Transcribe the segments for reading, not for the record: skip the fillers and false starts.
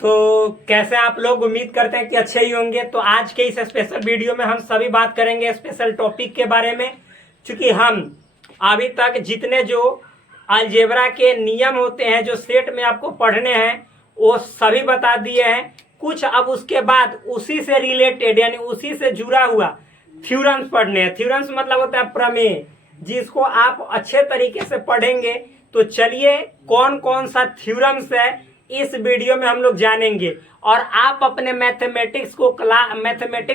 तो कैसे आप लोग, उम्मीद करते हैं कि अच्छे ही होंगे। तो आज के इस स्पेशल वीडियो में हम सभी बात करेंगे स्पेशल टॉपिक के बारे में। क्योंकि हम अभी तक जितने जो अलजेब्रा के नियम होते हैं जो सेट में आपको पढ़ने हैं वो सभी बता दिए हैं। कुछ अब उसके बाद उसी से रिलेटेड यानी उसी से जुड़ा हुआ थ्योरम्स पढ़ने हैं। थ्योरम्स मतलब होता है प्रमेय, जिसको आप अच्छे तरीके से पढ़ेंगे। तो चलिए कौन कौन सा थ्योरम्स है इस वीडियो में हम लोग जानेंगे। और आप अपने मैथमेटिक्स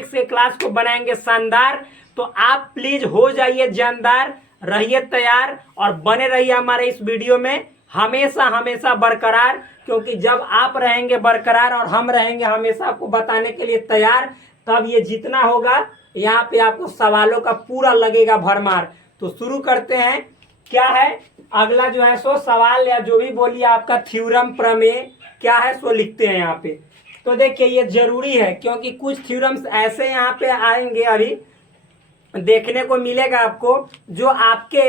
के क्लास को बनाएंगे शानदार। तो आप प्लीज हो जाइए जानदार, रहिए तैयार और बने रहिए हमारे इस वीडियो में हमेशा हमेशा बरकरार। क्योंकि जब आप रहेंगे बरकरार और हम रहेंगे हमेशा आपको बताने के लिए तैयार, तब ये जितना होगा यहाँ पे आपको सवालों का पूरा लगेगा भरमार। तो शुरू करते हैं। क्या है अगला जो है सो सवाल या जो भी बोलिए आपका थ्योरम प्रमेय क्या है सो लिखते हैं यहाँ पे। तो देखिए ये जरूरी है क्योंकि कुछ थ्योरम्स ऐसे यहाँ पे आएंगे, अभी देखने को मिलेगा आपको, जो आपके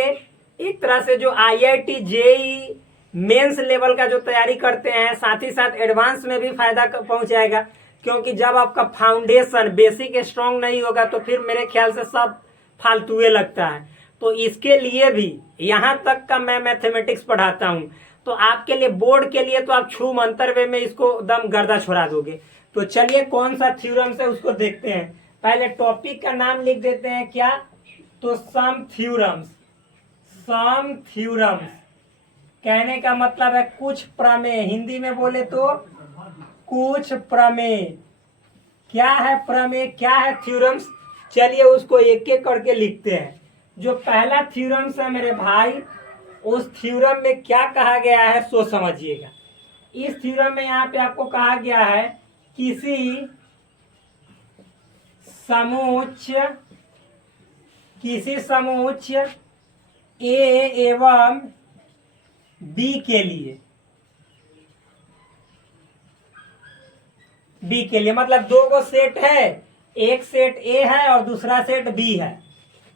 एक तरह से जो IIT JEE मेंस लेवल का जो तैयारी करते हैं, साथ ही साथ एडवांस में भी फायदा पहुंचाएगा। क्योंकि जब आपका फाउंडेशन बेसिक स्ट्रांग नहीं होगा तो फिर मेरे ख्याल से सब फालतूए लगता है। तो इसके लिए भी यहाँ तक का मैं मैथमेटिक्स पढ़ाता हूँ। तो आपके लिए बोर्ड के लिए तो आप छू मंतर वे में इसको दम गर्दा छोड़ा दोगे। तो चलिए कौन सा थ्योरम्स है उसको देखते हैं। पहले टॉपिक का नाम लिख देते हैं क्या, तो सम थ्योरम्स। सम थ्योरम्स कहने का मतलब है कुछ प्रमेय, हिंदी में बोले तो कुछ प्रमेय। क्या है प्रमेय, क्या है थ्योरम्स, चलिए उसको एक एक करके लिखते हैं। जो पहला थ्योरम्स है मेरे भाई, उस थ्योरम में क्या कहा गया है सो समझिएगा। इस थ्योरम में यहाँ पे आपको कहा गया है किसी समुच्च ए एवं बी के लिए मतलब दो गो सेट है, एक सेट ए है और दूसरा सेट बी है।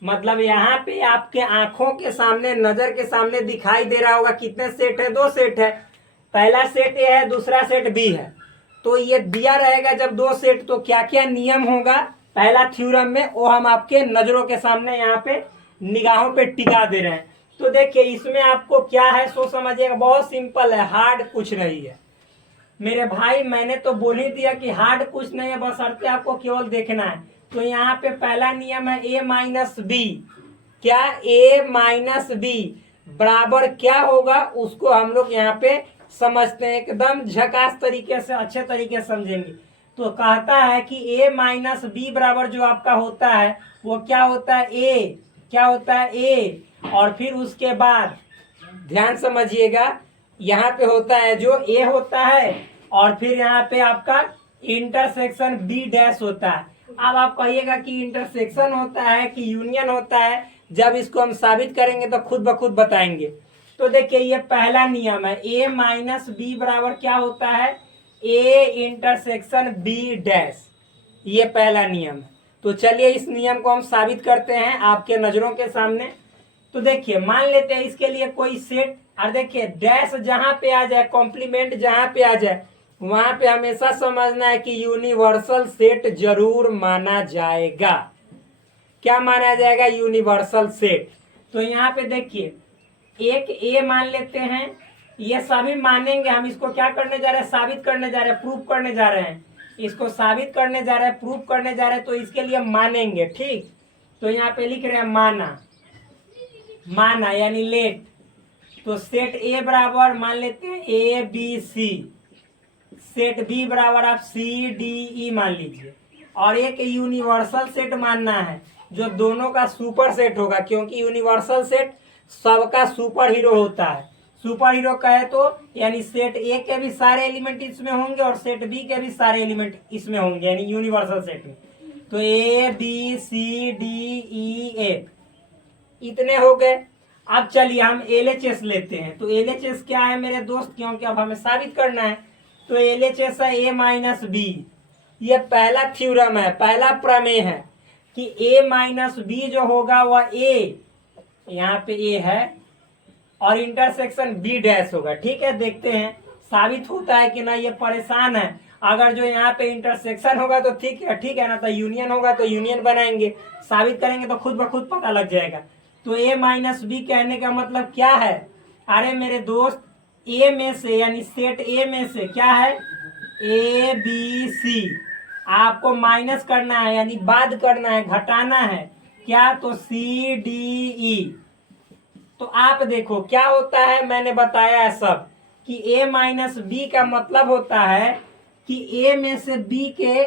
मतलब यहाँ पे आपके आंखों के सामने, नजर के सामने दिखाई दे रहा होगा कितने सेट है, दो सेट है। पहला सेट ए है, दूसरा सेट बी है। तो ये दिया रहेगा जब दो सेट तो क्या क्या नियम होगा पहला थ्योरम में, वो हम आपके नजरों के सामने यहाँ पे निगाहों पे टिका दे रहे हैं। तो देखिए इसमें आपको क्या है सो समझिएगा, बहुत सिंपल है, हार्ड कुछ नहीं है मेरे भाई। मैंने तो बोल ही दिया कि हार्ड कुछ नहीं है, बस अर्थ आपको केवल देखना है। तो यहाँ पे पहला नियम है a माइनस बी। क्या a माइनस बी बराबर क्या होगा उसको हम लोग यहाँ पे समझते हैं, एकदम झकास तरीके से अच्छे तरीके से समझेंगे। तो कहता है कि a माइनस बी बराबर जो आपका होता है वो क्या होता है, a क्या होता है a, और फिर उसके बाद ध्यान समझिएगा यहाँ पे होता है जो a होता है और फिर यहाँ पे आपका इंटरसेक्शन b डैश होता है। अब आप कहिएगा कि इंटरसेक्शन होता है कि यूनियन होता है, जब इसको हम साबित करेंगे तो खुद ब खुद बताएंगे। तो देखिए ये पहला नियम है, a माइनस बी बराबर क्या होता है, a इंटरसेक्शन b डैश, ये पहला नियम है। तो चलिए इस नियम को हम साबित करते हैं आपके नजरों के सामने। तो देखिए मान लेते हैं इसके लिए कोई सेट, और देखिए डैश जहां पे आ जाए, कॉम्प्लीमेंट जहां पे आ जाए, वहां पे हमेशा समझना है कि यूनिवर्सल सेट जरूर माना जाएगा। क्या माना जाएगा, यूनिवर्सल सेट। तो यहाँ पे देखिए एक ए मान लेते हैं, ये सभी मानेंगे। हम इसको क्या करने जा रहे हैं, साबित करने जा रहे हैं, प्रूफ करने जा रहे हैं। इसको साबित करने जा रहे हैं, प्रूफ करने जा रहे हैं, तो इसके लिए मानेंगे, ठीक। तो यहाँ पे लिख रहे हैं माना यानी लेट। तो सेट ए बराबर मान लेते हैं A B C, set B बराबर आप सी डी ई मान लीजिए, और एक यूनिवर्सल सेट मानना है जो दोनों का सुपर सेट होगा। क्योंकि यूनिवर्सल सेट सबका सुपर हीरो होता है। सुपर हीरो कहे तो यानी सेट ए के भी सारे एलिमेंट इसमें होंगे और सेट बी के भी सारे एलिमेंट इसमें होंगे, यानी यूनिवर्सल सेट में। तो A B C D E F इतने हो गए। अब चलिए हम LHS लेते हैं। तो LHS क्या है मेरे दोस्त, क्योंकि अब हमें साबित करना है। तो LHS है a माइनस बी। ये पहला थ्योरम है, पहला प्रमेय है कि a माइनस बी जो होगा वह a, यहाँ पे a है और इंटरसेक्शन b डैश होगा। ठीक है, देखते हैं साबित होता है कि ना ये परेशान है। अगर जो यहाँ पे इंटरसेक्शन होगा तो ठीक है ना, तो यूनियन होगा तो यूनियन बनाएंगे, साबित करेंगे तो खुद ब खुद पता लग जाएगा। तो a माइनस बी कहने का मतलब क्या है? अरे मेरे दोस्त, ए में से यानी सेट ए में से क्या है, ए बी सी आपको माइनस करना है यानी बाद करना है, घटाना है क्या, तो सी डी ई। तो आप देखो क्या होता है, मैंने बताया है सब कि a माइनस बी का मतलब होता है कि a में से b के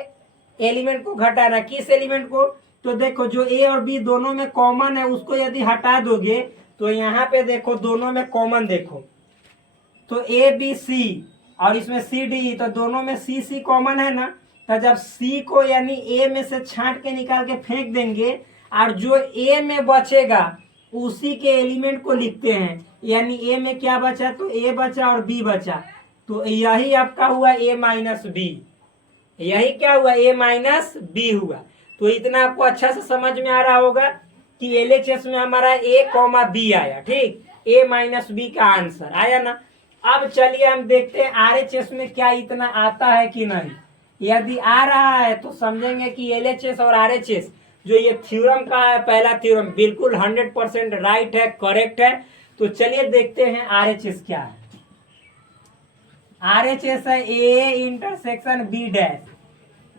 एलिमेंट को घटाना। किस एलिमेंट को? तो देखो जो a और b दोनों में कॉमन है उसको यदि हटा दोगे तो यहाँ पे देखो दोनों में कॉमन देखो, तो a b c और इसमें c d e, तो दोनों में c c कॉमन है ना। तो जब c को यानी a में से छांट के निकाल के फेंक देंगे और जो a में बचेगा उसी के एलिमेंट को लिखते हैं, यानी a में क्या बचा, तो a बचा और b बचा, तो यही आपका हुआ a माइनस बी। यही क्या हुआ, a माइनस बी हुआ। तो इतना आपको अच्छा से समझ में आ रहा होगा कि LHS में हमारा a, b आया। ठीक, a माइनस बी का आंसर आया ना। अब चलिए हम देखते हैं RHS में क्या इतना आता है कि नहीं। यदि आ रहा है तो समझेंगे कि LHS और RHS जो ये थ्योरम का है, पहला थ्योरम बिल्कुल 100% राइट है, करेक्ट है। तो चलिए देखते हैं RHS क्या है। RHS है A intersection B dash.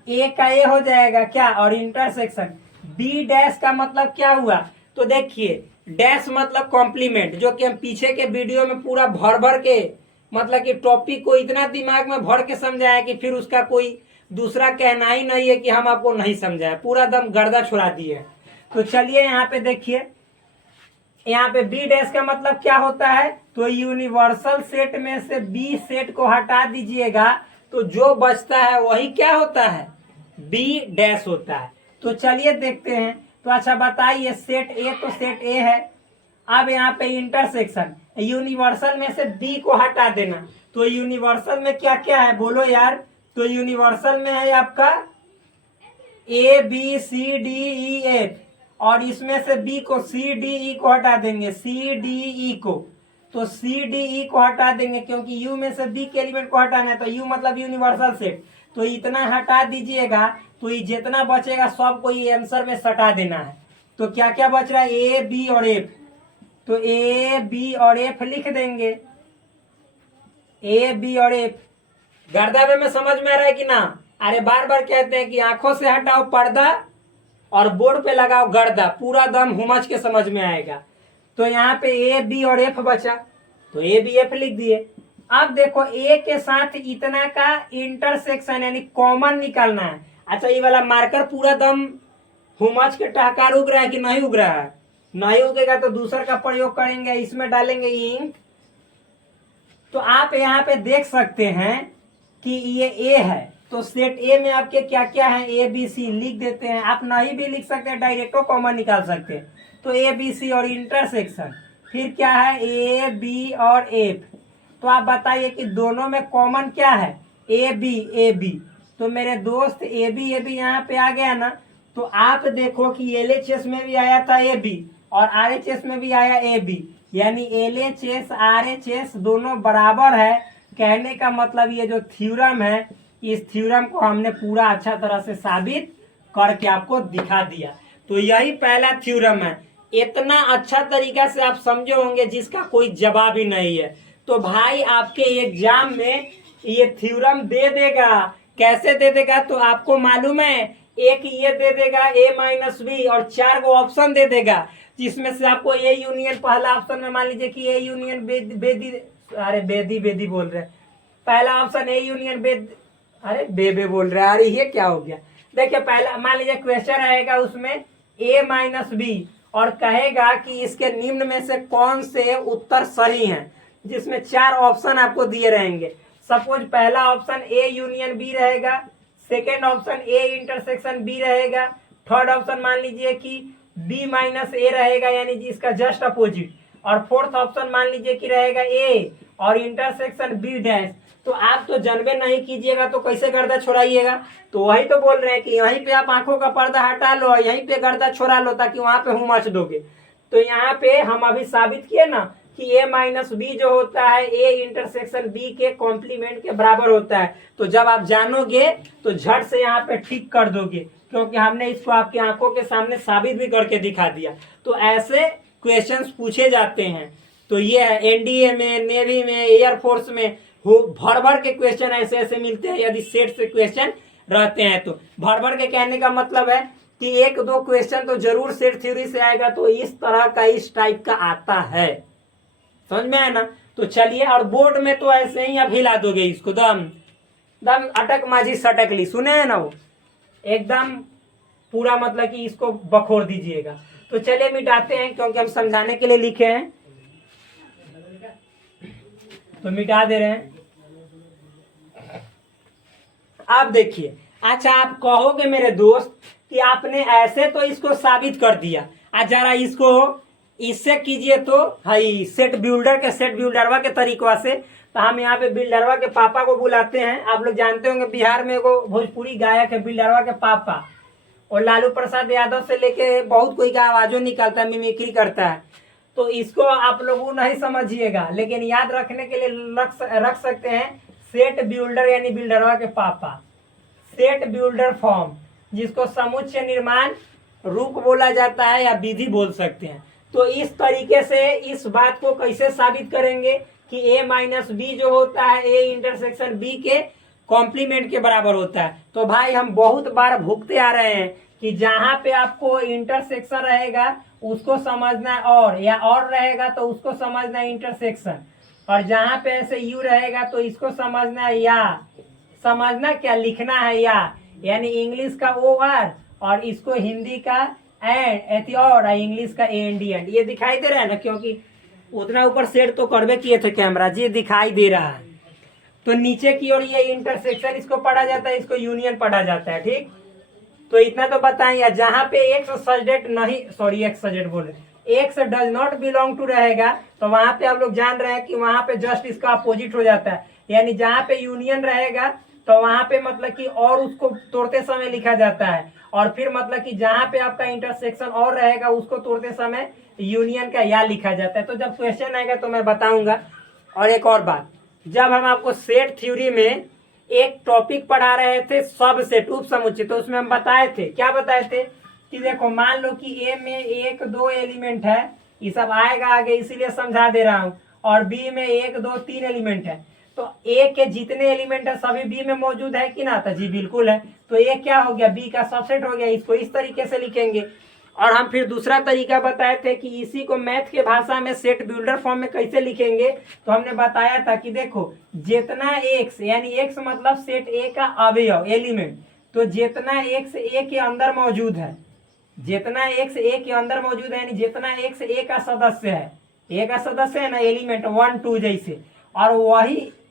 A का A हो जाएगा क्या, और इंटरसेक्शन B डैश का मतलब क्या हुआ, तो देखिए डैश मतलब कॉम्प्लीमेंट, जो कि हम पीछे के वीडियो में पूरा भर भर के मतलब कि टॉपिक को इतना दिमाग में भर के समझाया कि फिर उसका कोई दूसरा कहना ही नहीं है कि हम आपको नहीं समझाए, पूरा दम गर्दा छुड़ा दिए। तो चलिए यहाँ पे देखिए, यहाँ पे बी डैश का मतलब क्या होता है, तो यूनिवर्सल सेट में से बी सेट को हटा दीजिएगा तो जो बचता है वही क्या होता है, बी डैश होता है। तो चलिए देखते हैं। तो अच्छा बताइए, सेट ए तो सेट ए है। अब यहाँ पे इंटरसेक्शन, यूनिवर्सल में से बी को हटा देना, तो यूनिवर्सल में क्या क्या है बोलो यार, तो यूनिवर्सल में है आपका A B C D E F, और इसमें से बी को सी डी ई को हटा देंगे, सी डी ई को, तो सी डी ई को हटा देंगे क्योंकि यू में से बी के एलिमेंट को हटाना है, तो यू मतलब यूनिवर्सल सेट, तो इतना हटा दीजिएगा तो ये जितना बचेगा सबको ये आंसर में सटा देना है। तो क्या क्या बच रहा है, ए बी और एफ, तो ए बी और एफ लिख देंगे, ए बी और एफ। गर्दा में समझ में आ रहा है कि ना? अरे बार बार कहते हैं कि आंखों से हटाओ पर्दा और बोर्ड पे लगाओ गर्दा, पूरा दम हुमच के समझ में आएगा। तो यहाँ पे ए बी और एफ बचा, तो ए बी एफ लिख दिए। अब देखो ए के साथ इतना का इंटरसेक्शन यानी कॉमन निकालना है। अच्छा ये वाला मार्कर पूरा दम हुमच के टहकार उग रहा है कि नहीं उग रहा है? नहीं उगेगा तो दूसरा का प्रयोग करेंगे, इसमें डालेंगे इंक। तो आप यहाँ पे देख सकते हैं कि ये ए है, तो सेट ए में आपके क्या क्या है, ए बी सी लिख देते हैं। आप नहीं भी लिख सकते हैं, डायरेक्टो कॉमन निकाल सकते हैं। तो ए बी सी और इंटरसेक्शन, फिर क्या है ए बी और एफ। तो आप बताइए कि दोनों में कॉमन क्या है, ए बी। तो मेरे दोस्त ए बी यहाँ पे आ गया ना। तो आप देखो कि LHS में भी आया था ए बी और RHS में भी आया ए बी, यानी LHS RHS दोनों बराबर है। कहने का मतलब ये जो थ्योरम है, इस थ्योरम को हमने पूरा अच्छा तरह से साबित करके आपको दिखा दिया। तो यही पहला थ्योरम है, इतना अच्छा तरीका से आप समझे होंगे जिसका कोई जवाब ही नहीं है। तो भाई आपके एग्जाम में ये थ्योरम दे देगा, कैसे दे देगा, तो आपको मालूम है, एक ये दे देगा ए माइनस बी और 4 को ऑप्शन दे देगा, जिसमें से आपको ए यूनियन, पहला ऑप्शन में मान लीजिए कि ए यूनियन बेदी बोल रहे, पहला ऑप्शन ए यूनियन बेबे बोल रहे, अरे ये क्या हो गया। देखिए पहला मान लीजिए क्वेश्चन आएगा उसमें ए माइनस बी और कहेगा कि इसके निम्न में से कौन से उत्तर सही हैं, जिसमें 4 ऑप्शन आपको दिए रहेंगे। सपोज पहला ऑप्शन ए यूनियन बी रहेगा, second option A intersection B रहेगा, थर्ड ऑप्शन मान लीजिए कि बी माइनस ए रहेगा यानी जी इसका जस्ट अपोजिट, और फोर्थ ऑप्शन मान लीजिए कि रहेगा ए और इंटरसेक्शन बी डैश। तो आप तो जनबे नहीं कीजिएगा तो कैसे गर्दा छोड़ाइएगा। तो वही तो बोल रहे हैं कि यहीं पे आप आंखों का पर्दा हटा लो और यहीं पे गर्दा छोड़ा लो ताकि वहां पे हुमच दोगे। तो यहाँ पे हम अभी साबित किए ना कि ए माइनस बी जो होता है ए इंटरसेक्शन बी के कॉम्प्लीमेंट के बराबर होता है। तो जब आप जानोगे तो झट से यहाँ पे ठीक कर दोगे, क्योंकि हमने इसको आपकी आंखों के सामने साबित भी करके दिखा दिया। तो ऐसे क्वेश्चंस पूछे जाते हैं। तो ये है एनडीए में, नेवी में, एयरफोर्स में भर भर के क्वेश्चन ऐसे ऐसे मिलते हैं यदि सेट से क्वेश्चन रहते हैं। तो भर भर के कहने का मतलब है कि एक दो क्वेश्चन तो जरूर सेट थ्योरी से आएगा। तो इस तरह का, इस टाइप का आता है, समझ में आया ना। तो चलिए, और बोर्ड में तो ऐसे ही आप हिला दोगे इसको, दम दम अटक माझी सटकली, सुने हैं ना वो, एकदम पूरा मतलब कि इसको बखोर दीजिएगा। तो चलिए मिटाते हैं, क्योंकि हम समझाने के लिए लिखे हैं, तो मिटा दे रहे हैं। आप देखिए, अच्छा आप कहोगे मेरे दोस्त कि आपने ऐसे तो इसको साबित कर दिया, आज जरा इसको इससे कीजिए तो हाई सेट बिल्डर के, सेट बिल्डरवा के तरीका से। तो हम यहाँ पे बिल्डरवा के पापा को बुलाते हैं। आप लोग जानते होंगे बिहार में वो भोजपुरी गायक है बिल्डरवा के पापा, और लालू प्रसाद यादव से लेके बहुत कोई का आवाजों निकलता है, मिमिक्री करता है। तो इसको आप लोग नहीं समझिएगा, लेकिन याद रखने के लिए रख सकते हैं सेट बिल्डर यानी बिल्डरवा के पापा, सेट बिल्डर फॉर्म, जिसको समुच्चय निर्माण रूप बोला जाता है या विधि बोल सकते हैं। तो इस तरीके से इस बात को कैसे साबित करेंगे कि ए माइनस बी जो होता है ए इंटरसेक्शन बी के कॉम्प्लीमेंट के बराबर होता है। तो भाई हम बहुत बार भुगते आ रहे हैं कि जहां पे आपको इंटरसेक्शन रहेगा उसको समझना और, या और रहेगा तो उसको समझना इंटरसेक्शन, और जहां पे ऐसे यू रहेगा तो इसको समझना या, समझना क्या लिखना है या, यानी इंग्लिश का ओ आर और इसको हिंदी का एंड और इंग्लिश का ए एन डी एंड। ये दिखाई दे रहा है ना, क्योंकि उतना ऊपर सेट तो करवे किए थे कैमरा जी, दिखाई दे रहा है। तो नीचे की ओर ये इंटरसेक्शन इसको पढ़ा जाता है, इसको यूनियन पढ़ा जाता है, ठीक। तो इतना तो बताएं, जहां पे एक्स सजेट नहीं, सॉरी एक्स सजेट बोले, X does not belong to रहेगा, तो वहां पे आप लोग जान रहे हैं कि वहां पे जस्ट इसका अपोजिट हो जाता है। यानी जहां पे यूनियन रहेगा तो वहां पे मतलब कि और उसको तोड़ते समय लिखा जाता है, और फिर मतलब कि जहां पे आपका इंटरसेक्शन और रहेगा उसको तोड़ते समय यूनियन का या लिखा जाता है। तो जब क्वेश्चन आएगा तो मैं बताऊंगा। और एक और बात, जब हम आपको सेट थ्योरी में एक टॉपिक पढ़ा रहे थे सब सेट उप समुच्चय, तो उसमें हम बताए थे, क्या बताए थे कि देखो मान लो कि ए में एक दो एलिमेंट है, ये सब आएगा आगे इसीलिए समझा दे रहा हूँ, और बी में एक दो तीन एलिमेंट है। तो ए के जितने एलिमेंट है सभी बी में मौजूद है कि ना, तो जी बिल्कुल है। तो ए क्या हो गया, बी का सबसेट हो गया। इसको इस तरीके से लिखेंगे। और हम फिर दूसरा तरीका बताए थे कि इसी को मैथ के भाषा में सेट बिल्डर फॉर्म में कैसे लिखेंगे। तो हमने बताया था कि देखो जितना एक्स, यानी एक्स मतलब सेट ए का अवयव एलिमेंट, तो जितना एक्स ए के अंदर मौजूद है, जितना एक्स ए के अंदर मौजूद है, यानी जितना एक्स ए का सदस्य है, ए का सदस्य है ना एलिमेंट 1 2 जैसे, और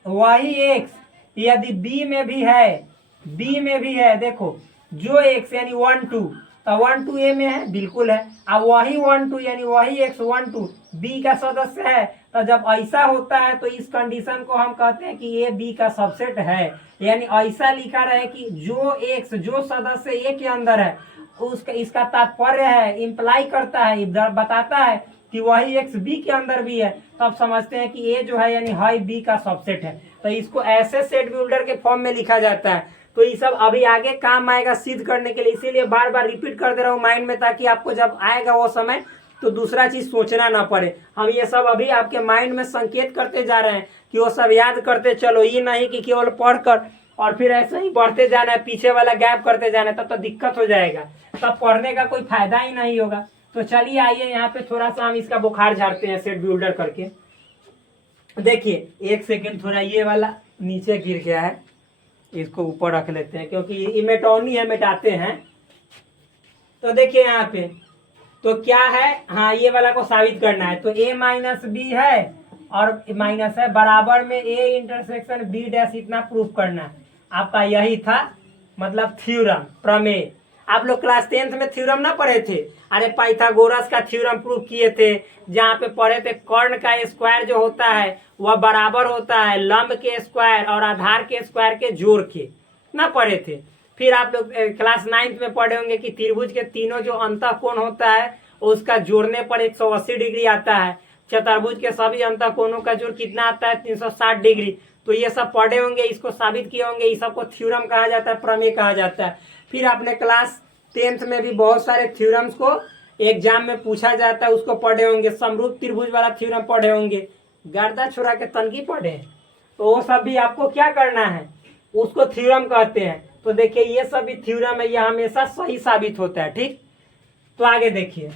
वही एक्स यदि बी में भी है, बी में भी है, देखो जो एक्स यानी 1 2, तो 1 2 ए में है, बिल्कुल है। अब वही 1 2 यानी वही एक्स 1 2 बी का सदस्य है। तो जब ऐसा होता है तो इस कंडीशन को हम कहते हैं कि ये बी का सबसेट है। यानी ऐसा लिखा रहे कि जो एक्स जो सदस्य ए के अंदर है उसका, इसका तात्पर्य है, इंप्लाई करता है, बताता है कि वही एक्स बी के अंदर भी है। तब समझते हैं कि ए जो है यानी हाई बी का सबसेट है। तो इसको ऐसे सेट बिल्डर के फॉर्म में लिखा जाता है। तो ये सब अभी आगे काम आएगा सिद्ध करने के लिए, इसीलिए बार बार रिपीट कर दे रहा हूँ माइंड में, ताकि आपको जब आएगा वो समय तो दूसरा चीज सोचना ना पड़े। हम ये सब अभी आपके माइंड में संकेत करते जा रहे हैं कि वो सब याद करते चलो, ये नहीं कि केवल पढ़कर और फिर ऐसे ही बढ़ते जाना है, पीछे वाला गैप करते जाना है, तब तो दिक्कत हो जाएगा, तब पढ़ने का कोई फायदा ही नहीं होगा। तो चलिए आइए यहाँ पे थोड़ा सा हम इसका बुखार झाड़ते हैं सेट बिल्डर करके। देखिए एक सेकेंड, थोड़ा ये वाला नीचे गिर गया है, इसको ऊपर रख लेते हैं क्योंकि ये मेटोनी है, मिटाते हैं। तो देखिए यहाँ पे तो क्या है, हाँ ये वाला को साबित करना है। तो ए माइनस बी है और माइनस है बराबर में ए इंटरसेक्शन बी डैश, इतना प्रूफ करना है आपका। यही था मतलब थ्योरम, प्रमेय। आप लोग क्लास 10th में थ्योरम ना पढ़े थे? अरे पाइथागोरस का थ्योरम प्रूफ किए थे, जहाँ पे पढ़े थे कर्ण का स्क्वायर जो होता है वह बराबर होता है लंब के स्क्वायर और आधार के स्क्वायर के जोड़ के, ना पढ़े थे? फिर आप लोग क्लास 9th में पढ़े होंगे कि त्रिभुज के तीनों जो अंतःकोण होता है उसका जोड़ने पर 180 डिग्री आता है। चतुर्भुज के सभी अंतःकोणों का जोड़ कितना आता है 360 डिग्री। तो ये सब पढ़े होंगे, इसको साबित किए होंगे, इस सबको थ्योरम कहा जाता है, प्रमेय कहा जाता है। फिर आपने क्लास 10th में भी बहुत सारे थ्योरम्स को एग्जाम में पूछा जाता है, उसको पढ़े होंगे। समरूप त्रिभुज वाला थ्योरम पढ़े होंगे, गर्दा छोड़ा के तनकी पढ़े हैं, तो वो सब भी आपको क्या करना है, उसको थ्योरम कहते हैं। तो देखिए ये सब भी थ्योरम है, ये हमेशा सही साबित होता है। ठीक, तो आगे देखिए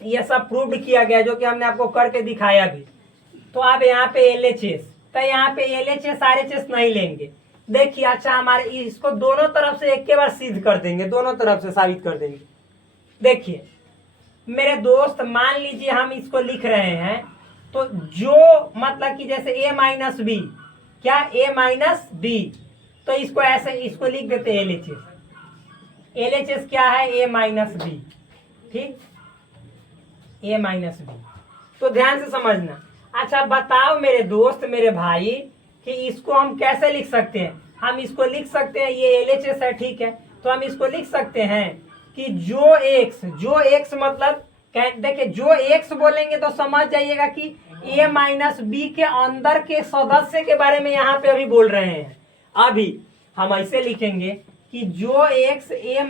ये सब प्रूव्ड किया गया जो कि हमने आपको करके दिखाया भी। तो अब यहाँ पे LHS, तो यहाँ पे LHS RHS नहीं लेंगे। देखिए अच्छा हमारे इसको दोनों तरफ से एक के बार सिद्ध कर देंगे, दोनों तरफ से साबित कर देंगे। देखिए मेरे दोस्त, मान लीजिए हम इसको लिख रहे हैं, तो जो मतलब कि जैसे A माइनस बी, क्या A माइनस बी, तो इसको ऐसे इसको लिख देते हैं LHS। LHS क्या है, A माइनस बी। ठीक, A माइनस बी। तो ध्यान से समझना। अच्छा बताओ मेरे दोस्त, मेरे भाई, कि इसको हम कैसे लिख सकते हैं। हम इसको लिख सकते हैं, ये LHS है, ठीक है, तो हम इसको लिख सकते हैं कि जो x मतलब देखिए जो x बोलेंगे तो समझ जाइएगा कि A माइनस बी के अंदर के सदस्य के बारे में यहाँ पे अभी बोल रहे हैं। अभी हम ऐसे लिखेंगे कि जो x A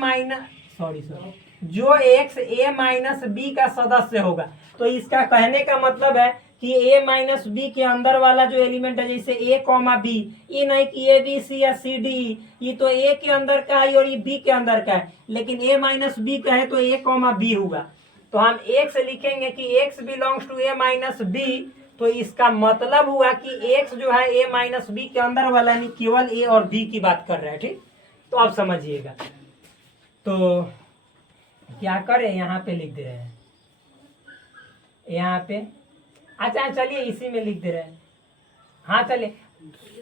माइनस बी का सदस्य होगा। तो इसका कहने का मतलब है कि A माइनस बी के अंदर वाला जो एलिमेंट है, जैसे A कॉमा बी, ये नहीं कि A बी सी या सी डी, ये तो A के अंदर का है और ये B के अंदर का है, लेकिन A माइनस बी का है तो A कॉमा बी होगा। तो हम x लिखेंगे कि x belongs to A minus B, तो इसका मतलब हुआ कि x जो है A माइनस बी के अंदर वाला, नहीं केवल A और B की बात कर रहा है। ठीक, तो आप समझिएगा। तो क्या करें, यहाँ पे लिख दे रहे हैं, यहाँ पे। अच्छा चलिए इसी में लिख दे रहे हैं। हाँ चलिए,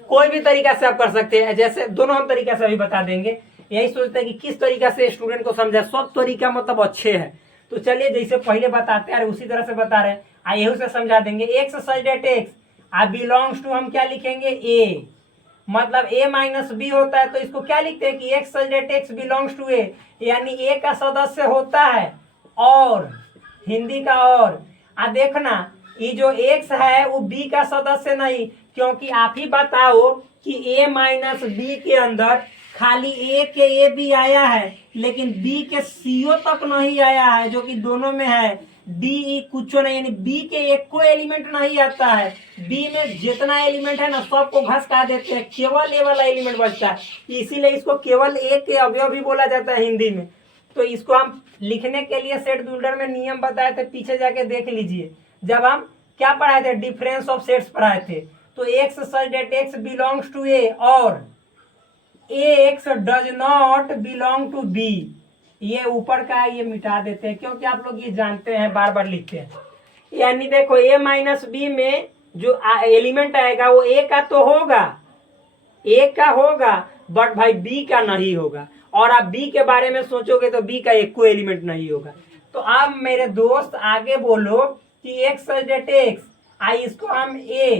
कोई भी तरीका से आप कर सकते हैं, जैसे दोनों हम तरीका से अभी बता देंगे। यही सोचते हैं कि किस तरीका से स्टूडेंट को समझा, सब तरीका मतलब अच्छे हैं। तो चलिए जैसे पहले बताते हैं उसी तरह से बता रहे हैं, यही से समझा देंगे। x such that x belongs to, हम क्या लिखेंगे, a, मतलब A माइनस बी होता है, तो इसको क्या लिखते हैं कि x such that x belongs to a, यानी A का सदस्य होता है, और हिंदी का और। देखना ये जो x है वो B का सदस्य नहीं, क्योंकि आप ही बताओ कि A माइनस बी के अंदर खाली A के A भी आया है, लेकिन B के CO तक नहीं आया है, जो कि दोनों में है। D कुछ नहीं, यानी B के एक को एलिमेंट नहीं आता है। B में जितना एलिमेंट है ना सबको घसका देते हैं, केवल A वाला एलिमेंट बचता है, इसीलिए इसको केवल A के अवयव भी बोला जाता है हिंदी में। तो इसको हम लिखने के लिए सेट बिल्डर में नियम बताए थे, पीछे जाके देख लीजिए, जब हम क्या पढ़ाए थे, डिफरेंस ऑफ सेट्स पढ़ाए थे। तो x such that x belongs to A और ax does not belong to b, ये ऊपर का है, ये मिटा देते हैं क्योंकि आप लोग ये जानते हैं, बार बार लिखते हैं। यानी देखो A माइनस बी में जो एलिमेंट आएगा वो A का तो होगा, A का होगा, बट भाई B का नहीं होगा। और आप B के बारे में सोचोगे तो B का एक को एलिमेंट नहीं होगा। तो अब मेरे दोस्त आगे बोलो कि x सच डेट x, इसको हम A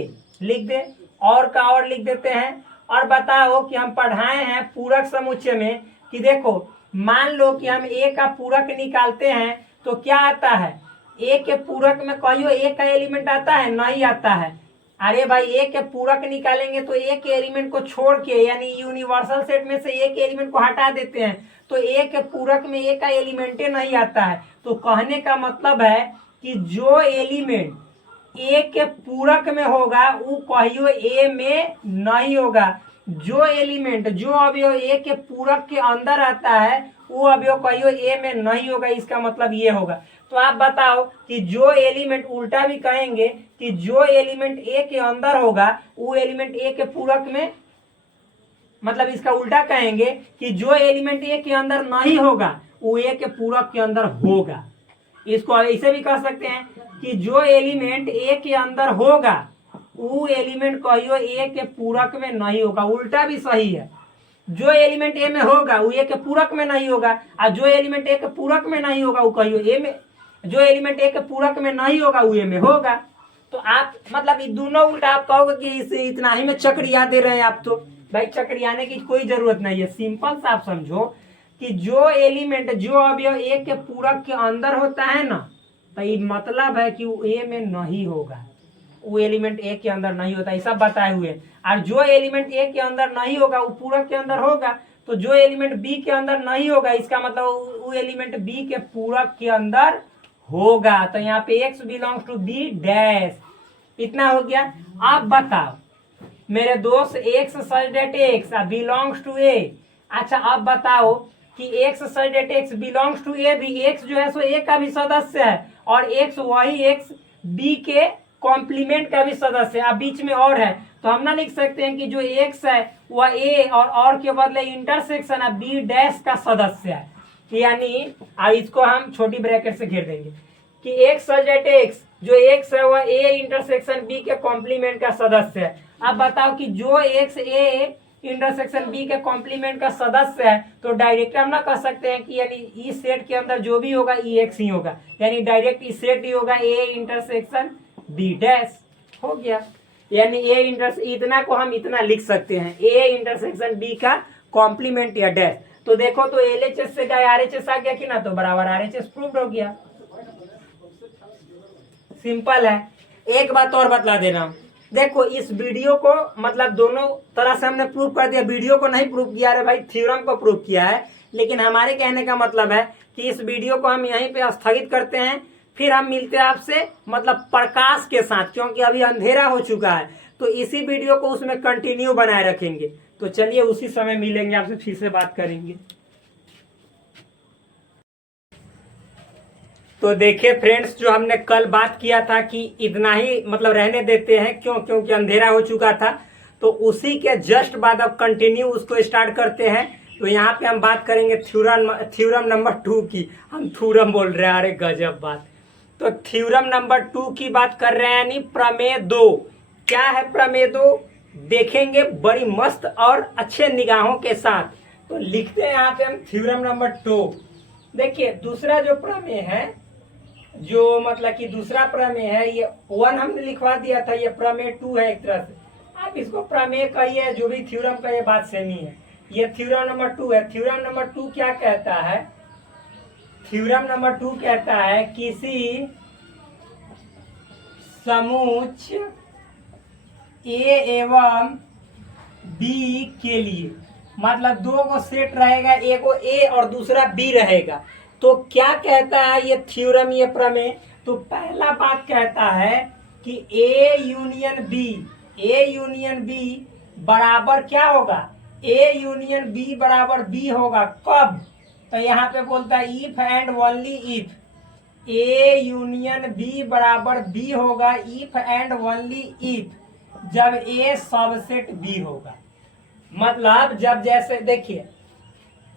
लिख दे, और का और लिख देते हैं। और बताओ कि हम पढ़ाए हैं पूरक समुच्चय में कि देखो मान लो कि हम A का पूरक निकालते हैं तो क्या आता है, A के पूरक में कहियो A का एलिमेंट आता है, नहीं आता है। अरे भाई A के पूरक निकालेंगे तो A के एलिमेंट को छोड़ के, यानी यूनिवर्सल सेट में से A के एलिमेंट को हटा देते हैं, तो A के पूरक में A का एलिमेंट नहीं आता है। तो कहने का मतलब है कि जो एलिमेंट A के पूरक में होगा वो कहियो A में नहीं होगा। जो एलिमेंट, जो अवयव A के पूरक के अंदर आता है वो अवयव कहियो A में नहीं होगा, इसका मतलब ये होगा। तो आप बताओ कि जो एलिमेंट, उल्टा भी कहेंगे कि जो एलिमेंट A के अंदर होगा वो एलिमेंट A के पूरक में, मतलब इसका उल्टा कहेंगे कि जो एलिमेंट A के अंदर नहीं होगा वो A के पूरक के अंदर होगा। इसको ऐसे भी कह सकते हैं कि जो एलिमेंट A के अंदर होगा वो एलिमेंट कहियो A के पूरक में नहीं होगा। उल्टा भी सही है, जो एलिमेंट A में होगा वो A के पूरक में नहीं होगा, और जो एलिमेंट A के पूरक में नहीं होगा वो कहियो A में, जो एलिमेंट A के पूरक में नहीं होगा वो A में होगा। तो आप मतलब ये दोनों उल्टा आप कहोगे कि इसे इतना ही में चक्रिया दे रहे हैं आप, तो भाई चक्रियाने की कोई जरूरत नहीं है। सिंपल सा आप समझो कि जो एलिमेंट, जो अवयव A के पूरक के अंदर होता है ना, तो ये मतलब है कि वो ए में नहीं होगा, वो एलिमेंट ए के अंदर नहीं होता, ये सब बताए हुए। और जो एलिमेंट ए के अंदर नहीं होगा वो पूरक के अंदर होगा, तो जो एलिमेंट बी के अंदर नहीं होगा इसका मतलब वो एलिमेंट बी के पूरक के अंदर होगा। तो यहाँ पे x belongs to B dash, इतना हो गया। अब बताओ मेरे दोस्त x such that x belongs to A. अच्छा अब बताओ कि x such that x belongs to A भी, एक्स जो है सो ए का भी सदस्य है और एक्स वही एक्स बी के कॉम्प्लीमेंट का भी सदस्य है। अब बीच में और है तो हम ना लिख सकते हैं कि जो एक्स है वह ए और के बदले इंटरसेक्शन है बी डैश का सदस्य है। यानी अब इसको हम छोटी ब्रैकेट से घेर देंगे कि एक्स सच डेट एक्स, जो एक्स है वह ए इंटरसेक्शन बी के कॉम्प्लीमेंट का सदस्य है। अब बताओ कि जो एक्स ए इंटरसेक्शन बी के कॉम्प्लीमेंट का सदस्य है तो डायरेक्ट हम ना कह सकते हैं कि यानी इस सेट के अंदर जो भी होगा ई एक्स ही होगा, यानी डायरेक्ट इस सेट ही होगा ए इंटरसेक्शन बी डैश, हो गया। यानी ए इंटर, इतना को हम इतना लिख सकते हैं ए इंटरसेक्शन बी का कॉम्प्लीमेंट या डैश। तो देखो तो एलएचएस से क्या आरएचएस आ गया कि ना, तो बराबर आरएचएस प्रूव्ड हो गया। सिंपल है। एक बात और बतला दे रहा हूं, देखो इस वीडियो को मतलब दोनों तरह से हमने प्रूव कर दिया, वीडियो को नहीं प्रूव किया, अरे भाई थ्योरम को प्रूव किया है। लेकिन हमारे कहने का मतलब है कि इस वीडियो को हम यहीं पे स्थगित करते हैं, फिर हम मिलते हैं आपसे मतलब प्रकाश के साथ, क्योंकि अभी अंधेरा हो चुका है, तो इसी वीडियो को उसमें कंटिन्यू बनाए रखेंगे। तो चलिए उसी समय मिलेंगे, आपसे फिर से बात करेंगे। तो देखिए फ्रेंड्स, जो हमने कल बात किया था कि इतना ही मतलब रहने देते हैं, क्योंकि अंधेरा हो चुका था, तो उसी के जस्ट बाद अब कंटिन्यू उसको स्टार्ट करते हैं। तो यहाँ पे हम बात करेंगे थ्योरम नंबर 2 की। हम थ्योरम बोल रहे हैं, अरे गजब बात। तो थ्योरम नंबर 2 की बात कर रहे हैं, यानी प्रमेय 2। क्या है प्रमेय 2 देखेंगे बड़ी मस्त और अच्छे निगाहों के साथ। तो लिखते हैं यहाँ पे हम थ्योरम नंबर 2। देखिए दूसरा जो प्रमेय है, जो मतलब कि दूसरा प्रमेय है, ये 1 हमने लिखवा दिया था, ये प्रमेय 2 है एक तरह से। आप इसको प्रमेय कहिए, जो भी थ्योरम का ये बात सेम ही है। ये थ्योरम नंबर 2 है। थ्योरम नंबर 2 क्या कहता है? थ्योरम नंबर 2 कहता है किसी समुच्च ए एवं बी के लिए, मतलब दो को सेट रहेगा, एक को ए और दूसरा बी रहेगा। तो क्या कहता है ये थ्योरम, ये प्रमेय? तो पहला बात कहता है कि ए यूनियन बी बराबर क्या होगा? ए यूनियन बी बराबर बी होगा। कब? तो यहाँ पे बोलता है if and only if A union B बराबर बी होगा, इफ एंड ओनली इफ, जब ए सबसेट बी होगा। मतलब जब जैसे देखिए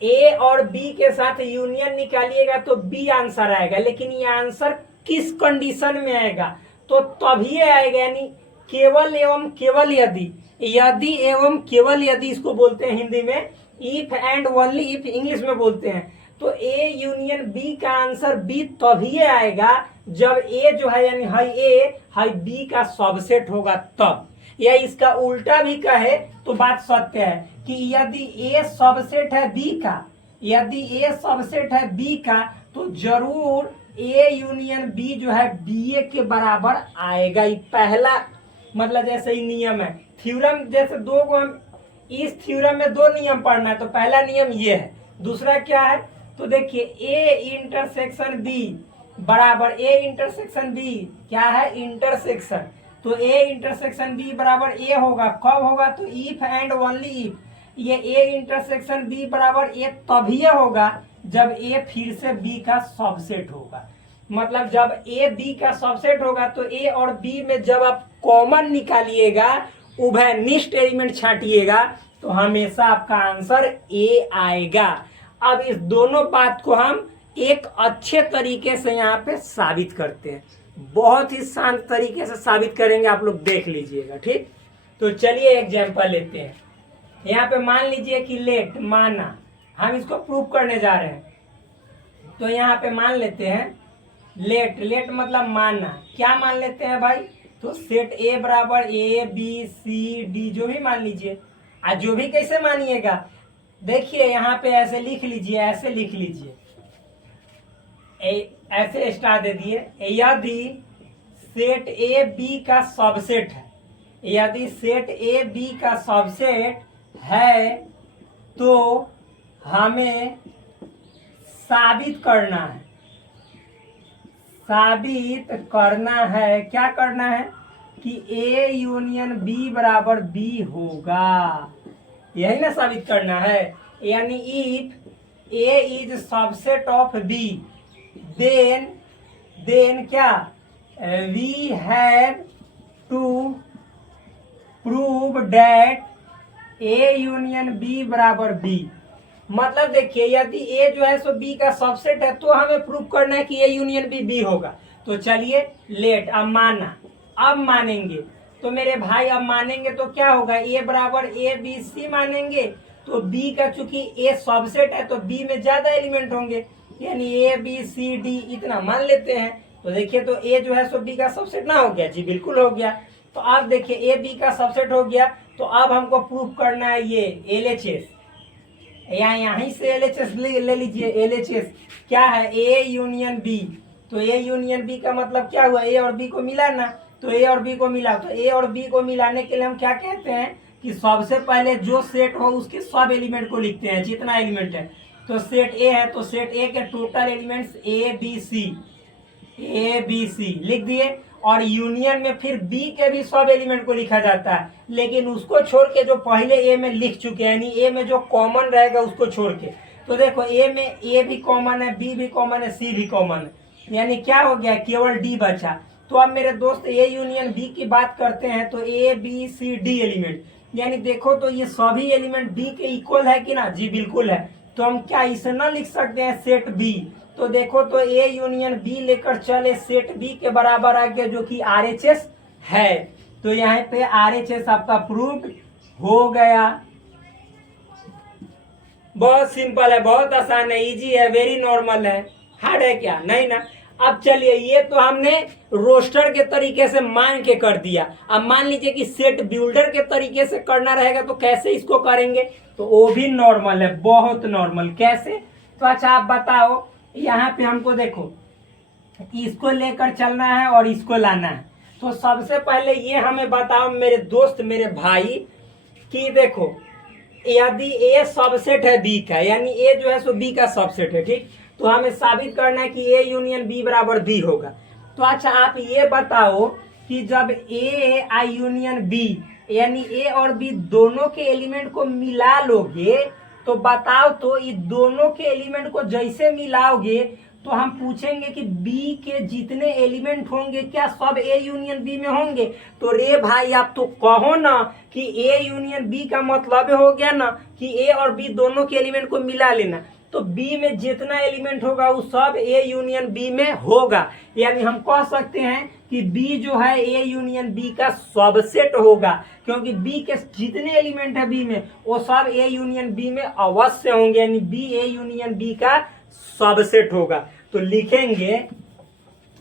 ए और बी के साथ यूनियन निकालिएगा तो बी आंसर आएगा, लेकिन ये आंसर किस कंडीशन में आएगा? तो तभी आएगा, यानी केवल एवं केवल यदि एवं केवल यदि, इसको बोलते हैं हिंदी में if and only if, English में बोलते हैं। तो ए यूनियन बी का आंसर बी तभी आएगा जब ए जो है यानी हाई ए हाई बी का सबसेट होगा तब। या इसका उल्टा भी कहे तो बात सत्य है कि यदि ए सबसेट है बी का, यदि ए सबसेट है बी का, तो जरूर ए यूनियन बी जो है बी ए के बराबर आएगा। ये पहला मतलब जैसे ही नियम है थ्योरम, जैसे दो को हम इस थ्योरम में 2 नियम पढ़ना है, तो पहला नियम ये है। दूसरा क्या है? तो देखिए ए इंटरसेक्शन बी बराबर ए इंटरसेक्शन बी क्या है? इंटरसेक्शन। तो ए इंटरसेक्शन बी बराबर ए होगा। कब होगा? तो इफ एंड ओनली इफ, ये ए इंटरसेक्शन बी बराबर ए तभी होगा जब ए फिर से बी का सबसेट होगा। मतलब जब ए बी का सबसेट होगा तो ए और बी में जब आप कॉमन निकालिएगा, उभयनिष्ठ एलिमेंट छाटिएगा, तो हमेशा आपका आंसर ए आएगा। अब इस दोनों बात को हम एक अच्छे तरीके से यहाँ पे साबित करते हैं, बहुत ही शांत तरीके से साबित करेंगे, आप लोग देख लीजिएगा। ठीक, तो चलिए एग्जांपल लेते हैं। यहाँ पे मान लीजिए कि लेट, माना, हम इसको प्रूव करने जा रहे हैं। तो यहाँ पे मान लेते हैं लेट मतलब मानना। क्या मान लेते हैं भाई? तो सेट ए बराबर ए बी सी डी, जो भी मान लीजिए। आज जो भी कैसे मानिएगा, देखिए यहाँ पे ऐसे लिख लीजिए, ऐसे लिख लीजिए। ऐसे स्टार दे दिए, यदि सेट ए बी का सबसेट है, यदि सेट ए बी का सबसेट है तो हमें साबित करना है, साबित करना है, क्या करना है कि ए यूनियन बी बराबर बी होगा, यही ना साबित करना है। यानी if A is subset of B then क्या, we have to prove that A union B बराबर बी। मतलब देखिए यदि ए जो है सो बी का सबसेट है तो हमें प्रूव करना है कि ए यूनियन बी बी होगा। तो चलिए लेट, अब माना, अब मानेंगे तो मेरे भाई, अब मानेंगे तो क्या होगा, ए बराबर ए बी सी मानेंगे तो बी का चूंकि ए सबसेट है तो बी में ज्यादा एलिमेंट होंगे, यानी ए बी सी डी इतना मान लेते हैं। तो देखिए तो ए जो है सो बी का सबसेट ना हो गया, जी बिल्कुल हो गया। तो अब देखिए ए बी का सबसेट हो गया, तो अब हमको प्रूफ करना है ये LHS, यहीं से LHS ले लीजिए। LHS क्या है, ए यूनियन बी। तो ए यूनियन बी का मतलब क्या हुआ, ए और बी को मिलाना। तो ए और बी को मिला, तो ए और बी को मिलाने के लिए हम क्या कहते हैं कि सबसे पहले जो सेट हो उसके सब एलिमेंट को लिखते हैं, जितना एलिमेंट है। तो सेट ए है तो सेट ए के total elements A B C लिख दिए, और यूनियन में फिर बी के भी सब एलिमेंट को लिखा जाता है, लेकिन उसको छोड़ के जो पहले ए में लिख चुके हैं, यानी ए में जो कॉमन रहेगा उसको छोड़ के। तो देखो ए में ए भी कॉमन है, बी भी कॉमन है, सी भी कॉमन है, यानी क्या हो गया, केवल डी बचा। तो अब मेरे दोस्त ए यूनियन बी की बात करते हैं तो A B C D element, यानी देखो तो ये सभी एलिमेंट बी के इक्वल है कि ना, जी बिल्कुल है। तो हम क्या इसे ना लिख सकते हैं सेट बी। तो देखो तो ए यूनियन बी लेकर चले सेट बी के बराबर आ गया, जो कि RHS है। तो यहाँ पे RHS आपका प्रूफ हो गया। बहुत सिंपल है, बहुत आसान है, इजी है, वेरी नॉर्मल है, हार्ड है क्या, नहीं ना। अब चलिए ये तो हमने रोस्टर के तरीके से मान के कर दिया। अब मान लीजिए कि सेट बिल्डर के तरीके से करना रहेगा तो कैसे इसको करेंगे, तो वो भी नॉर्मल है, बहुत नॉर्मल। कैसे, तो अच्छा आप बताओ, यहाँ पे हमको देखो इसको लेकर चलना है और इसको लाना है। तो सबसे पहले ये हमें बताओ मेरे दोस्त, मेरे भाई, कि देखो यदि ए सबसेट है बी का, यानी ए जो है सो बी का सबसेट है, ठीक। तो हमें साबित करना है कि ए यूनियन बी बराबर बी होगा। तो अच्छा आप ये बताओ कि जब ए आई यूनियन बी, यानी ए और बी दोनों के एलिमेंट को मिला लोगे, तो बताओ तो ये दोनों के एलिमेंट को जैसे मिलाओगे तो हम पूछेंगे कि बी के जितने एलिमेंट होंगे क्या सब ए यूनियन बी में होंगे। तो रे भाई आप तो कहो ना कि ए यूनियन बी का मतलब हो गया ना कि ए और बी दोनों के एलिमेंट को मिला लेना। तो बी में जितना एलिमेंट होगा वो सब ए यूनियन बी में होगा, यानी हम कह सकते हैं कि बी जो है ए यूनियन बी का सबसेट होगा, क्योंकि बी के जितने एलिमेंट है बी में वो सब ए यूनियन बी में अवश्य होंगे, यानी बी ए यूनियन बी का सबसेट होगा। तो लिखेंगे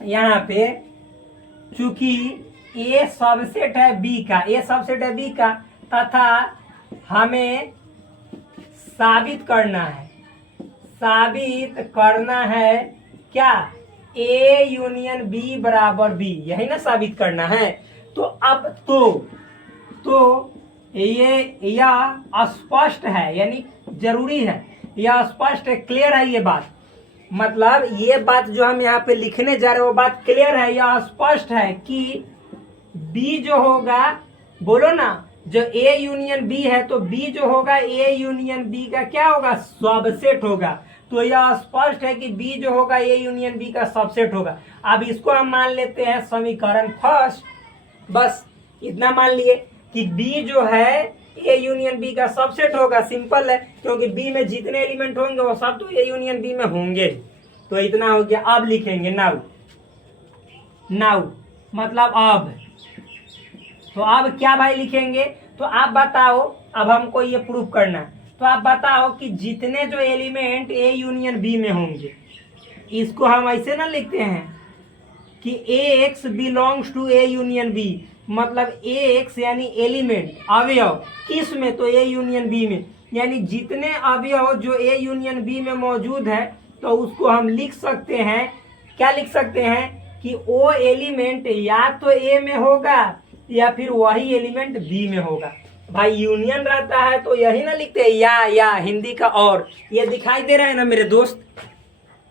यहाँ पे, चूंकि ए सबसेट है बी का, ए सबसेट है बी का, तथा हमें साबित करना है, साबित करना है क्या, ए यूनियन बी बराबर बी, यही ना साबित करना है। तो अब तो ये यह स्पष्ट है, यानी जरूरी है, यह स्पष्ट है, क्लियर है ये बात। मतलब ये बात जो हम यहाँ पे लिखने जा रहे हैं वो बात क्लियर है, यह स्पष्ट है कि बी जो होगा, बोलो ना, जो ए यूनियन बी है तो बी जो होगा ए यूनियन बी का क्या होगा, सबसेट होगा। तो यह स्पष्ट है कि बी जो होगा ए यूनियन बी का सबसेट होगा। अब इसको हम मान लेते हैं समीकरण फर्स्ट, बस इतना मान लिए कि बी जो है ए यूनियन बी का सबसेट होगा। सिंपल है, क्योंकि बी में जितने एलिमेंट होंगे वो सब तो ए यूनियन बी में होंगे। तो इतना हो गया। अब लिखेंगे नाउ मतलब अब। तो अब क्या भाई लिखेंगे, तो आप बताओ, अब हमको ये प्रूफ करना। तो आप बताओ कि जितने जो एलिमेंट ए यूनियन बी में होंगे, इसको हम ऐसे ना लिखते हैं कि Ax belongs to A union B, मतलब Ax यानी एलिमेंट, अवयव, किस में, तो ए यूनियन बी में, यानी जितने अवयव जो ए यूनियन बी में मौजूद है तो उसको हम लिख सकते हैं क्या लिख सकते हैं कि वो एलिमेंट या तो ए में होगा या फिर वही एलिमेंट बी में होगा। भाई यूनियन रहता है तो यही ना लिखते हैं या हिंदी का और। ये दिखाई दे रहा है ना मेरे दोस्त?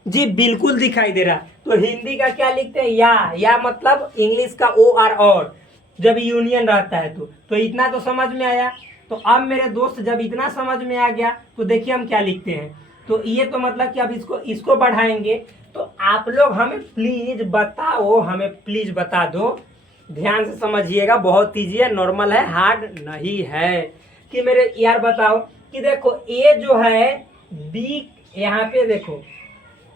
जी बिल्कुल दिखाई दे रहा। तो हिंदी का क्या लिखते हैं? या मतलब इंग्लिश का ओ आर और, जब यूनियन रहता है तो इतना तो समझ में आया। तो अब मेरे दोस्त जब इतना समझ में आ गया तो देखिए हम क्या लिखते हैं। तो ये तो मतलब कि अब इसको बढ़ाएंगे। तो आप लोग हमें प्लीज बताओ, हमें प्लीज बता दो, ध्यान से समझिएगा, बहुत ईजी है, नॉर्मल है, हार्ड नहीं है। कि मेरे यार बताओ कि देखो ए जो है बी, यहाँ पे देखो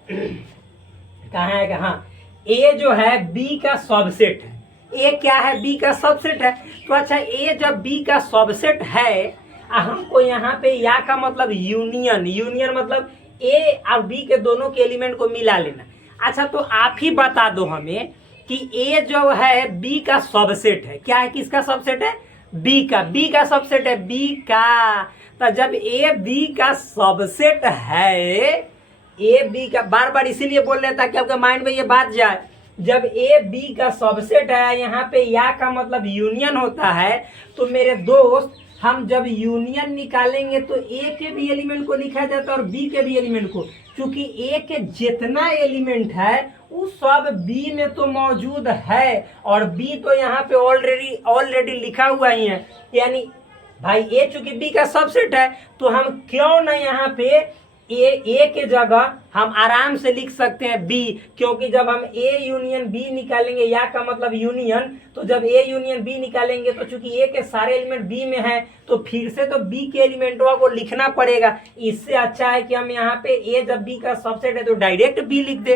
कहाँ है, हाँ, ए जो है बी का सबसेट है। ए क्या है? बी का सबसेट है। तो अच्छा, ए जब बी का सबसेट है, हमको यहाँ पे या का मतलब यूनियन मतलब ए और बी के दोनों के एलिमेंट को मिला लेना। अच्छा, तो आप ही बता दो हमें कि ए जो है बी का सबसेट है। क्या है? किसका सबसेट है? बी का सबसेट है, बी का। तो जब ए बी का सबसेट है, ए बी का, बार बार इसीलिए बोल रहे हैं ताकि आपके माइंड में ये बात जाए, जब ए बी का सबसेट है, यहाँ पे या का मतलब यूनियन होता है। तो मेरे दोस्त हम जब यूनियन निकालेंगे तो ए के भी एलिमेंट को लिखा जाता है और बी के भी एलिमेंट को, क्योंकि ए के जितना एलिमेंट है वो सब बी में तो मौजूद है और बी तो यहाँ पे ऑलरेडी लिखा हुआ ही है। यानी भाई ए चूंकि बी का सबसेट है तो हम क्यों ना यहाँ पे ए के जगह हम आराम से लिख सकते हैं बी, क्योंकि जब हम ए यूनियन बी निकालेंगे, या का मतलब यूनियन, तो जब ए यूनियन बी निकालेंगे तो चूंकि ए के सारे एलिमेंट बी में हैं तो फिर से तो बी के एलिमेंटों को लिखना पड़ेगा। इससे अच्छा है कि हम यहाँ पे ए जब बी का सबसेट है तो डायरेक्ट बी लिख दे,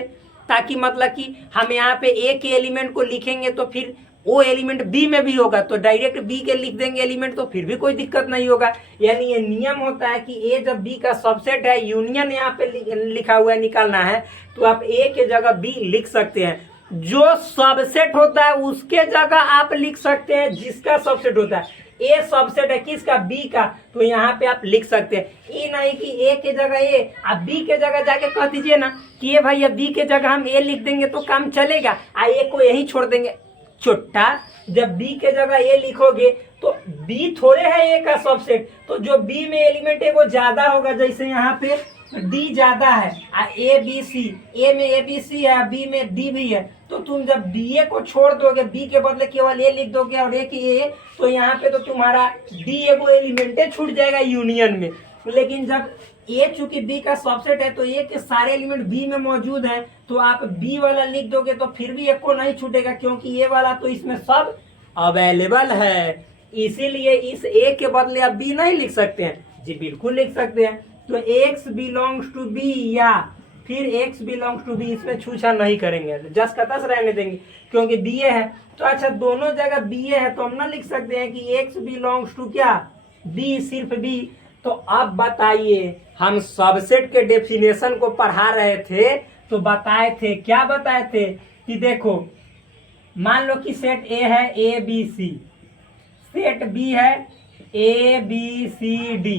ताकि मतलब कि हम यहाँ पे ए के एलिमेंट को लिखेंगे तो फिर वो एलिमेंट बी में भी होगा, तो डायरेक्ट बी के लिख देंगे एलिमेंट, तो फिर भी कोई दिक्कत नहीं होगा। यानी ये नियम होता है कि ए जब बी का सबसेट है, यूनियन यहाँ पे लिखा हुआ है, निकालना है, तो आप ए के जगह बी लिख सकते हैं। जो सबसेट होता है उसके जगह आप लिख सकते हैं जिसका सबसेट होता है। ए सबसेट है किसका? बी का, तो यहाँ पे आप लिख सकते हैं। ये नहीं कि ए के जगह ए, आप बी के जगह जाके कह दीजिए ना कि ये भाई बी के जगह हम ए लिख देंगे तो काम चलेगा, ए को यही छोड़ देंगे। छोटा, जब बी के जगह ए लिखोगे तो बी थोड़े है ए का सबसेट, तो जो बी में एलिमेंट है वो ज्यादा होगा। जैसे यहाँ पे डी ज्यादा है, ए बी सी, ए में ए बी सी है, बी में डी भी है, तो तुम जब बी ए को छोड़ दोगे, बी के बदले केवल ए लिख दोगे और एक ए, तो यहाँ पे तो तुम्हारा डी एगो एलिमेंट छूट जाएगा यूनियन में। लेकिन जब ए चूंकि बी का सबसेट है तो ए के सारे एलिमेंट बी में मौजूद हैं, तो आप बी वाला लिख दोगे तो फिर भी एक को नहीं छूटेगा, क्योंकि ए वाला तो इसमें सब अवेलेबल है। इसीलिए इस ए के बदले आप बी नहीं लिख सकते हैं। जी बिल्कुल लिख सकते हैं। तो एक्स बिलोंग्स टू बी या फिर एक्स बिलोंग्स टू बी, इसमें छूछा नहीं करेंगे, जस का तस रहने देंगे, क्योंकि बी ए है। तो अच्छा, दोनों जगह बी ए है तो हम ना लिख सकते हैं कि एक्स बिलोंग्स टू क्या? बी, सिर्फ बी। तो अब बताइए, हम सबसेट के डेफिनेशन को पढ़ा रहे थे तो बताए थे, क्या बताए थे कि देखो मान लो कि सेट ए है A B C, set B है ए बी सी डी,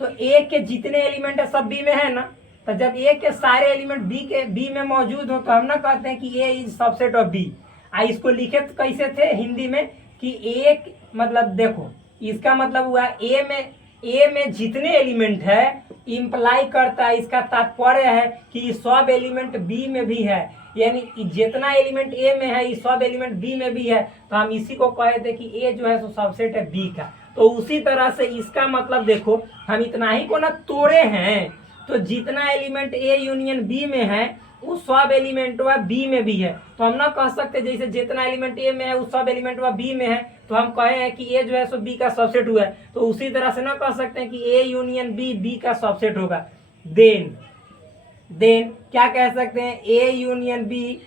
तो ए के जितने एलिमेंट है सब बी में है ना। तो जब ए के सारे एलिमेंट बी में मौजूद हो तो हम ना कहते हैं कि ए इज सबसेट ऑफ बी। इसको लिखे तो कैसे थे हिंदी में कि एक मतलब देखो, इसका मतलब हुआ ए में जितने एलिमेंट है इंप्लाई करता है, इसका तात्पर्य है कि सब एलिमेंट बी में भी है, यानी जितना एलिमेंट ए में है ये सब एलिमेंट बी में भी है। तो हम इसी को कहे थे कि ए जो है सो सबसेट है बी का। तो उसी तरह से इसका मतलब देखो, हम इतना ही को ना तोड़े हैं, तो जितना एलिमेंट ए यूनियन बी में है वो सब एलिमेंट वह बी में भी है। तो हम ना कह सकते जैसे जितना एलिमेंट ए में है वो सब एलिमेंट वह बी में है, तो हम कहे हैं कि ए जो है सो बी का सबसेट हुआ है। तो उसी तरह से ना कह सकते हैं कि ए यूनियन बी बी का सबसेट होगा। देन क्या कह सकते हैं? ए यूनियन बी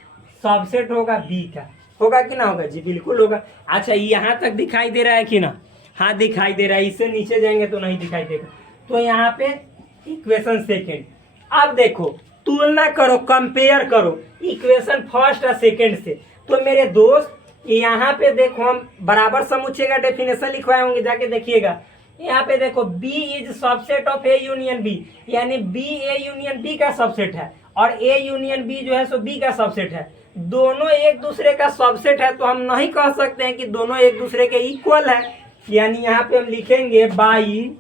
सबसेट होगा बी का, होगा कि ना होगा? जी बिल्कुल होगा। अच्छा, यहाँ तक दिखाई दे रहा है कि ना? हाँ दिखाई दे रहा है। इससे नीचे जाएंगे तो नहीं दिखाई देगा। तो यहाँ पे इक्वेशन सेकेंड, अब देखो तुलना करो, कंपेयर करो इक्वेशन फर्स्ट और सेकेंड से। तो मेरे दोस्त यहाँ पे देखो, हम बराबर समुच्चय का डेफिनेशन लिखवाए होंगे, जाके देखिएगा। यहाँ पे देखो B is subset of A union B, यानी बी ए यूनियन बी का सबसेट है। और ए यूनियन बी जो है सो बी का सबसेट है, दोनों एक दूसरे का सबसेट है, तो हम नहीं कह सकते हैं कि दोनों एक दूसरे के इक्वल है। यानी यहाँ पे हम लिखेंगे by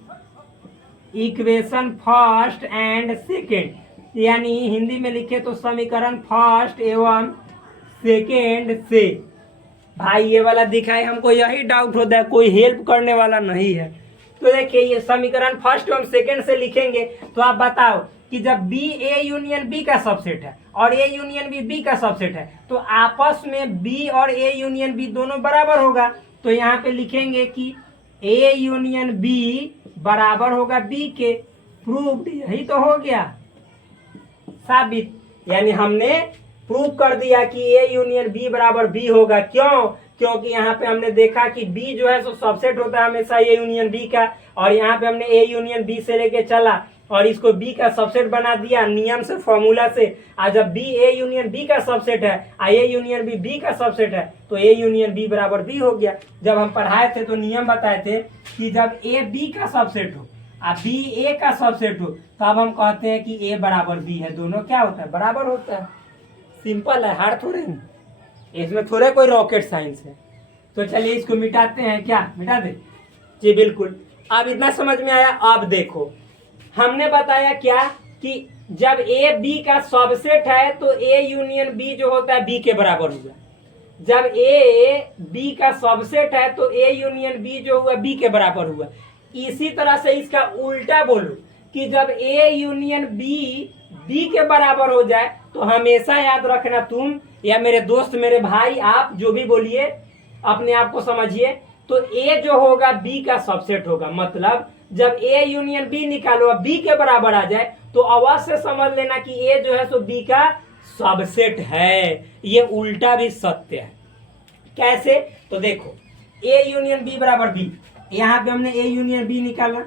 equation first and second, यानी हिंदी में लिखे तो समीकरण फर्स्ट एवं सेकेंड से। भाई ये वाला दिखाए, हमको यही डाउट होता है, कोई हेल्प करने वाला नहीं है। तो देखिए ये समीकरण फर्स्ट एवं सेकेंड से लिखेंगे, तो आप बताओ कि जब बी ए यूनियन बी का सबसेट है और ए यूनियन बी बी का सबसेट है, तो आपस में बी और ए यूनियन बी दोनों बराबर होगा। तो यहाँ पे लिखेंगे कि ए यूनियन बी बराबर होगा बी के। प्रूव्ड, यही तो हो गया साबित, यानी हमने प्रूव कर दिया कि ए यूनियन बी बराबर बी होगा। क्यों? क्योंकि यहाँ पे हमने देखा कि बी जो है सो सबसेट होता है हमेशा ए यूनियन बी का, और यहाँ पे हमने ए यूनियन बी से लेके चला और इसको बी का सबसेट बना दिया नियम से, फॉर्मूला से। आज जब बी ए यूनियन बी का सबसेट है और ए यूनियन बी बी का सबसेट है, तो ए यूनियन बी बराबर बी हो गया। जब हम पढ़ाए थे तो नियम बताए थे कि जब ए बी का सबसेट हो और बी ए का सबसेट हो, तब हम कहते हैं कि ए बराबर बी है। दोनों क्या होता है? बराबर होता है। सिंपल है, हार्ड थोड़े है, इसमें थोड़े कोई रॉकेट साइंस है। तो चलिए इसको मिटाते हैं, क्या मिटा दे? जी बिल्कुल। अब इतना समझ में आया। अब देखो हमने बताया क्या कि जब ए बी का सबसेट है तो ए यूनियन बी जो होता है बी के बराबर हुआ। जब ए बी का सबसेट है तो ए यूनियन बी जो हुआ बी के बराबर हुआ। इसी तरह से इसका उल्टा बोलो कि जब ए यूनियन बी बी के बराबर हो जाए, तो हमेशा याद रखना, तुम या मेरे दोस्त, मेरे भाई, आप जो भी बोलिए, अपने आप को समझिए, तो ए जो होगा बी का सबसेट होगा। मतलब जब ए यूनियन बी निकालो और बी के बराबर आ जाए, तो अवश्य समझ लेना कि ए जो है सो बी का सबसेट है। ये उल्टा भी सत्य है। कैसे? तो देखो ए यूनियन बी बराबर बी, यहाँ पे हमने ए यूनियन बी निकाला,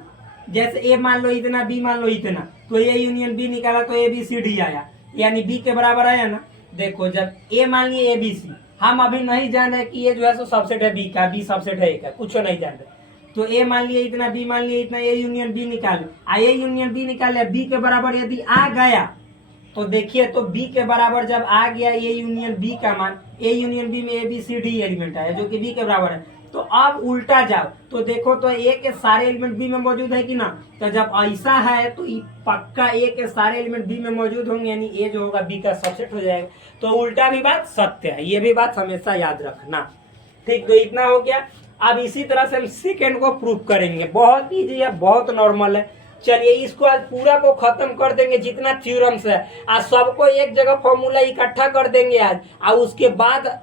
जैसे ए मान लो इतना, बी मान लो इतना, तो ए यूनियन बी निकाला तो ए बी सी डी आया, यानी बी के बराबर आया ना। देखो जब ए मान लिए ए बी सी, हम अभी नहीं जान रहे कि ये जो है सो सबसेट है बी का, बी सबसेट है ए का, कुछ नहीं जान रहे। तो ए मान लिए इतना, बी मान लिए इतना, ए यूनियन बी निकाले, ए यूनियन बी निकाले, बी के बराबर यदि आ गया, तो देखिए तो बी के बराबर जब आ गया ए यूनियन बी का मान, ए यूनियन बी में A B C D element आया जो कि बी के बराबर है। तो अब उल्टा जाओ तो देखो तो ए के सारे एलिमेंट बी में मौजूद है कि ना। तो जब ऐसा है तो पक्का ए के सारे एलिमेंट बी में मौजूद होंगे, यानी ए जो होगा बी का सबसेट हो जाएगा। तो उल्टा भी बात सत्य है, ये भी बात हमेशा याद रखना। ठीक, तो इतना हो गया। अब इसी तरह से हम सेकेंड को प्रूफ करेंगे। बहुत इजी है, बहुत नॉर्मल है। चलिए इसको आज पूरा को खत्म कर देंगे, जितना थ्योरम्स है आज सबको एक जगह फॉर्मूला इकट्ठा कर देंगे आज। और उसके बाद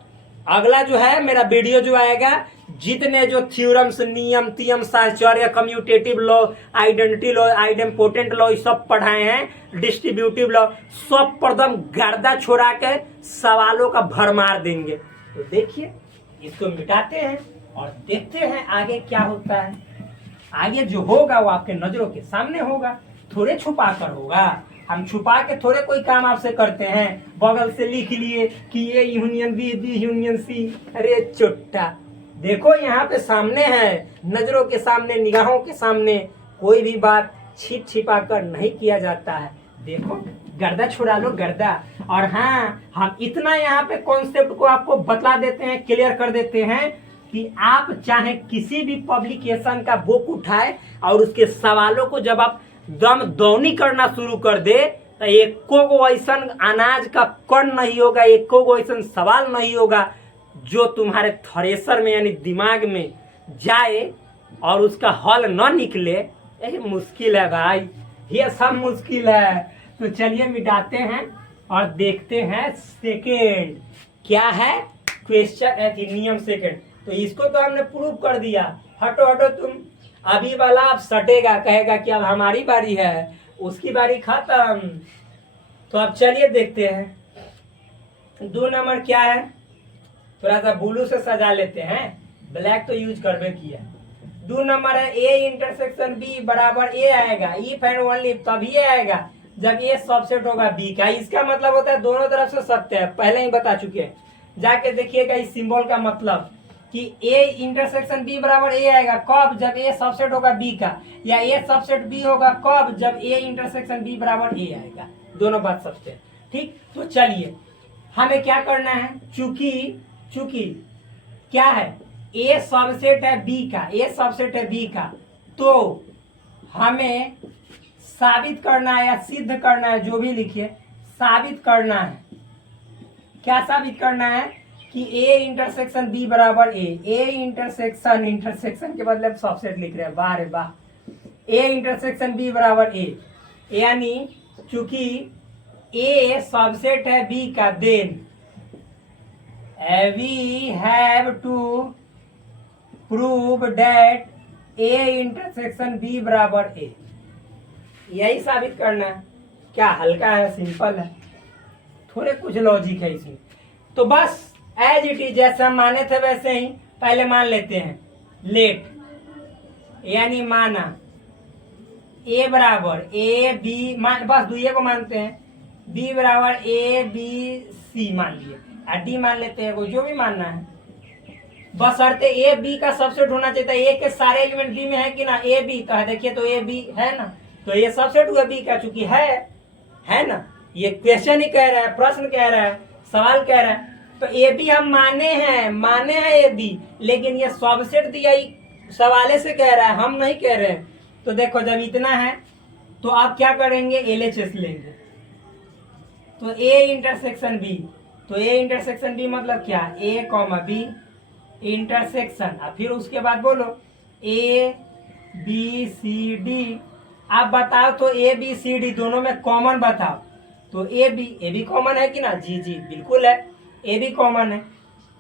अगला जो है मेरा वीडियो जो आएगा, जितने जो थ्योरम्स, नियम, तियम, साहचर्य, commutative law, identity law, idempotent law, सब पढ़ाए हैं, डिस्ट्रीब्यूटिव लॉ, सब प्रदम गर्दा छोड़ा के सवालों का भरमार देंगे। तो देखिए इसको मिटाते हैं और देखते हैं आगे क्या होता है। आगे जो होगा वो आपके नजरों के सामने होगा, थोड़े छुपा कर होगा। हम छुपा के थोड़े कोई काम आपसे करते हैं। बगल से लिख लिए कि ये union B, B union C, अरे चुट्टा, देखो यहाँ पे सामने है, नजरों के सामने, निगाहों के सामने। कोई भी बात छिप छिपा कर नहीं किया जाता है। देखो गर्दा छुड़ा लो, गर्दा। और हाँ, हम इतना यहाँ पे कॉन्सेप्ट को आपको बतला देते हैं, क्लियर कर देते हैं कि आप चाहे किसी भी पब्लिकेशन का बुक उठाए और उसके सवालों को जब आप दम दौनी करना शुरू कर दे, तो एको गो ऐसा अनाज का कण नहीं होगा, एको गो ऐसा सवाल नहीं होगा जो तुम्हारे थ्रेसर में यानी दिमाग में जाए और उसका हल न निकले। यही मुश्किल है भाई, ये सब मुश्किल है। तो चलिए मिटाते हैं और देखते हैं सेकेंड क्या है। क्वेश्चन नियम सेकेंड, तो इसको तो हमने प्रूव कर दिया। हटो हटो तुम, अभी वाला अब सटेगा, कहेगा कि अब हमारी बारी है, उसकी बारी खत्म। तो अब चलिए देखते हैं 2 नंबर क्या है। थोड़ा सा ब्लू से सजा लेते हैं, ब्लैक तो यूज करबे किया। 2 नंबर है ए इंटरसेक्शन बी बराबर ए आएगा, इफ एंड ओनली तभी आएगा जब ए सबसेट होगा बी का। इसका मतलब होता है दोनों तरफ से सत्य है, पहले ही बता चुके हैं। जाके देखिएगा इस सिंबल का मतलब कि ए इंटरसेक्शन बी बराबर ए आएगा कब, जब ए सबसेट होगा बी का, या ए सबसेट बी होगा कब, जब ए इंटरसेक्शन बी बराबर ए आएगा। दोनों बात सत्य है। ठीक, तो चलिए हमें क्या करना है, चूंकि क्या है, ए सबसेट है बी का, ए सबसेट है बी का, तो हमें साबित करना है या सिद्ध करना है, जो भी लिखिए, साबित करना है। क्या साबित करना है कि ए इंटरसेक्शन बी बराबर ए इंटरसेक्शन, इंटरसेक्शन के बदले सबसेट लिख रहे हैं, वाह रे वाह, ए इंटरसेक्शन बी बराबर ए, यानी चूंकि ए सबसेट है बी का, then we have to prove that A intersection B बराबर ए, यही साबित करना है। क्या हल्का है, सिंपल है, थोड़े कुछ लॉजिक है इसमें। तो बस एज इट इज, जैसे हम माने थे वैसे ही पहले मान लेते हैं। लेट, यानी माना ए बराबर ए बी, बस दुइये को मानते हैं, बी बराबर ए बी सी मान लिए, और डी मान लेते हैं, को जो भी मानना है, बस शर्ते ए बी का सबसेट होना चाहिए। ए के सारे एलिमेंट बी में है कि ना, ए बी का देखिए, तो ए बी है ना, तो ये सबसेट हुआ बी का, चूंकि है ना, ये क्वेश्चन ही कह रहा है, प्रश्न कह रहा है, सवाल कह रहा है। तो ए बी हम माने हैं ए बी, लेकिन ये सबसेट दिया सवाले से कह रहा है, हम नहीं कह रहे हैं। तो देखो जब इतना है तो आप क्या करेंगे, LHS लेंगे, तो ए इंटरसेक्शन बी, तो ए इंटरसेक्शन बी मतलब क्या, ए कॉमा बी इंटरसेक्शन, और फिर उसके बाद बोलो ए बी सी डी। आप बताओ तो ए बी सी डी दोनों में कॉमन बताओ, तो ए बी कॉमन है कि ना, जी बिल्कुल है, ए बी कॉमन है।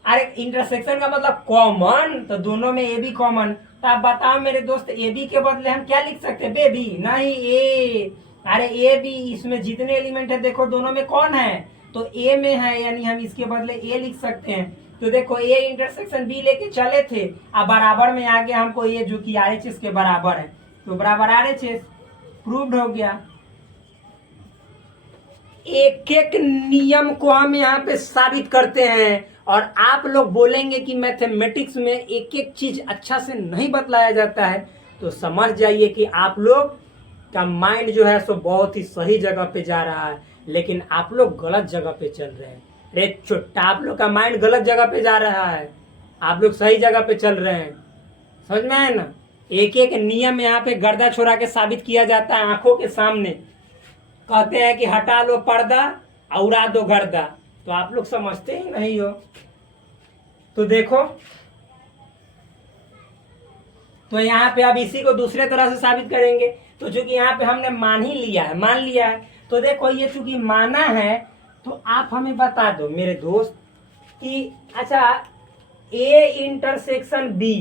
अरे इंटरसेक्शन का मतलब कॉमन, तो दोनों में ए बी कॉमन। तो आप बताओ मेरे दोस्त, ए बी के बदले हम क्या लिख सकते हैं, बेबी, नहीं ए, अरे ए बी, इसमें जितने एलिमेंट है देखो दोनों में कौन है, तो ए में है, यानी हम इसके बदले ए लिख सकते हैं। तो देखो ए इंटरसेक्शन बी लेके चले थे, अब बराबर में आ गया हमको ये, जो कि RHS के बराबर है, तो बराबर RHS प्रूव्ड हो गया। एक एक नियम को हम यहाँ पे साबित करते हैं, और आप लोग बोलेंगे कि मैथमेटिक्स में एक एक चीज अच्छा से नहीं बतलाया जाता है, तो समझ जाइए कि आप लोग का माइंड जो है सो बहुत ही सही जगह पे जा रहा है, लेकिन आप लोग गलत जगह पे चल रहे हैं। रे छोटा, आप लोग का माइंड गलत जगह पे जा रहा है, आप लोग सही जगह पे चल रहे हैं, समझ में है ना। एक एक नियम यहाँ पे गर्दा छोड़ा के साबित किया जाता है आंखों के सामने। कहते हैं कि हटा लो पर्दा और उड़ा दो गर्दा, तो आप लोग समझते ही नहीं हो। तो देखो, तो यहाँ पे अब इसी को दूसरे तरह से साबित करेंगे। तो चूंकि यहाँ पे हमने मान लिया है, तो देखो ये चूंकि माना है, तो आप हमें बता दो मेरे दोस्त कि अच्छा ए इंटरसेक्शन बी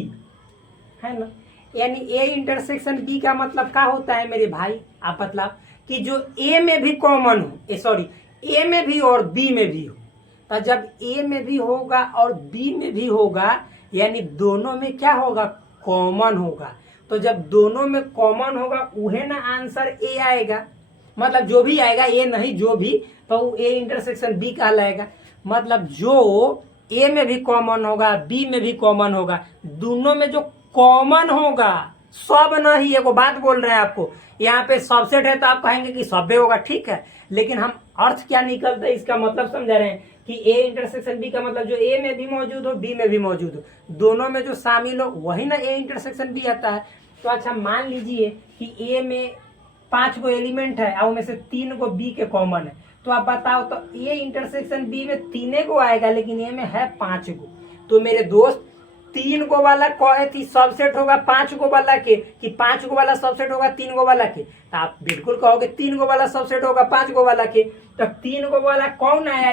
है ना, यानी ए इंटरसेक्शन बी का मतलब क्या होता है मेरे भाई, आप मतलब कि जो ए में भी कॉमन हो, ए में भी और बी में भी हो। तो जब ए में भी होगा और बी में भी होगा, यानी दोनों में क्या होगा, कॉमन होगा। तो जब दोनों में कॉमन होगा उहे ना आंसर ए आएगा, मतलब जो भी आएगा, ए नहीं जो भी, तो ए इंटरसेक्शन बी कहलाएगा। मतलब जो ए में भी कॉमन होगा, बी में भी कॉमन होगा, दोनों में जो कॉमन होगा, सब नहीं, एगो बात बोल रहे हैं आपको, यहाँ पे सबसेट है तो आप कहेंगे कि सब होगा, ठीक है, लेकिन हम अर्थ क्या निकलता है इसका मतलब समझा रहे हैं कि ए इंटरसेक्शन बी का मतलब जो ए में भी मौजूद हो, बी में भी मौजूद हो, दोनों में जो शामिल हो वही ना ए इंटरसेक्शन बी आता है। तो अच्छा मान लीजिए कि ए में 5 गो एलिमेंट है और उनमें से 3 गो बी के कॉमन है, तो आप बताओ तो ए इंटरसेक्शन बी में 3 गो आएगा, लेकिन ए में है 5 गो। तो मेरे दोस्त 3 गो वाला कहे थी सबसेट होगा 5 गो वाला के, कि 5 गो वाला सबसेट होगा 3 गो वाला के, तो आप बिल्कुल कहोगे 3 गो वाला सबसेट होगा 5 गो वाला के। तो 3 गो वाला कौन आया,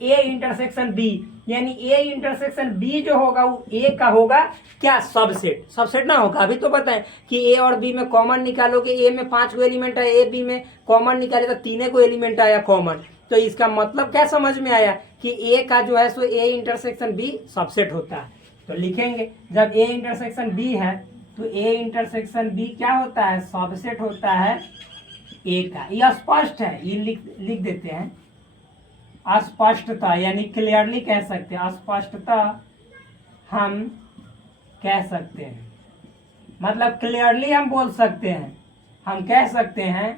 ए इंटरसेक्शन बी, यानी ए इंटरसेक्शन बी जो होगा वो ए का होगा क्या, सबसेट ना होगा। अभी तो बताएं कि ए और बी में कॉमन निकालोगे, ए में 5 गो एलिमेंट है, ए बी में कॉमन निकाले तो 3 गो एलिमेंट आया कॉमन। तो इसका मतलब क्या समझ में आया कि ए का जो है सो ए इंटरसेक्शन बी सबसेट होता है। तो लिखेंगे जब ए इंटरसेक्शन बी है तो ए इंटरसेक्शन बी क्या होता है, सबसेट होता है ए का। ये स्पष्ट है, ये लिख देते हैं अस्पष्टता, यानी क्लियरली कह सकते हैं, अस्पष्टता हम कह सकते हैं, मतलब क्लियरली हम बोल सकते हैं, हम कह सकते हैं,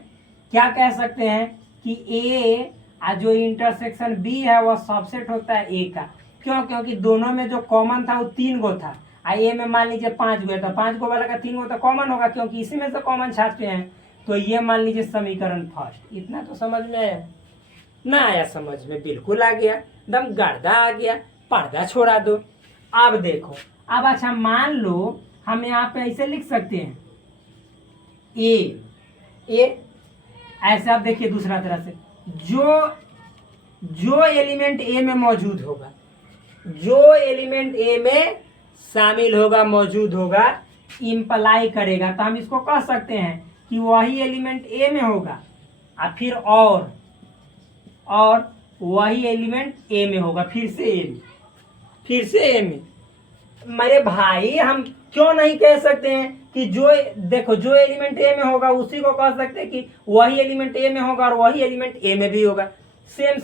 क्या कह सकते हैं कि ए जो इंटरसेक्शन बी है वह सबसेट होता है ए का। क्यों? क्योंकि दोनों में जो कॉमन था वो 3 गो था, ए में मान लीजिए 5 गो है, तो 5 गो वाला का 3 गो तो कॉमन होगा, क्योंकि इसी में से कॉमन छापते हैं। तो ये मान लीजिए समीकरण फर्स्ट। इतना तो समझ में आया? ना आया समझ में? बिल्कुल आ गया, एकदम गर्दा आ गया, पर्दा छोड़ा दो। अब देखो, अब अच्छा मान लो हम यहाँ पे ऐसे लिख सकते हैं ए ऐसे। आप देखिए दूसरा तरह से, जो एलिमेंट ए में मौजूद होगा, जो एलिमेंट ए में शामिल होगा, मौजूद होगा, इम्प्लाई करेगा, तो हम इसको कह सकते हैं कि वही एलिमेंट ए में होगा और फिर और वही एलिमेंट ए में होगा, फिर से ए में। मेरे भाई हम क्यों नहीं कह सकते हैं कि जो एलिमेंट ए में होगा उसी को कह सकते हैं कि वही एलिमेंट ए में होगा और वही एलिमेंट ए में भी होगा। सेम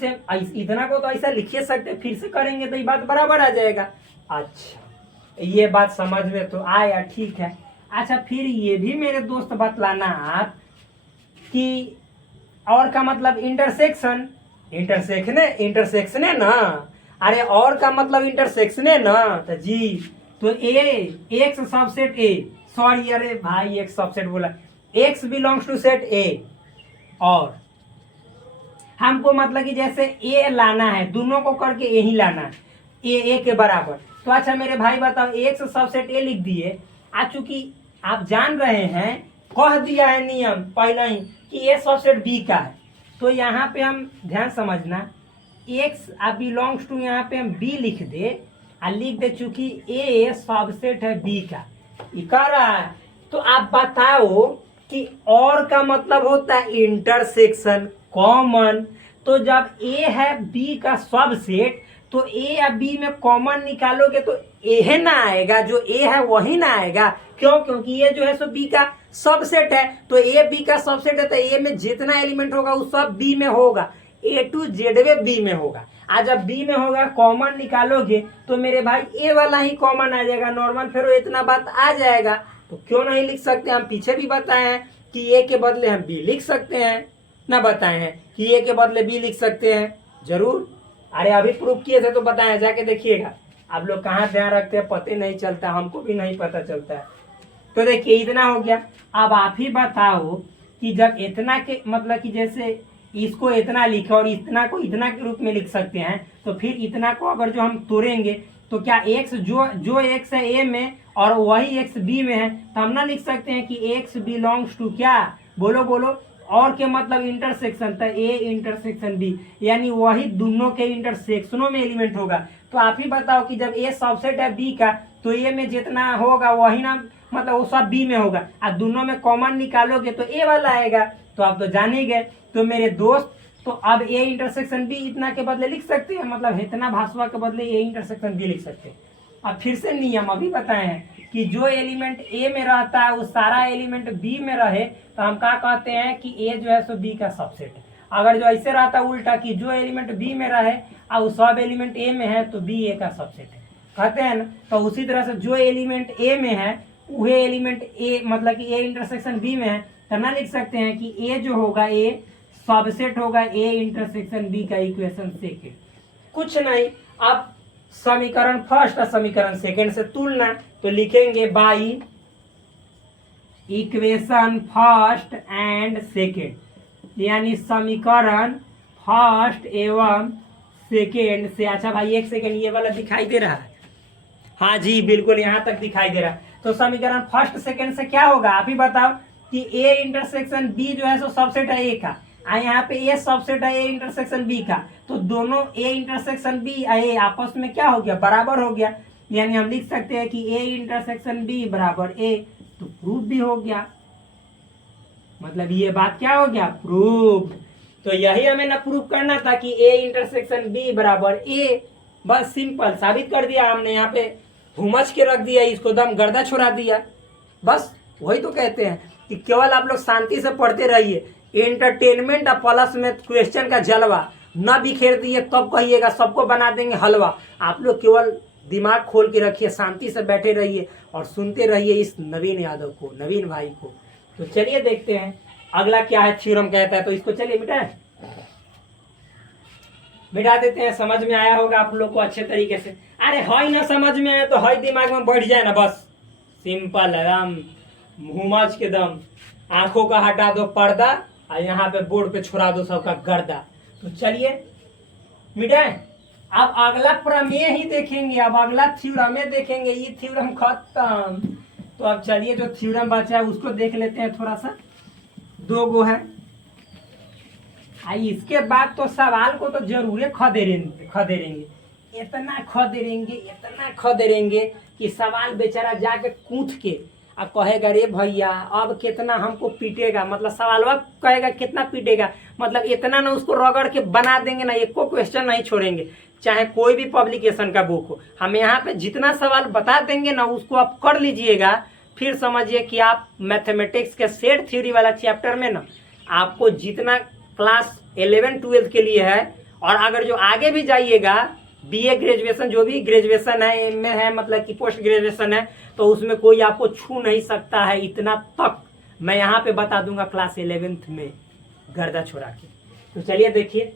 इतना को तो ऐसा लिखिए सकते, फिर से करेंगे तो ये बात बराबर आ जाएगा। अच्छा, ये बात समझ में तो आया, ठीक है। अच्छा, फिर ये भी मेरे दोस्त बतलाना आप कि और का मतलब इंटरसेक्शन है ना। अरे और का मतलब इंटरसेक्शन है ना, तो जी तो एक्स सबसेट ए, सॉरी अरे भाई एक सबसेट बोला, X belongs to set A, और हमको मतलब कि जैसे ए लाना है, दोनों को करके ए ही लाना है, ए के बराबर। तो अच्छा मेरे भाई बताओ, एक्स सबसेट ए लिख दिए। आज चूंकि आप जान रहे हैं, कह दिया है नियम पहले ही कि ए सबसेट बी का है, तो यहाँ पे हम ध्यान समझना, एक्स बिलोंग्स टू यहाँ पे हम बी लिख दे और लिख दे चूंकि ए सबसेट है बी का, ये कह रहा है। तो आप बताओ कि और का मतलब होता है इंटरसेक्शन, कॉमन। तो जब ए है बी का सबसेट, तो ए या बी में कॉमन निकालोगे तो ए है ना आएगा, जो ए है वही ना आएगा। क्यों? क्योंकि ये जो है सो बी का सबसेट है, तो ए बी का सबसेट है, तो ए में जितना एलिमेंट होगा वो सब बी में होगा, ए टू जेड में बी में होगा। आज जब बी में होगा कॉमन निकालोगे तो मेरे भाई ए वाला ही कॉमन आ जाएगा, नॉर्मल फिर इतना बात आ जाएगा। तो क्यों नहीं लिख सकते? हम पीछे भी बताए हैं कि ए के बदले हम बी लिख सकते हैं, ना बताए हैं कि ए के बदले बी लिख सकते हैं? जरूर। अरे अभी प्रूफ किए थे तो बताए, जाके देखिएगा। आप लोग कहाँ ध्यान रखते हैं पता नहीं चलता, हमको भी नहीं पता चलता है। तो देखिए इतना हो गया। अब आप ही बताओ कि जब इतना के मतलब कि जैसे इसको इतना लिखे और इतना को इतना के रूप में लिख सकते हैं, तो फिर इतना को अगर जो हम तोड़ेंगे तो क्या एक्स जो एक्स है ए में और वही एक्स बी में है, तो हम ना लिख सकते हैं कि एक्स बिलोंग्स टू क्या, बोलो और के मतलब इंटरसेक्शन, तो ए इंटरसेक्शन बी, यानी वही दोनों के इंटरसेक्शनों में एलिमेंट होगा। तो आप ही बताओ कि जब ए सबसेट है बी का, तो ए में जितना होगा वही ना मतलब वो सब बी में होगा, और दोनों में कॉमन निकालोगे तो ए वाला आएगा। तो आप तो जान ही गए। तो मेरे दोस्त, तो अब ए इंटरसेक्शन बी इतना के बदले लिख सकते हैं, मतलब इतना भाषवा के बदले ए इंटरसेक्शन बी लिख सकते हैं। अब फिर से नियम अभी बताए हैं कि जो एलिमेंट ए में रहता है वो सारा एलिमेंट बी में रहे, तो हम क्या कहते हैं कि ए जो है सो बी का सबसेट है। अगर जो ऐसे रहता है उल्टा कि जो एलिमेंट बी में रहे और सब एलिमेंट ए में है, तो बी ए का सबसेट है, कहते हैं ना। तो उसी तरह से जो एलिमेंट ए में है वही एलिमेंट ए मतलब कि ए इंटरसेक्शन बी में है, तो ना लिख सकते हैं कि ए जो होगा ए सबसेट होगा ए इंटरसेक्शन बी का। इक्वेशन सेकेंड कुछ नहीं। अब समीकरण फर्स्ट और समीकरण सेकेंड से तुलना, तो लिखेंगे by equation first and second, यानी समीकरण फर्स्ट एवं सेकेंड से। अच्छा भाई एक सेकेंड, ये वाला दिखाई दे रहा है? हाँ जी बिल्कुल, यहाँ तक दिखाई दे रहा है। तो समीकरण फर्स्ट सेकेंड से क्या होगा आप ही बताओ कि ए इंटरसेक्शन बी जो है सो सबसेट है ए का, यहाँ पे ए सबसेट है ए इंटरसेक्शन बी का, तो दोनों ए इंटरसेक्शन बी ए आपस में क्या हो गया, बराबर हो गया। यानी हम लिख सकते हैं कि ए इंटरसेक्शन बी बराबर ए, तो प्रूफ भी हो गया। मतलब ये बात क्या हो गया, प्रूफ। तो यही हमें ना प्रूफ करना था कि ए इंटरसेक्शन बी बराबर ए, बस सिंपल साबित कर दिया हमने। यहाँ पे घुमच के रख दिया, इसको दम गर्दा छुड़ा दिया। बस वही तो कहते हैं कि केवल आप लोग शांति से पढ़ते रहिए, एंटरटेनमेंट और प्लस में क्वेश्चन का जलवा न बिखेर दिए तब कहिएगा सबको बना देंगे हलवा। आप लोग केवल दिमाग खोल के रखिए, शांति से बैठे रहिए और सुनते रहिए इस नवीन यादव को, नवीन भाई को। तो चलिए देखते हैं अगला क्या है, थ्योरम कहता है, तो इसको चलिए मिटाएं। मिटा देते हैं। समझ में आया होगा आप लोग को अच्छे तरीके से। अरे हई ना समझ में आया तो हई दिमाग में बैठ जाए ना, बस सिंपल एकदम मुहमज के दम। आंखों का हटा दो पर्दा और यहाँ पे बोर्ड पे छोड़ा दो सबका गर्दा। तो चलिए मिटाए। अब अगला प्रमेय ही देखेंगे, अब अगला थ्योरम देखेंगे। ये थ्योरम खत्म। तो अब चलिए जो थ्योरम बचा है उसको देख लेते हैं थोड़ा सा। 2 गो है। इसके बाद तो सवाल को तो जरूर खदेड़ेंगे, इतना खदेड़ेंगे कि सवाल बेचारा जाके कूथ के अब कहेगा रे भैया अब कितना हमको पीटेगा। मतलब सवाल कहेगा कितना पीटेगा, मतलब इतना ना उसको रगड़ के बना देंगे ना, एक को क्वेश्चन नहीं छोड़ेंगे। चाहे कोई भी पब्लिकेशन का बुक हो, हम यहाँ पे जितना सवाल बता देंगे ना उसको आप कर लीजिएगा। फिर समझिए कि आप मैथमेटिक्स के सेट थ्योरी वाला चैप्टर में ना आपको जितना क्लास 11-12 के लिए है, और अगर जो आगे भी जाइएगा बीए ग्रेजुएशन जो भी ग्रेजुएशन है में है, मतलब कि पोस्ट ग्रेजुएशन है, तो उसमें कोई आपको छू नहीं सकता है। इतना तक मैं यहाँ पे बता दूंगा क्लास 11th में गर्दा छोड़ा के। तो चलिए देखिए,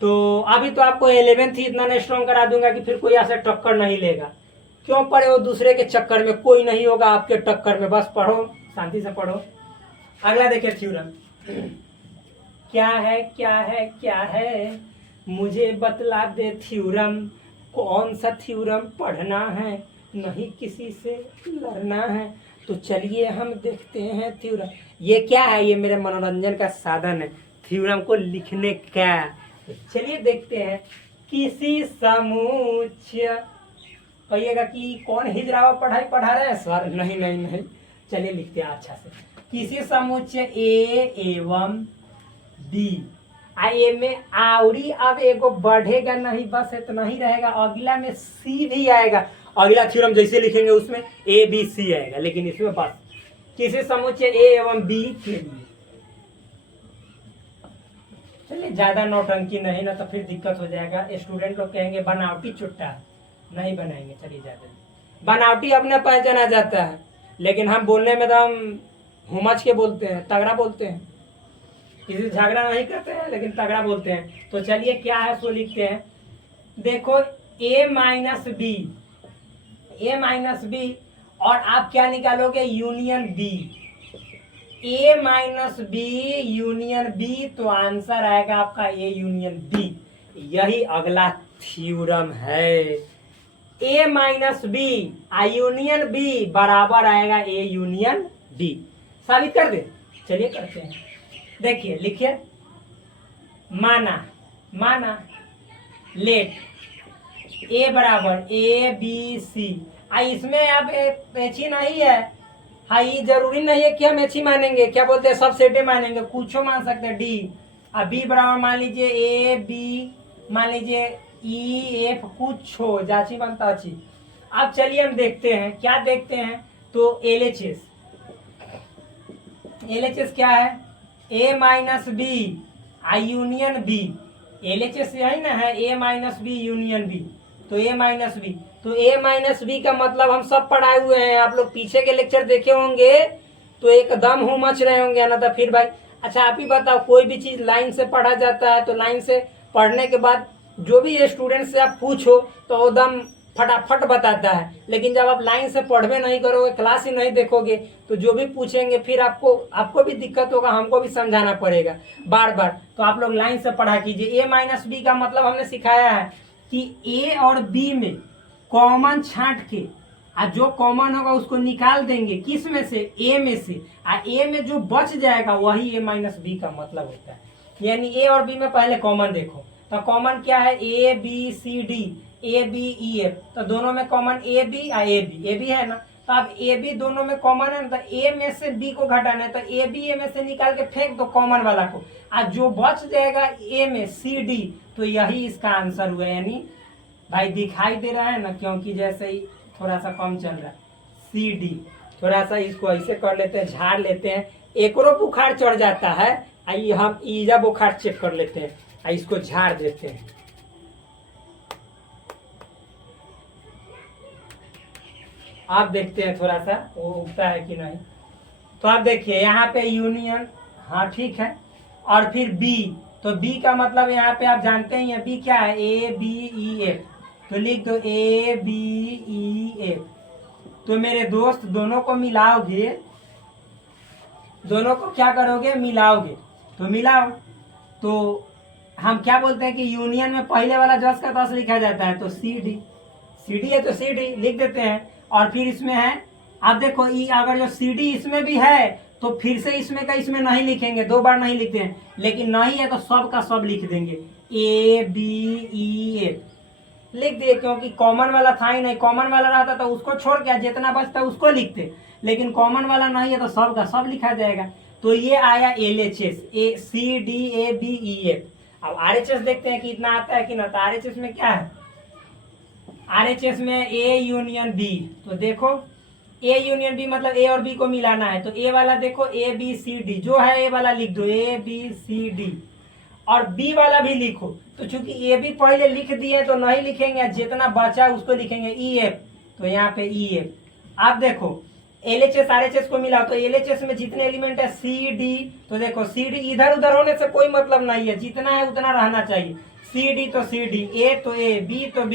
तो अभी तो आपको 11th ही इतना स्ट्रॉन्ग करा दूंगा कि फिर कोई ऐसा टक्कर नहीं लेगा। क्यों पढ़े हो दूसरे के चक्कर में, कोई नहीं होगा आपके टक्कर में। बस पढ़ो, शांति से पढ़ो। अगला देखिए थ्योरम क्या है मुझे बतला दे थ्योरम। कौन सा थ्योरम पढ़ना है, नहीं किसी से लड़ना है। तो चलिए हम देखते हैं थ्योरम। ये क्या है, ये मेरे मनोरंजन का साधन है थ्योरम को लिखने का। तो चलिए देखते हैं। किसी समुच्चय, कहिएगा कि कौन हिजरावा पढ़ाई पढ़ा रहे हैं सर। नहीं, चलिए लिखते हैं अच्छा से। किसी समुच्चय ए एवं बी, ए में आवरी अब एगो बढ़ेगा नहीं, बस इतना ही रहेगा। अगला में सी भी आएगा। अगला थ्योरम जैसे लिखेंगे उसमें ए बी सी आएगा, लेकिन इसमें बस किसी समुच्चय ए एवं बी के लिए। चलिए ज्यादा नौटंकी नहीं ना, तो फिर दिक्कत हो जाएगा। स्टूडेंट लोग कहेंगे बनावटी चुट्टा, नहीं बनाएंगे। चलिए ज्यादा बनावटी अपने पहचाना जाता है, लेकिन हम बोलने में तो हम हुमच के बोलते हैं, तगड़ा बोलते हैं। किसी से झगड़ा नहीं करते हैं, लेकिन तगड़ा बोलते हैं। तो चलिए क्या है सो लिखते हैं। देखो a माइनस बी और आप क्या निकालोगे, union B. a minus B union B, तो आंसर आएगा आपका a यूनियन बी। यही अगला थ्योरम है। a minus B union B बराबर आएगा a यूनियन बी। साबित कर दे, चलिए करते हैं। देखिए लिखिए, माना लेट ए बराबर ए बी सी। इसमें अब एच ही नहीं है। ये जरूरी नहीं है कि हम एच ही मानेंगे, क्या बोलते हैं सब सेटे मानेंगे, कुछ मान सकते हैं डी। अब बी बराबर मान लीजिए ए बी, मान लीजिए ई एफ, कुछ हो जाची बनता अच्छी। अब चलिए हम देखते हैं, क्या देखते हैं। तो एलएचएस क्या है, A minus B union B. LHS यही ना है, A minus B union B. तो ए माइनस बी, तो ए माइनस बी का मतलब हम सब पढ़ाए हुए हैं। आप लोग पीछे के लेक्चर देखे होंगे तो एकदम हो मच रहे होंगे ना, तो फिर भाई अच्छा आप ही बताओ, कोई भी चीज लाइन से पढ़ा जाता है तो लाइन से पढ़ने के बाद जो भी स्टूडेंट से आप पूछो तो एकदम फटाफट बताता है। लेकिन जब आप लाइन से पढ़वे नहीं करोगे, क्लास ही नहीं देखोगे, तो जो भी पूछेंगे फिर आपको भी दिक्कत होगा, हमको भी समझाना पड़ेगा बार बार। तो आप लोग लाइन से पढ़ा कीजिए। ए माइनस बी का मतलब हमने सिखाया है कि ए और बी में कॉमन छांट के जो कॉमन होगा उसको निकाल देंगे। किस में से, ए में से। ए में जो बच जाएगा वही ए माइनस बी का मतलब होता है। यानी ए और बी में पहले कॉमन देखो, तो कॉमन क्या है, A B C D, A B E F. तो दोनों में कॉमन ए बी है ना। तो अब ए बी दोनों में कॉमन है ना, तो ए में से बी को घटाना है, तो ए बी ए में से निकाल के फेंक दो कॉमन वाला को। जो बच जाएगा ए में सी डी, तो यही इसका आंसर हुआ। यानी भाई दिखाई दे रहा है ना, क्योंकि जैसे ही थोड़ा सा कम चल रहा है सी डी। थोड़ा सा इसको ऐसे कर लेते हैं, झाड़ लेते हैं। एकरो बुखार चढ़ जाता है, आइए हम ईजा बुखार चेक कर लेते हैं, इसको झाड़ देते हैं। आप देखते हैं थोड़ा सा वो उगता है कि नहीं। तो आप देखिए यहाँ पे यूनियन, हाँ ठीक है, और फिर बी, तो बी का मतलब यहाँ पे आप जानते हैं, बी क्या है, ABEF, तो लिख दो ABEF। तो मेरे दोस्त दोनों को मिलाओगे, दोनों को क्या करोगे, मिलाओगे, तो मिलाओ। तो हम क्या बोलते हैं कि यूनियन में पहले वाला 10 का 10 लिखा जाता है, तो CD, CD है तो CD लिख देते हैं। और फिर इसमें है, आप देखो अगर जो CD इसमें भी है तो फिर से इसमें का इसमें नहीं लिखेंगे, 2 बार नहीं लिखते हैं, लेकिन नहीं है तो सब का सब लिख देंगे, ABEF लिख दिए, क्योंकि कॉमन वाला था ही नहीं। कॉमन वाला रहता तो उसको छोड़ के जितना बचता उसको लिखते, लेकिन कॉमन वाला नहीं है तो सब का सब लिखा जाएगा। तो ये आया LHS, CDABEF। अब RHS देखते हैं कि इतना आता है कि ना। तो RHS में क्या है, RHS में A यूनियन B। तो देखो A यूनियन B मतलब A और B को मिलाना है, तो A वाला देखो ABCD, जो है A वाला लिख दो ABCD, और B वाला भी लिखो। तो चूंकि AB पहले लिख दिए तो नहीं लिखेंगे, जितना बचा उसको लिखेंगे EF, तो यहाँ पे EF। आप देखो LHS RHS को मिला, तो LHS में जितने एलिमेंट है CD, तो देखो CD इधर उधर होने से कोई मतलब नहीं है, जितना है उतना रहना चाहिए। CD तो CD, A तो A, B तो B,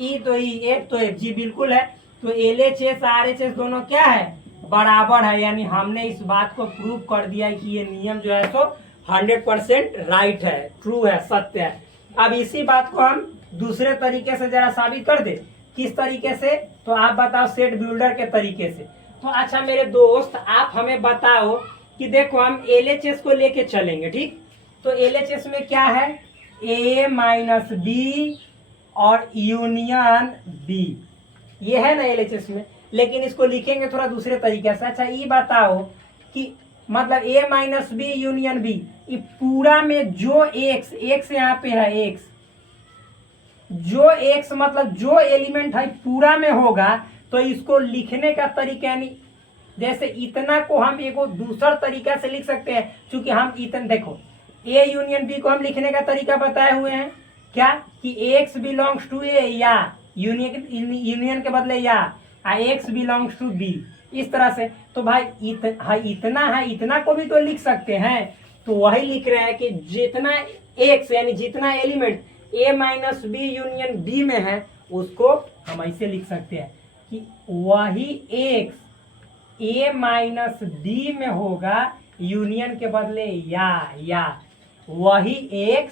E तो E, F तो F, जी बिल्कुल है। तो LHS RHS दोनों क्या है, बराबर है, यानी हमने इस बात को प्रूव कर दिया कि ये नियम जो है सो 100% राइट है, ट्रू है, सत्य है। अब इसी बात को हम दूसरे तरीके से जरा साबित कर दे। किस तरीके से, तो आप बताओ, सेट बिल्डर के तरीके से। तो अच्छा मेरे दोस्त, आप हमें बताओ कि देखो हम LHS को लेके चलेंगे, ठीक। तो LHS में क्या है, A माइनस B और यूनियन B, ये है ना LHS में, लेकिन इसको लिखेंगे थोड़ा दूसरे तरीके से। अच्छा ये बताओ कि मतलब A minus B union B, ये पूरा में जो x यहाँ पे है, x जो x मतलब जो एलिमेंट है पूरा में होगा, तो इसको लिखने का तरीका, यानी जैसे इतना को हम एक दूसरा तरीका से लिख सकते हैं। चूंकि हम इतना देखो A यूनियन B को हम लिखने का तरीका बताए हुए हैं, क्या कि x बिलोंग्स टू A, या यूनियन के बदले या x बिलोंग्स टू B, इस तरह से। तो भाई इतना है, इतना को भी तो लिख सकते हैं। तो वही लिख रहे हैं कि जितना x यानी जितना element A minus B union B में है उसको हम ऐसे लिख सकते हैं कि वही x A माइनस B में होगा, यूनियन के बदले या वही x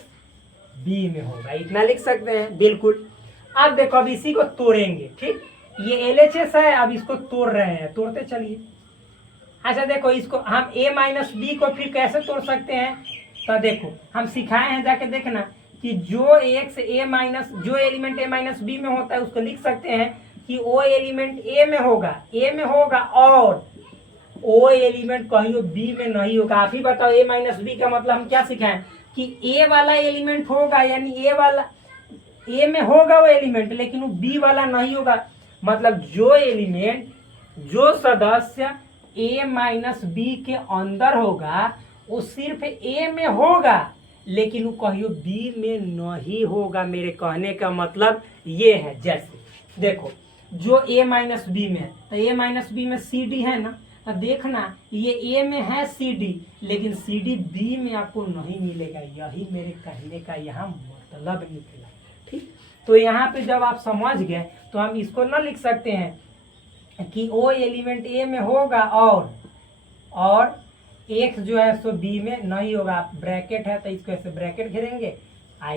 B में होगा, इतना लिख सकते हैं, बिल्कुल। अब देखो अब इसी को तोड़ेंगे, ठीक। ये LHS है, अब इसको तोड़ रहे हैं, तोड़ते चलिए। अच्छा देखो इसको हम A माइनस B को फिर कैसे तोड़ सकते हैं, तो देखो हम सिखाए हैं, जाके देखना कि जो x A माइनस जो एलिमेंट A माइनस B में होता है उसको लिख सकते हैं कि वो एलिमेंट A में होगा और वो एलिमेंट कहीं B में नहीं होगा। आप ही बताओ A माइनस B का मतलब हम क्या सिखाएं कि A वाला एलिमेंट होगा, यानी A में होगा वो एलिमेंट, लेकिन वो B वाला नहीं होगा। मतलब जो एलिमेंट, जो सदस्य A माइनस B के अंदर होगा वो सिर्फ A में होगा, लेकिन वो कहियो B में नहीं होगा। मेरे कहने का मतलब ये है, जैसे देखो जो A माइनस B में है, तो A माइनस B में CD है ना, तो देखना ये A में है CD, लेकिन CD B में आपको नहीं मिलेगा। यही मेरे कहने का यहाँ मतलब निकला, ठीक। तो यहाँ पे जब आप समझ गए तो हम इसको ना लिख सकते हैं कि वो एलिमेंट A में होगा और x जो है सो B में नहीं होगा। ब्रैकेट है तो इसको ऐसे ब्रैकेट घेरेंगे,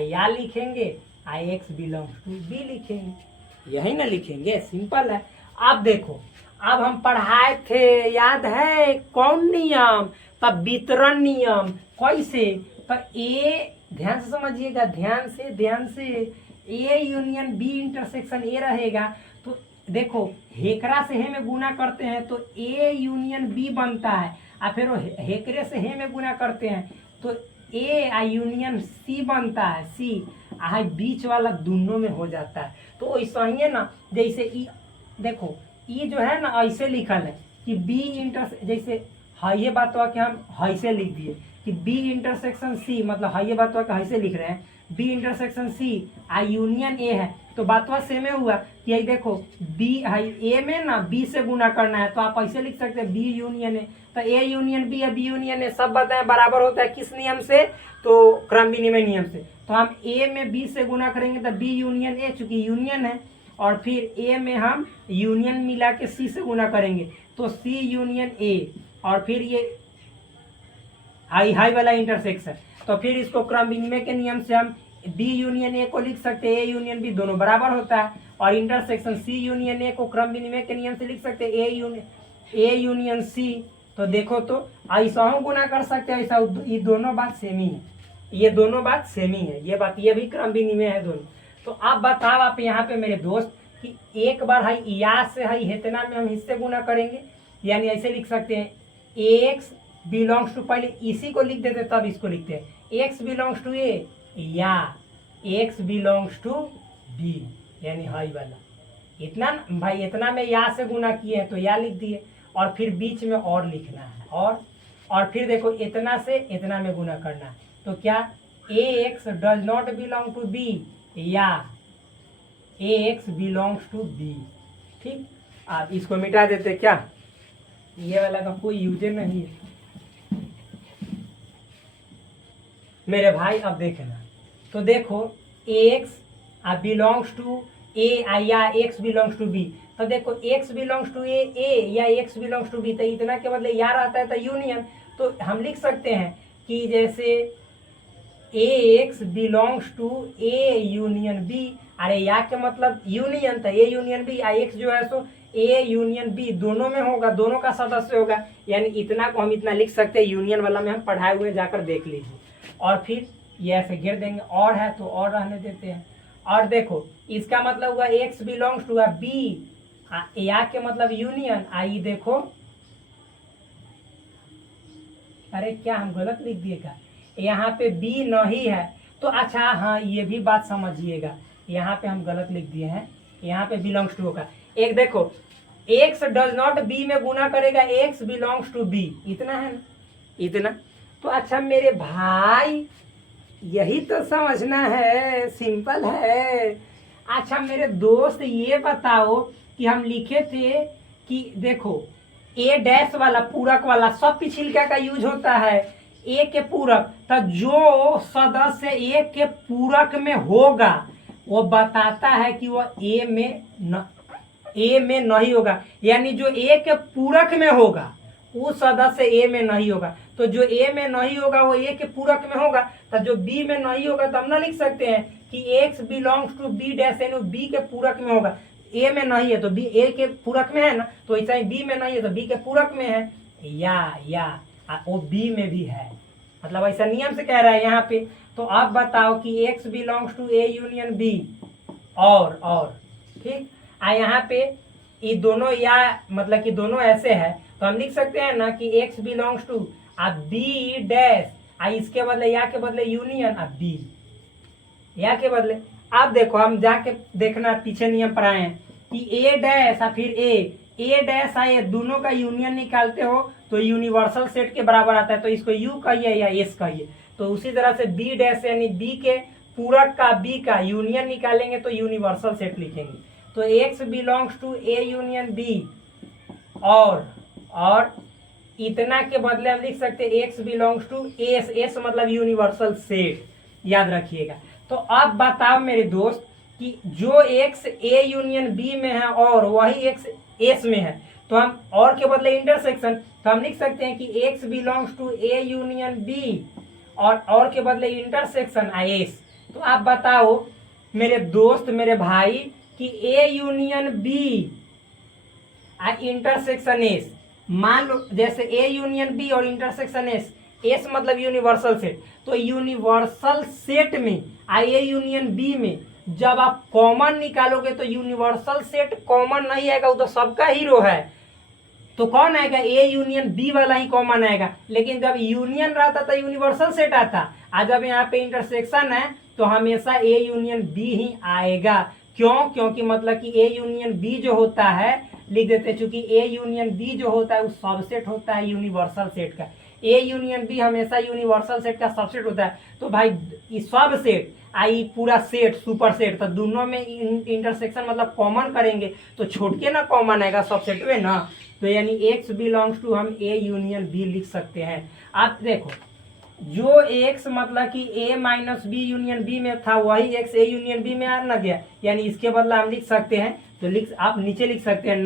या लिखेंगे x बिलोंग्स टू B लिखेंगे, यही ना लिखेंगे, सिंपल है। अब देखो अब हम पढ़ाए थे, याद है कौन नियम, तब वितरण नियम। कैसे, तो A, ध्यान से समझिएगा, ध्यान से A union B intersection A रहेगा। तो देखो हेकरा से हे में गुना करते हैं तो A यूनियन B बनता है, और फिर हेकरे से हे में गुना करते हैं तो A यूनियन C बनता है, C आ बीच वाला दोनों में हो जाता है। तो ऐसा ही है ना, जैसे ई देखो ई जो है ना ऐसे लिखल है कि B जैसे ये बात हुआ कि हम ऐसे लिख दिए कि B इंटरसेक्शन C, मतलब ये बात हुआ कि ऐसे लिख रहे हैं B intersection C union A है। तो बात हुआ सेम हुआ कि ये देखो बी है, ए में ना बी से गुना करना है, तो आप ऐसे लिख सकते हैं बी यूनियन ए। तो ए यूनियन बी या बी यूनियन ए सब बताएं बराबर होता है किस नियम से, तो क्रम विनिमय नियम से। तो हम ए में बी से गुना करेंगे तो बी यूनियन ए, चूंकि यूनियन है, और फिर ए में हम यूनियन मिला के सी से गुना करेंगे तो सी यूनियन ए, और फिर ये हाई हाई वाला इंटरसेक्शन। तो फिर इसको क्रम विनिमय के नियम से हम बी यूनियन ए को लिख सकते हैं ए यूनियन बी, दोनों बराबर होता है, और इंटरसेक्शन सी यूनियन ए को क्रम विनिमय के नियम से लिख सकते हैं ए यूनियन सी। तो देखो तो ऐसा हम गुना कर सकते हैं, ऐसा ये दोनों बात सेम ही है, ये दोनों बात सेम ही है, ये बात ये भी क्रम विनिमय है दोनों। तो आप बताओ आप यहाँ पे मेरे दोस्त कि एक बार है या से है इतना में हम इससे गुना करेंगे, यानी ऐसे लिख सकते हैं एक्स बिलोंग्स टू, पहले इसी को लिख देते तब इसको लिखते हैं एक्स बिलोंग्स टू ए या एक्स बिलोंग्स टू बी, यानी हाई वाला इतना भाई, इतना में या से गुना किए हैं तो या लिख दिए, और फिर बीच में और लिखना है, और फिर देखो इतना से इतना में गुना करना है, तो क्या A x does not belong to B या A x belongs to B. ठीक, आप इसको मिटा देते, क्या ये वाला का कोई यूज नहीं है मेरे भाई। अब देखना, तो देखो एक्स बिलोंग्स टू ए या एक्स बिलोंग्स टू बी, तो देखो एक्स बिलोंग्स टू ए या एक्स बिलोंग्स टू बी, तो इतना के बदले या रहता है तो यूनियन, तो हम लिख सकते हैं कि जैसे X belongs to A union B, अरे या के मतलब यूनियन था ए यूनियन बी, एक्स जो है सो ए यूनियन बी दोनों में होगा, दोनों का सदस्य होगा, यानी इतना को हम इतना लिख सकते हैं, यूनियन वाला में हम पढ़ाए हुए जाकर देख लीजिए। और फिर ये ऐसे गिर देंगे, और है तो और रहने देते हैं, और देखो इसका मतलब हुआ एक्स बिलोंग्स टू बी, या के मतलब यूनियन, आई देखो, अरे क्या हम गलत लिख दिएगा, यहाँ पे बी नहीं है, तो अच्छा हाँ ये भी बात समझिएगा, यहाँ पे हम गलत लिख दिए हैं, यहाँ पे बिलोंग्स टू होगा। एक देखो एक्स डज नॉट बी में गुना करेगा एक्स बिलोंग्स टू बी, इतना है ना, इतना। तो अच्छा मेरे भाई यही तो समझना है, सिंपल है। अच्छा मेरे दोस्त ये बताओ कि हम लिखे थे कि देखो ए डैश वाला पूरक वाला सब पिछिलका का यूज होता है, ए के पूरक, तो जो सदस्य ए के पूरक में होगा वो बताता है कि वो ए में नहीं होगा, यानी जो ए के पूरक में होगा वो सदस्य ए में नहीं होगा, तो जो ए में नहीं होगा वो ए के पूरक में होगा, तो जो बी में नहीं होगा तो हम ना लिख सकते हैं कि X belongs to B dash, यानी बी के पूरक में होगा, ए में नहीं है तो बी ए के पूरक में है ना, तो ऐसा ही बी में नहीं है तो बी के पूरक में है, या वो बी में भी है, मतलब ऐसा नियम से कह रहा है यहाँ पे। तो आप बताओ कि X belongs to A union B, और ठीक, यहाँ पे ये दोनों या मतलब कि दोनों ऐसे है, तो हम लिख सकते हैं ना कि X belongs to B dash, इसके बदले या के बदले यूनियन बी, या के बदले। आप देखो हम जाके देखना पीछे नियम पर आए हैं कि ए डैश फिर ए डैश आए, दोनों का यूनियन निकालते हो तो यूनिवर्सल सेट के बराबर आता है, तो इसको यू कहिए या एस कहिए। तो उसी तरह से बी डैश यानी बी के पूरक का बी का यूनियन निकालेंगे तो यूनिवर्सल सेट लिखेंगे। तो X belongs to A union B, और इतना के बदले हम लिख सकते हैं X belongs to S, S मतलब यूनिवर्सल सेट, याद रखिएगा। तो अब बताओ मेरे दोस्त कि जो एक्स ए यूनियन बी में है और वही एक्स एस में है, तो हम और के बदले इंटरसेक्शन, तो हम लिख सकते हैं कि X belongs to A union B और के बदले इंटरसेक्शन एस। तो आप बताओ मेरे दोस्त मेरे भाई कि A union B intersection S, मान लो जैसे ए यूनियन बी और इंटरसेक्शन एस, एस मतलब यूनिवर्सल सेट, तो यूनिवर्सल सेट में ए यूनियन बी में जब आप कॉमन निकालोगे तो यूनिवर्सल सेट कॉमन नहीं आएगा, वो तो सबका हीरो है, तो कौन आएगा, ए यूनियन बी वाला ही कॉमन आएगा। लेकिन जब यूनियन रहता था यूनिवर्सल सेट आता, आज जब यहाँ पे इंटरसेक्शन है तो हमेशा ए यूनियन बी ही आएगा। क्यों? क्योंकि मतलब कि ए यूनियन बी जो होता है, लिख देते, चूंकि ए यूनियन बी जो होता है वो सबसेट होता है यूनिवर्सल सेट का, ए यूनियन बी हमेशा यूनिवर्सल सेट का सबसेट होता है। तो भाई सब सेट आई पूरा सेट सुपर सेट, तो दोनों में इंटरसेक्शन मतलब कॉमन करेंगे तो छोड़ के ना कॉमन आएगा सबसेट में ना। तो यानी एक्स बिलोंग्स टू हम ए यूनियन बी लिख सकते हैं। आप देखो जो एक्स मतलब कि ए माइनस बी यूनियन बी में था वही एक्स ए यूनियन बी में आ ना गया, यानी इसके बदला हम लिख सकते हैं, तो आप नीचे लिख सकते हैं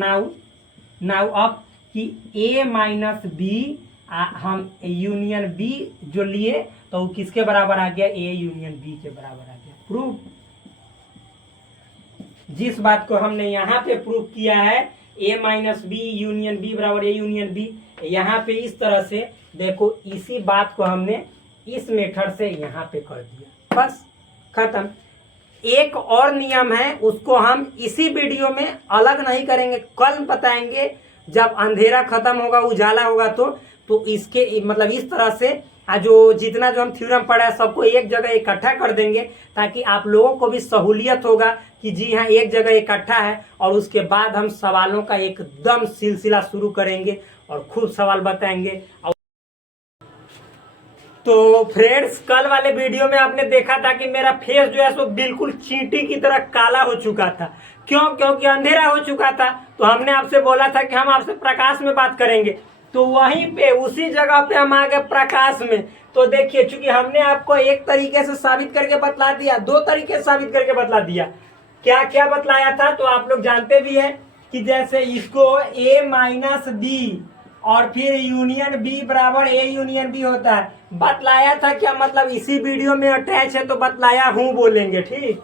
नाउ अब कि ए माइनस बी हम यूनियन बी जो लिए तो वो किसके बराबर आ गया, ए यूनियन बी के बराबर आ गया। प्रूफ, जिस बात को हमने यहाँ पे प्रूफ किया है A minus B union B बराबर ए यूनियन बी, यहाँ पे इस तरह से देखो इसी बात को हमने इस मेथड से यहाँ पे कर दिया, बस खत्म। एक और नियम है उसको हम इसी वीडियो में अलग नहीं करेंगे, कल बताएंगे जब अंधेरा खत्म होगा उजाला होगा तो इसके मतलब इस तरह से जो जितना जो हम थ्योरम पढ़ा है सबको एक जगह इकट्ठा कर देंगे ताकि आप लोगों को भी सहूलियत होगा कि जी हाँ एक जगह इकट्ठा है, और उसके बाद हम सवालों का एकदम सिलसिला शुरू करेंगे और खूब सवाल बताएंगे। तो फ्रेंड्स कल वाले वीडियो में आपने देखा था कि मेरा फेस जो है सो बिल्कुल चींटी की तरह काला हो चुका था, क्योंकि अंधेरा हो चुका था। तो हमने आपसे बोला था कि हम आपसे प्रकाश में बात करेंगे, तो वहीं पे उसी जगह पे हम आ गए प्रकाश में। तो देखिए चूंकि हमने आपको एक तरीके से साबित करके बतला दिया, दो तरीके से साबित करके बतला दिया, क्या क्या बतलाया था तो आप लोग जानते भी हैं कि जैसे इसको ए माइनस बी और फिर यूनियन बी बराबर ए यूनियन बी होता है, बतलाया था क्या, मतलब इसी वीडियो में अटैच है तो बतलाया हूँ बोलेंगे, ठीक।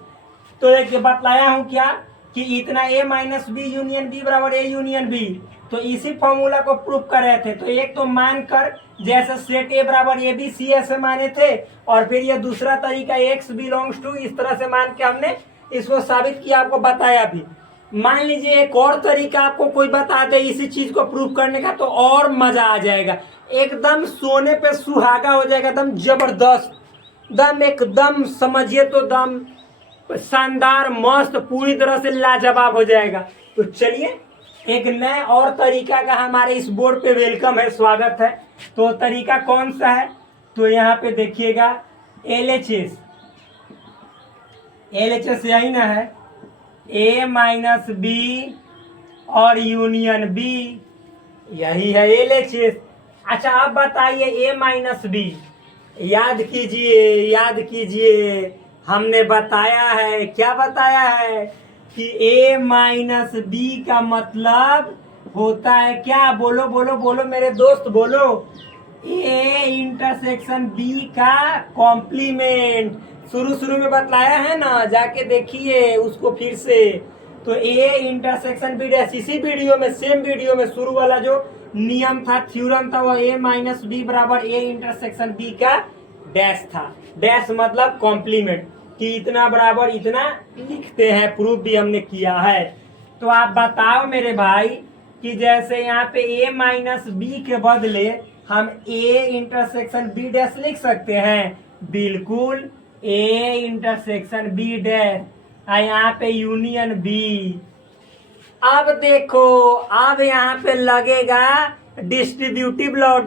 तो देखिए बतलाया हूँ क्या कि इतना ए माइनस बी यूनियन बी बराबर ए यूनियन बी, तो इसी फॉर्मूला को प्रूफ कर रहे थे। तो एक तो मान कर जैसे सेट ए बराबर ए बी सी ऐसे माने थे, और फिर ये दूसरा तरीका एक्स बिलोंग्स टू इस तरह से मान के हमने इसको साबित किया, आपको बताया भी। मान लीजिए एक और तरीका आपको कोई बता दे इसी चीज को प्रूफ करने का तो और मजा आ जाएगा, एकदम सोने पे सुहागा हो जाएगा, एकदम जबरदस्त, दम एकदम समझिए तो दम शानदार मस्त पूरी तरह से लाजवाब हो जाएगा। तो चलिए एक नए और तरीका का हमारे इस बोर्ड पे वेलकम है, स्वागत है। तो तरीका कौन सा है, तो यहाँ पे देखिएगा एलएचएस यही ना है, ए माइनस बी और यूनियन बी, यही है एलएचएस। अच्छा आप बताइए ए माइनस बी, याद कीजिए हमने बताया है, क्या बताया है कि ए माइनस बी का मतलब होता है क्या, बोलो बोलो बोलो मेरे दोस्त बोलो, ए इंटरसेक्शन बी का कॉम्प्लीमेंट। शुरू में बतलाया है ना, जाके देखिए उसको फिर से। तो ए इंटरसेक्शन बी डैश, इसी वीडियो में सेम वीडियो में शुरू वाला जो नियम था थ्योरम था वो ए माइनस बी बराबर ए इंटरसेक्शन बी का डैश था। डैश मतलब कॉम्प्लीमेंट कि इतना बराबर इतना लिखते हैं, प्रूफ भी हमने किया है। तो आप बताओ मेरे भाई कि जैसे यहाँ पे ए माइनस बी के बदले हम ए इंटरसेक्शन बी डैश लिख सकते हैं, बिल्कुल ए इंटरसेक्शन बी डैश, यहाँ पे यूनियन बी। अब देखो अब यहाँ पे लगेगा डिस्ट्रीब्यूटिव लॉ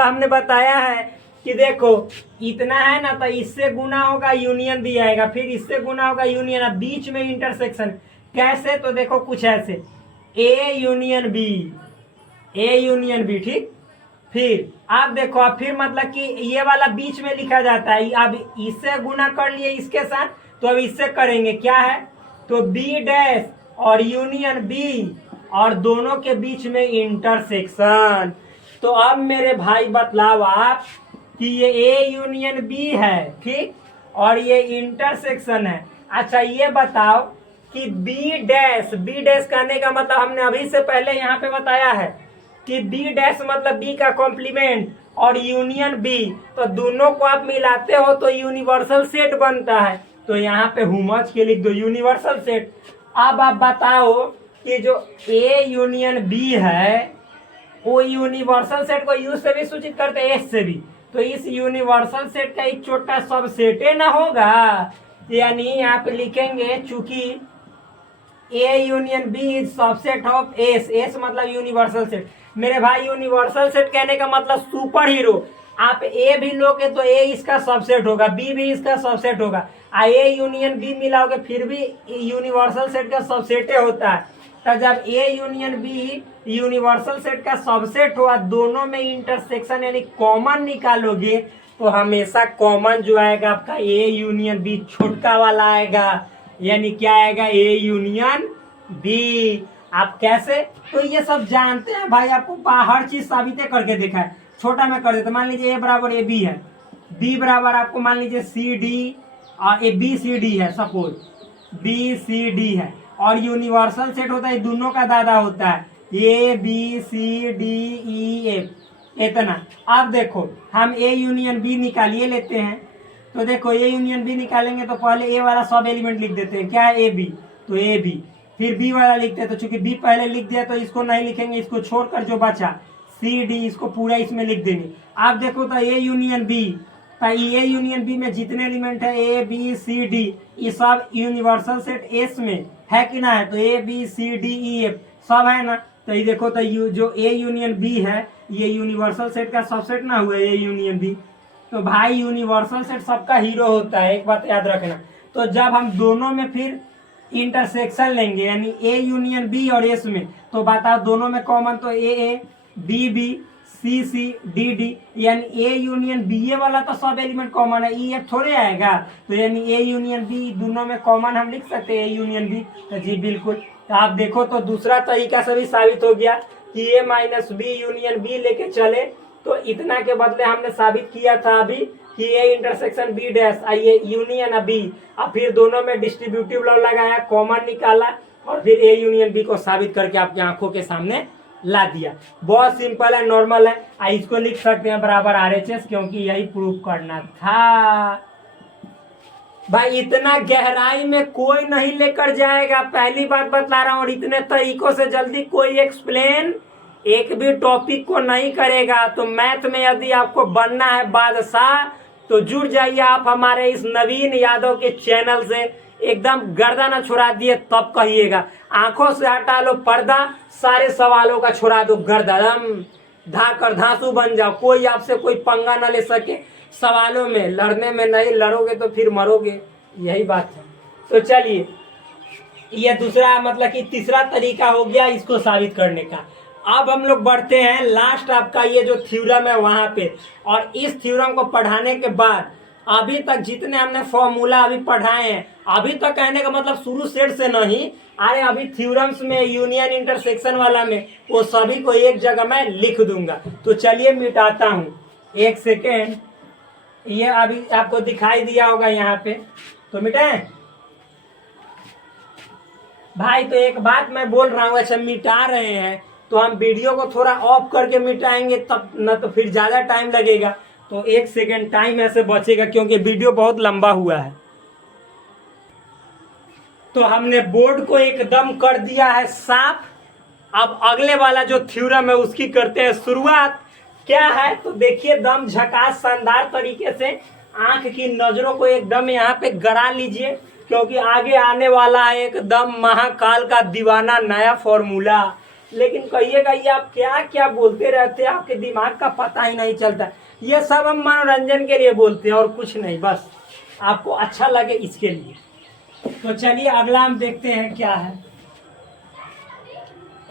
हमने बताया है कि देखो इतना है ना तो इससे गुना होगा यूनियन भी आएगा, फिर इससे गुना होगा यूनियन, अब बीच में इंटरसेक्शन कैसे, तो देखो कुछ ऐसे ए यूनियन बी, ठीक। फिर आप देखो अब फिर मतलब कि ये वाला बीच में लिखा जाता है, अब इससे गुना कर लिए इसके साथ, तो अब इससे करेंगे क्या है, तो बी डैश और यूनियन बी और दोनों के बीच में इंटरसेक्शन। तो अब मेरे भाई बतलाओ आप कि ये ए यूनियन बी है, ठीक, और ये इंटरसेक्शन है। अच्छा ये बताओ कि बी डैश कहने का मतलब हमने अभी से पहले यहाँ पे बताया है कि बी डैश मतलब बी का कॉम्प्लीमेंट और यूनियन बी, तो दोनों को आप मिलाते हो तो यूनिवर्सल सेट बनता है। तो यहाँ पे हुमच के लिख दो यूनिवर्सल सेट। अब आप बताओ कि जो ए यूनियन बी है वो यूनिवर्सल सेट को यू से भी सूचित करते हैं, एस से भी, तो इस यूनिवर्सल सेट का एक छोटा सब सेट ना होगा, यानी यहाँ पे लिखेंगे चूंकि A union B is subset of S, S मतलब यूनिवर्सल सेट, मेरे भाई यूनिवर्सल सेट कहने का मतलब सुपर हीरो। आप ए भी लोगे तो ए इसका सबसेट होगा, बी भी इसका सबसेट होगा, ए यूनियन बी मिलाओगे फिर भी यूनिवर्सल सेट का सबसेट होता है। तो जब A union B universal set का सबसेट हुआ, दोनों में इंटरसेक्शन यानी कॉमन निकालोगे तो हमेशा कॉमन जो आएगा आपका ए यूनियन बी छोटका वाला आएगा, यानी क्या आएगा ए यूनियन बी। आप कैसे, तो ये सब जानते हैं भाई, आपको हर चीज साबित करके देखा है। छोटा में कर देते, मान लीजिए ए बराबर ए बी है, बी बराबर आपको मान लीजिए सी डी और ए बी सी डी है, सपोज बी सी डी है, और यूनिवर्सल सेट होता है दोनों का दादा होता है A B C D E F, इतना। अब देखो हम ए यूनियन बी निकालिए लेते हैं, तो देखो ए यूनियन बी निकालेंगे तो पहले ए वाला सब एलिमेंट लिख देते हैं, क्या है ए बी, तो ए बी, फिर बी वाला लिखते हैं, तो चूंकि बी पहले लिख दिया तो इसको नहीं लिखेंगे, इसको छोड़कर जो बचा सी डी इसको पूरा इसमें लिख देंगे। आप देखो तो ए यूनियन बी, तो ए यूनियन बी में जितने एलिमेंट है ए बी सी डी ये सब यूनिवर्सल सेट एस में है कि ना है, तो A B C D E F सब है ना। तो ये देखो तो जो ए यूनियन बी है ये यूनिवर्सल सेट का सबसेट ना हुआ ए यूनियन बी। तो भाई यूनिवर्सल सेट सबका हीरो होता है, एक बात याद रखना। तो जब हम दोनों में फिर इंटरसेक्शन लेंगे यानी ए यूनियन बी और एस में, तो बताओ दोनों में कॉमन, तो A B B C C D D, यानी ए यूनियन बी ए वाला तो सब एलिमेंट कॉमन है, ई एफ थोड़े आएगा, तो यानी ए यूनियन बी दोनों में कॉमन हम लिख सकते हैं ए यूनियन बी। तो जी बिल्कुल, तो आप देखो तो दूसरा तरीका से भी साबित हो गया कि ए माइनस बी यूनियन बी लेके चले, तो इतना के बदले हमने साबित किया था अभी कि ए इंटरसेक्शन बी डैश आइए यूनियन बी, और फिर दोनों में डिस्ट्रीब्यूटिव लॉ लगाया, कॉमन निकाला, और फिर ए यूनियन बी को साबित करके आपकी आंखों के सामने ला दिया। बहुत सिंपल है, नॉर्मल है, इसको लिख सकते हैं बराबर RHS, क्योंकि यही प्रूफ करना था भाई। इतना गहराई में कोई नहीं लेकर जाएगा, पहली बात बता रहा हूं, और इतने तरीकों से जल्दी कोई एक्सप्लेन एक भी टॉपिक को नहीं करेगा। तो मैथ में यदि आपको बनना है बादशाह तो जुड़ जाइए आप हमारे इस नवीन यादव के चैनल से, एकदम गर्दा ना छुड़ा दिए तब कहिएगा। आंखों से हटा लो पर्दा, सारे सवालों का छुड़ा दो गर्दा, धाकर धांसू बन जाओ, कोई आपसे कोई पंगा ना ले सके सवालों में। लड़ने में नहीं लड़ोगे तो फिर मरोगे, यही बात है। तो चलिए, ये दूसरा मतलब कि तीसरा तरीका हो गया इसको साबित करने का। अब हम लोग बढ़ते हैं लास्ट आपका ये जो थ्योरम है वहां पे, और इस थ्योरम को पढ़ाने के बाद अभी तक जितने हमने फॉर्मूला अभी पढ़ाए हैं, अभी तक कहने का मतलब शुरू सेट से नहीं, अरे अभी थ्योरम्स में यूनियन इंटरसेक्शन वाला में वो सभी को एक जगह मैं लिख दूंगा। तो चलिए मिटाता हूँ, एक सेकेंड, ये अभी आपको दिखाई दिया होगा यहाँ पे, तो मिटाएं भाई। तो एक बात मैं बोल रहा हूँ, अच्छा मिटा रहे हैं तो हम वीडियो को थोड़ा ऑफ करके मिटाएंगे, तब न तो फिर ज्यादा टाइम लगेगा, तो एक सेकेंड टाइम ऐसे बचेगा क्योंकि वीडियो बहुत लंबा हुआ है। तो हमने बोर्ड को एकदम कर दिया है साफ। अब अगले वाला जो थ्योरम है उसकी करते हैं शुरुआत। क्या है तो देखिए, दम झकास शानदार तरीके से आंख की नजरों को एकदम यहाँ पे गड़ा लीजिए, क्योंकि आगे आने वाला है एकदम महाकाल का दीवाना नया फॉर्मूला। लेकिन कहिएगा ये आप क्या क्या बोलते रहते हैं, आपके दिमाग का पता ही नहीं चलता। ये सब हम मनोरंजन के लिए बोलते हैं और कुछ नहीं, बस आपको अच्छा लगे इसके लिए। तो चलिए अगला हम देखते हैं क्या है।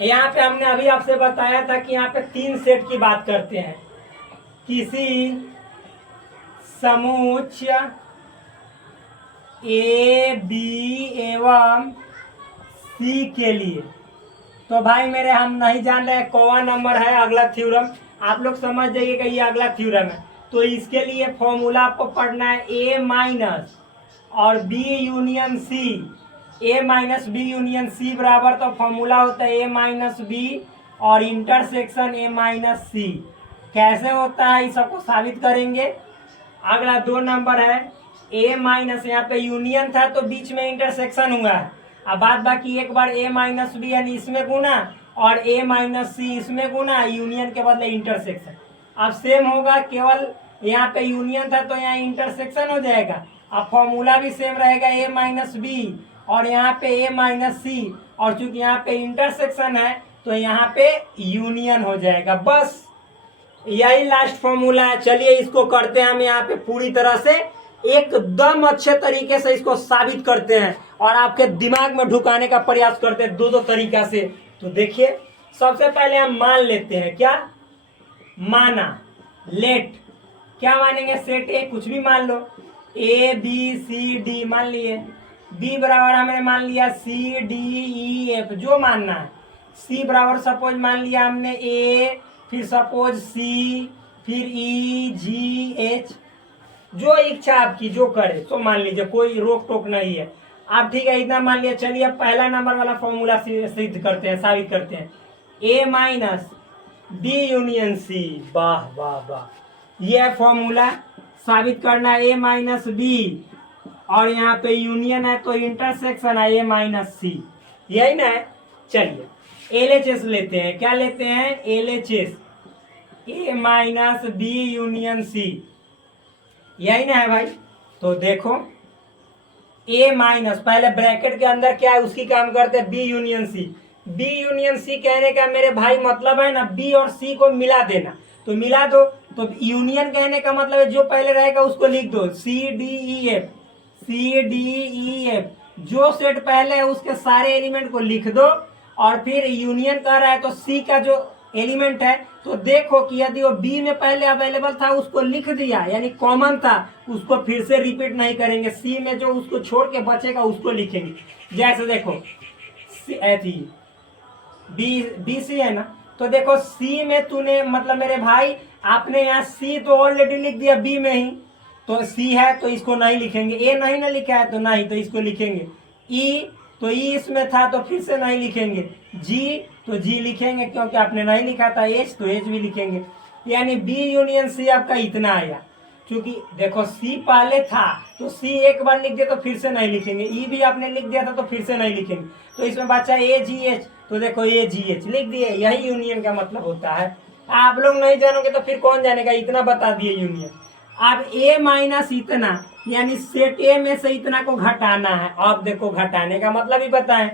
यहाँ पे हमने अभी आपसे बताया था कि यहाँ पे 3 सेट की बात करते हैं, किसी समुच्चय ए बी एवं सी के लिए। तो भाई मेरे हम नहीं जान रहे कौन नंबर है अगला थ्योरम, आप लोग समझ जाइएगा ये अगला थ्योरम है। तो इसके लिए फॉर्मूला आपको पढ़ना है ए माइनस और बी यूनियन सी, ए माइनस बी यूनियन सी बराबर, तो फॉर्मूला होता है ए माइनस बी और इंटरसेक्शन ए माइनस सी। कैसे होता है इस सबको साबित करेंगे। अगला 2 नंबर है ए माइनस, यहाँ पे यूनियन था तो बीच में इंटरसेक्शन हुआ है, अब बात बाकी एक बार ए माइनस बी यानी इसमें गुना और ए माइनस सी इसमें गुना, यूनियन के बदले इंटरसेक्शन। अब सेम होगा, केवल यहाँ पे यूनियन था तो यहाँ इंटरसेक्शन हो जाएगा। अब फॉर्मूला भी सेम रहेगा ए माइनस बी और यहाँ पे ए माइनस सी, और चूंकि यहाँ पे इंटरसेक्शन है तो यहाँ पे यूनियन हो जाएगा। बस यही लास्ट फॉर्मूला है। चलिए इसको करते हैं हम यहाँ पे पूरी तरह से एकदम अच्छे तरीके से इसको साबित करते हैं और आपके दिमाग में ढुकाने का प्रयास करते हैं दो तरीका से। तो देखिए सबसे पहले हम मान लेते हैं, क्या माना, लेट, क्या मानेंगे, सेट ए कुछ भी मान लो, ए बी सी डी मान लिए, बी बराबर हमने मान लिया सी डी ई एफ जो मानना है, सी बराबर सपोज मान लिया हमने ए, फिर सपोज सी, फिर ई जी एच, जो इच्छा आपकी जो करे तो मान लीजिए, कोई रोक टोक नहीं है। आप ठीक है इतना मान लिया। चलिए अब पहला नंबर वाला फॉर्मूला सिद्ध करते हैं, साबित करते हैं, ए माइनस बी यूनियन सी। वाह वाह वाह, यह फॉर्मूला साबित करना है, ए माइनस बी और यहाँ पे यूनियन है तो इंटरसेक्शन है ए माइनस सी, यही ना है। चलिए एलएचएस लेते हैं, क्या लेते हैं, एलएचएस, ए माइनस बी यूनियन सी, यही ना है भाई। तो देखो ए माइनस, पहले ब्रैकेट के अंदर क्या है उसकी काम करते हैं, B union C. B union C कहने का मेरे भाई मतलब है ना बी और सी को मिला देना, तो मिला दो। तो यूनियन कहने का मतलब है जो पहले रहेगा उसको लिख दो, C D E F, C D E F, जो सेट पहले है उसके सारे एलिमेंट को लिख दो और फिर यूनियन कर रहा है तो सी का जो एलिमेंट है तो देखो कि यदि वो बी में पहले अवेलेबल था उसको लिख दिया यानी कॉमन था, उसको फिर से रिपीट नहीं करेंगे, सी में जो उसको छोड़ के बचेगा उसको लिखेंगे। जैसे देखो बी सी है ना, तो देखो सी में तूने मतलब मेरे भाई आपने यहाँ सी तो ऑलरेडी लिख दिया बी में ही, तो सी है तो इसको नहीं लिखेंगे, ए नहीं ना लिखा है तो नहीं, तो इसको लिखेंगे। ई तो ई इसमें था तो फिर से नहीं लिखेंगे, जी तो जी लिखेंगे क्योंकि आपने नहीं लिखा था, एच तो एच भी लिखेंगे। यानी बी यूनियन सी आपका इतना आया। क्योंकि देखो सी पहले था तो सी एक बार लिख दिया तो फिर से नहीं लिखेंगे, ई भी आपने लिख दिया था तो फिर से नहीं लिखेंगे, तो इसमें बचा ए जी एच, तो देखो ए जी एच लिख दिए। यही यूनियन का मतलब होता है। आप लोग नहीं जानोगे तो फिर कौन जानेगा, इतना बता दिए यूनियन। अब ए माइनस इतना यानी सेट ए में से इतना को घटाना है। अब देखो घटाने का मतलब ही बताएं,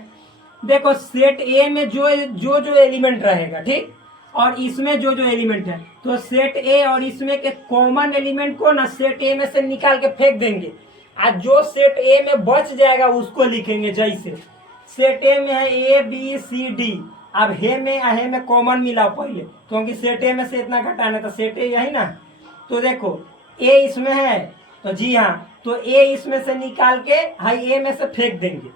देखो सेट ए में जो एलिमेंट रहेगा ठीक, और इसमें जो एलिमेंट है तो सेट ए और इसमें के कॉमन एलिमेंट को ना सेट ए में से निकाल के फेंक देंगे, आज जो सेट ए में बच जाएगा उसको लिखेंगे। जैसे सेट ए में है ए बी सी डी, अब हे में कॉमन मिलाओ पहले क्योंकि सेट ए में से इतना घटाना था, सेट ए यही ना, तो देखो ए इसमें है तो जी हाँ, तो ए इसमें से निकाल के हाई ए में से फेंक देंगे।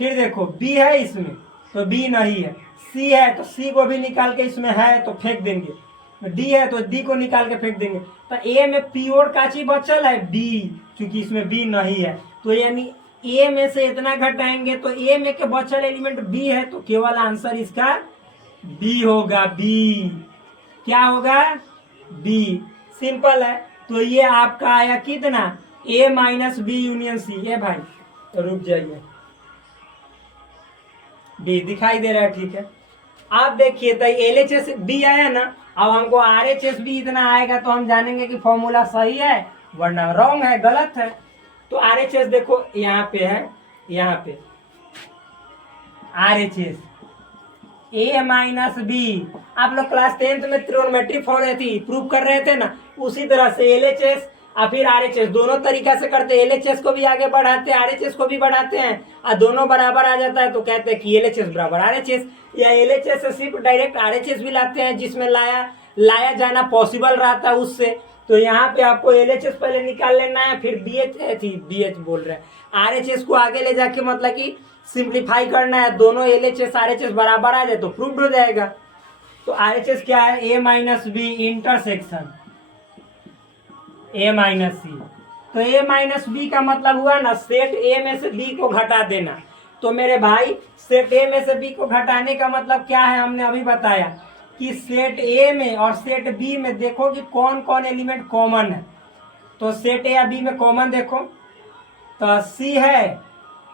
फिर देखो बी है इसमें तो बी नहीं है, सी है तो सी को भी निकाल के इसमें है तो फेंक देंगे, डी है तो डी को निकाल के फेंक देंगे। तो ए में प्योर काची बचल है बी, क्योंकि इसमें बी नहीं है, तो यानी ए में से इतना घटाएंगे तो ए में के बचल एलिमेंट बी है, तो केवल आंसर इसका बी होगा। बी क्या होगा, बी, सिंपल है। तो ये आपका आया कितना, ए माइनस बी यूनियन सी। ये भाई तो रुक जाइए, बी दिखाई दे रहा है ठीक है। आप देखिए तो एलएचएस बी आया ना, अब हमको आरएचएस भी इतना आएगा तो हम जानेंगे कि फॉर्मूला सही है वरना रॉन्ग है, गलत है। तो आरएचएस देखो यहाँ पे है, यहाँ पे आरएचएस ए माइनस बी, आप लोग क्लास 10th में ट्रिग्नोमेट्री प्रूव कर रहे थे ना, उसी तरह से एलएचएस और फिर आरएचएस दोनों तरीका से करते हैं। एलएचएस को भी आगे बढ़ाते हैं, आरएचएस को भी बढ़ाते हैं, और दोनों बराबर आ जाता है तो कहते हैं कि एलएचएस बराबर आरएचएस, या एलएचएस से सिर्फ डायरेक्ट आरएचएस भी लाते हैं जिसमें लाया जाना पॉसिबल रहता है उससे। तो यहाँ पे आपको एलएचएस पहले निकाल लेना है, फिर बीएच बोल रहे हैं, आरएचएस को आगे ले जाके मतलब कि सिंप्लीफाई करना है, दोनों एलएचएस आरएचएस बराबर आ जाए तो प्रूव्ड हो जाएगा। तो आरएचएस क्या है, A minus B intersection A minus C. तो ए माइनस बी का मतलब हुआ ना सेट ए में से बी को घटा देना। तो मेरे भाई सेट ए में से बी को घटाने का मतलब क्या है, हमने अभी बताया कि सेट ए में और सेट बी में देखो कि कौन कौन एलिमेंट कॉमन है। तो सेट ए या बी में कॉमन देखो तो सी है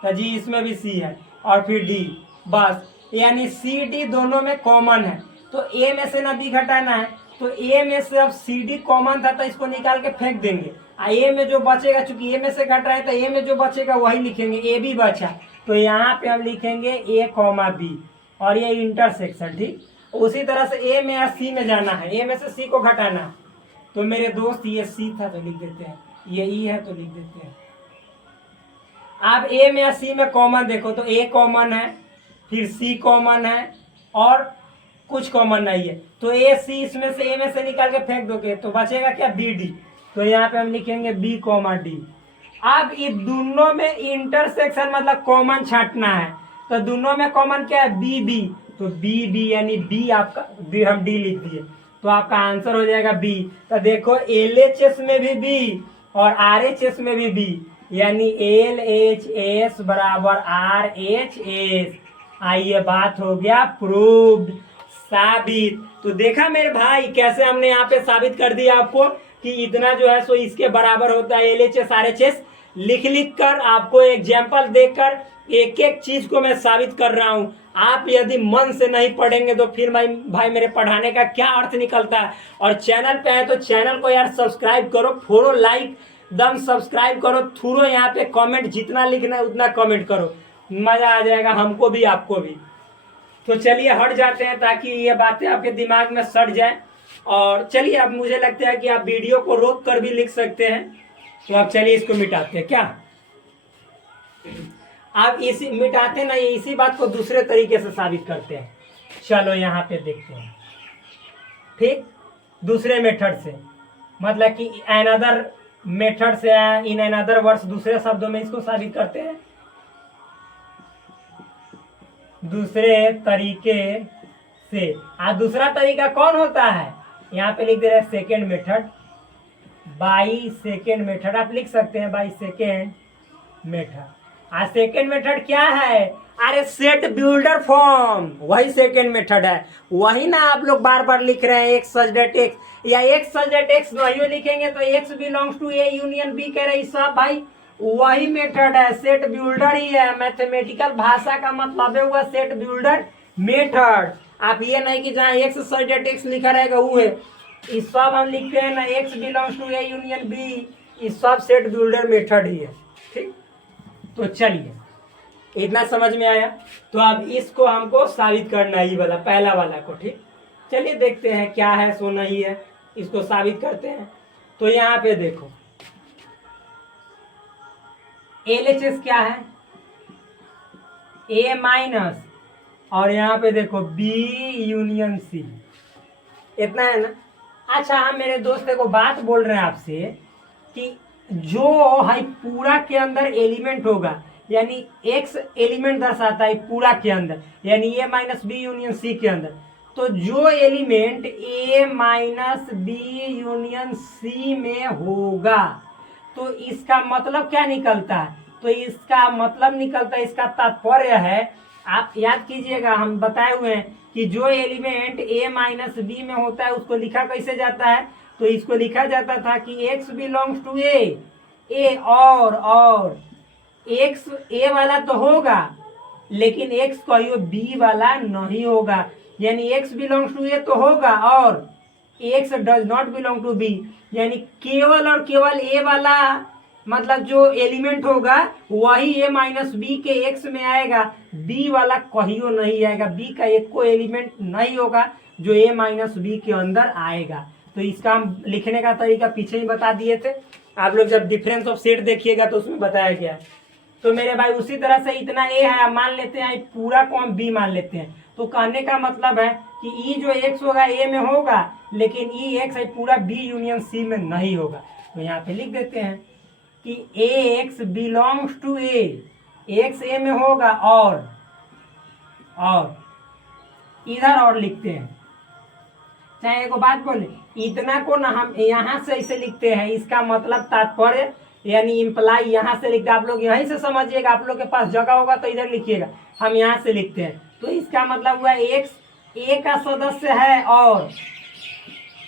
तो जी इसमें भी सी है और फिर डी, बस यानी सी डी दोनों में कॉमन है। तो ए में से ना बी घटाना है, तो ए में से अब सी डी कॉमन था तो इसको निकाल के फेंक देंगे, ए में जो बचेगा चूंकि ए में से घट रहा है तो ए में जो बचेगा वही लिखेंगे, ए बी बचा तो यहाँ पे हम लिखेंगे ए कॉमा बी। और ये इंटरसेक्शन, ठीक। उसी तरह से ए में या सी में जाना है, ए में से सी को घटाना है। तो मेरे दोस्त ये सी था तो लिख देते हैं, ये ई है तो लिख देते हैं। आप ए में या सी में कॉमन देखो तो ए कॉमन है, फिर सी कॉमन है और कुछ कॉमन नहीं है। तो ए सी इसमें से ए में से निकाल के फेंक दोगे तो बचेगा क्या, बी डी। तो यहाँ पे हम लिखेंगे बी कॉमा डी। अब ये दोनों में इंटरसेक्शन मतलब कॉमन छांटना है, तो दोनों में कॉमन क्या है, बी बी। तो बी बी यानी बी आपका, बी हम डी लिख दिए तो आपका आंसर हो जाएगा बी। तो देखो एल एच एस में भी बी और आर एच एस में भी बी, यानी एल एच एस बराबर आर एच एस। आइए बात हो गया प्रूव्ड, साबित। तो देखा मेरे भाई कैसे हमने यहाँ पे साबित कर दिया आपको कि इतना जो है सो इसके बराबर होता है L H S R H S. लिख लिख कर आपको एग्जाम्पल देकर एक एक चीज को मैं साबित कर रहा हूं। आप यदि मन से नहीं पढ़ेंगे तो फिर भाई मेरे पढ़ाने का क्या अर्थ निकलता है। और चैनल पे है तो चैनल को यार सब्सक्राइब करो, फॉलो, लाइक दम सब्सक्राइब करो, थूरो यहाँ पे कमेंट, जितना लिखना है उतना कमेंट करो, मजा आ जाएगा हमको भी आपको भी। तो चलिए हट जाते हैं ताकि ये बातें आपके दिमाग में सट जाए। और चलिए अब मुझे लगता है कि आप वीडियो को रोक कर भी लिख सकते हैं। तो अब चलिए इसको मिटाते हैं क्या, आप इसी मिटाते नहीं, इसी बात को दूसरे तरीके से साबित करते हैं। चलो यहाँ पे देखते हैं, ठीक, दूसरे मेथड से, मतलब कि अनदर मेथड से, इन अनदर वर्ड्स, दूसरे शब्दों में इसको साबित करते हैं दूसरे तरीके से। दूसरा तरीका कौन होता है, यहाँ पे लिख दे रहे हैं second method, by second method आप लिख सकते हैं, by second method. Second method क्या है, अरे सेट बिल्डर फॉर्म, वही सेकेंड मेथड है। वही ना आप लोग बार बार लिख रहे हैं एक्स सच दैट एक्स, या एक्स सच दैट एक्स नहीं लिखेंगे तो X belongs to A union B कह रहे सब भाई वही मेथड है, सेट बिल्डर ही है। मैथमेटिकल भाषा का मतलब है हुआ सेट बिल्डर मेथड। आप ये नहीं कि जहाँ एक्स सच दैट एक्स लिखा रहेगा वो है, इस सब हम लिखते हैं ना X belongs to A union B, इस सब सेट बिल्डर मेथड ही है, ठीक। तो चलिए इतना समझ में आया। तो अब इसको हमको साबित करना ही वाला, पहला वाला को, ठीक। चलिए देखते हैं क्या है सो नहीं है, इसको साबित करते हैं। तो यहाँ पे देखो LHS क्या है, A माइनस, और यहाँ पे देखो B यूनियन C, इतना है ना। अच्छा हम मेरे दोस्त को बात बोल रहे हैं आपसे कि जो है पूरा के अंदर एलिमेंट होगा, यानी X एलिमेंट दर्शाता है पूरा के अंदर, यानी A minus B union C के अंदर। तो जो element A minus B union C में होगा तो इसका मतलब क्या निकलता है, तो इसका मतलब निकलता है, इसका तात्पर्य है, आप याद कीजिएगा हम बताए हुए हैं कि जो एलिमेंट A माइनस बी में होता है उसको लिखा कैसे जाता है, तो इसको लिखा जाता था कि x बिलोंग्स टू ए, और x A वाला तो होगा लेकिन x कहियो B वाला नहीं होगा, यानी x बिलोंग्स टू A तो होगा और x does not belong to B, यानी केवल और केवल A वाला मतलब जो एलिमेंट होगा वही A माइनस बी के x में आएगा, B वाला कहियो नहीं आएगा, B का एक को एलिमेंट नहीं होगा जो A माइनस बी के अंदर आएगा। तो इसका हम लिखने का तरीका पीछे ही बता दिए थे, आप लोग जब डिफरेंस ऑफ सेट देखिएगा तो उसमें बताया गया है। तो मेरे भाई उसी तरह से इतना A है मान लेते हैं, पूरा को हम B मान लेते हैं। तो कहने का मतलब है कि E जो x होगा A में होगा लेकिन E x है पूरा B यूनियन C में नहीं होगा। तो यहाँ पे लिख देते हैं कि x belongs to A, x A में होगा और इधर और लिखते हैं, चाहे एक बात बोले, इतना को ना हम यहाँ से ऐसे लिखते हैं, इसका मतलब तात्पर्य यानी इम्प्लाई यहाँ से लिखते हैं। आप लोग यहीं से समझिएगा, आप लोग के पास जगह होगा तो इधर लिखिएगा, हम यहाँ से लिखते हैं। तो इसका मतलब हुआ x A का सदस्य है और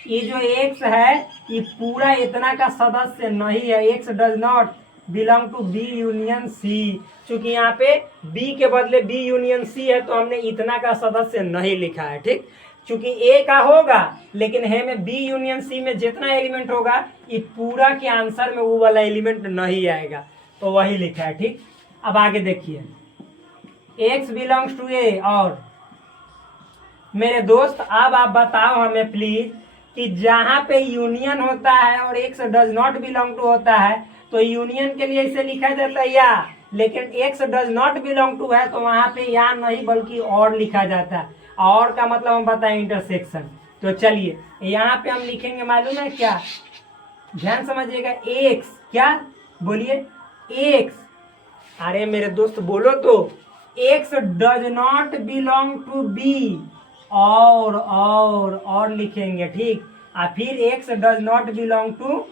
ये जो x है ये पूरा इतना का सदस्य नहीं है, x does not belong to B union C। चूंकि यहाँ पे B के बदले B यूनियन C है तो हमने इतना का सदस्य नहीं लिखा है, ठीक। चूंकि A का होगा लेकिन है में B यूनियन C में जितना एलिमेंट होगा ये पूरा के आंसर में वो वाला एलिमेंट नहीं आएगा, तो वही लिखा है, ठीक। अब आगे देखिए x बिलोंग्स टू A और मेरे दोस्त अब आप बताओ हमें प्लीज कि जहां पे यूनियन होता है और x does not belong to होता है तो यूनियन के लिए इसे लिखा जाता है या, लेकिन X does not belong to है तो वहां पे या नहीं बल्कि और लिखा जाता है। और का मतलब हम बताएं इंटरसेक्शन। तो चलिए यहाँ पे हम लिखेंगे मालूम है क्या, ध्यान समझिएगा, एक्स, क्या बोलिए, एक्स, अरे मेरे दोस्त बोलो तो, x does not belong to B, और लिखेंगे, ठीक। और फिर x does not belong to,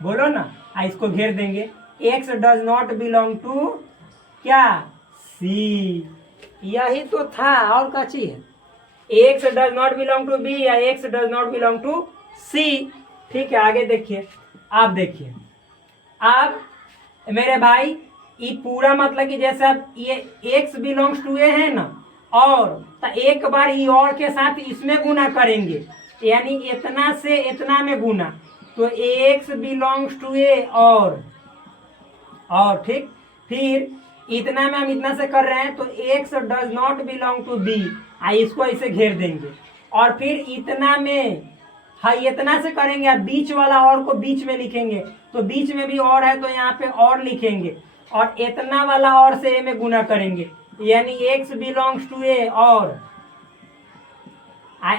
बोलो ना, इसको घेर देंगे, x does not belong to क्या, सी। यही तो था, और क्या चाहिए, x does not belong to B या x does not belong to C. ठीक है, आगे देखिए, आप देखिए, आप मेरे भाई ये पूरा मतलब कि जैसे अब ये एक्स बिलोंग्स टू ए है ना, और तो एक बार ये और के साथ इसमें गुना करेंगे, यानी इतना से इतना में गुना, तो एक्स बिलोंग्स टू ए और ठीक, फिर इतना में हम इतना से कर रहे हैं तो x does not belong to B, इसको ऐसे घेर देंगे, और फिर इतना में, हाँ इतना से करेंगे, अब बीच वाला और को बीच में लिखेंगे, तो बीच में भी और है तो यहाँ पे और लिखेंगे, और इतना वाला और से ए में गुना करेंगे, यानी एक्स बिलोंग्स टू ए और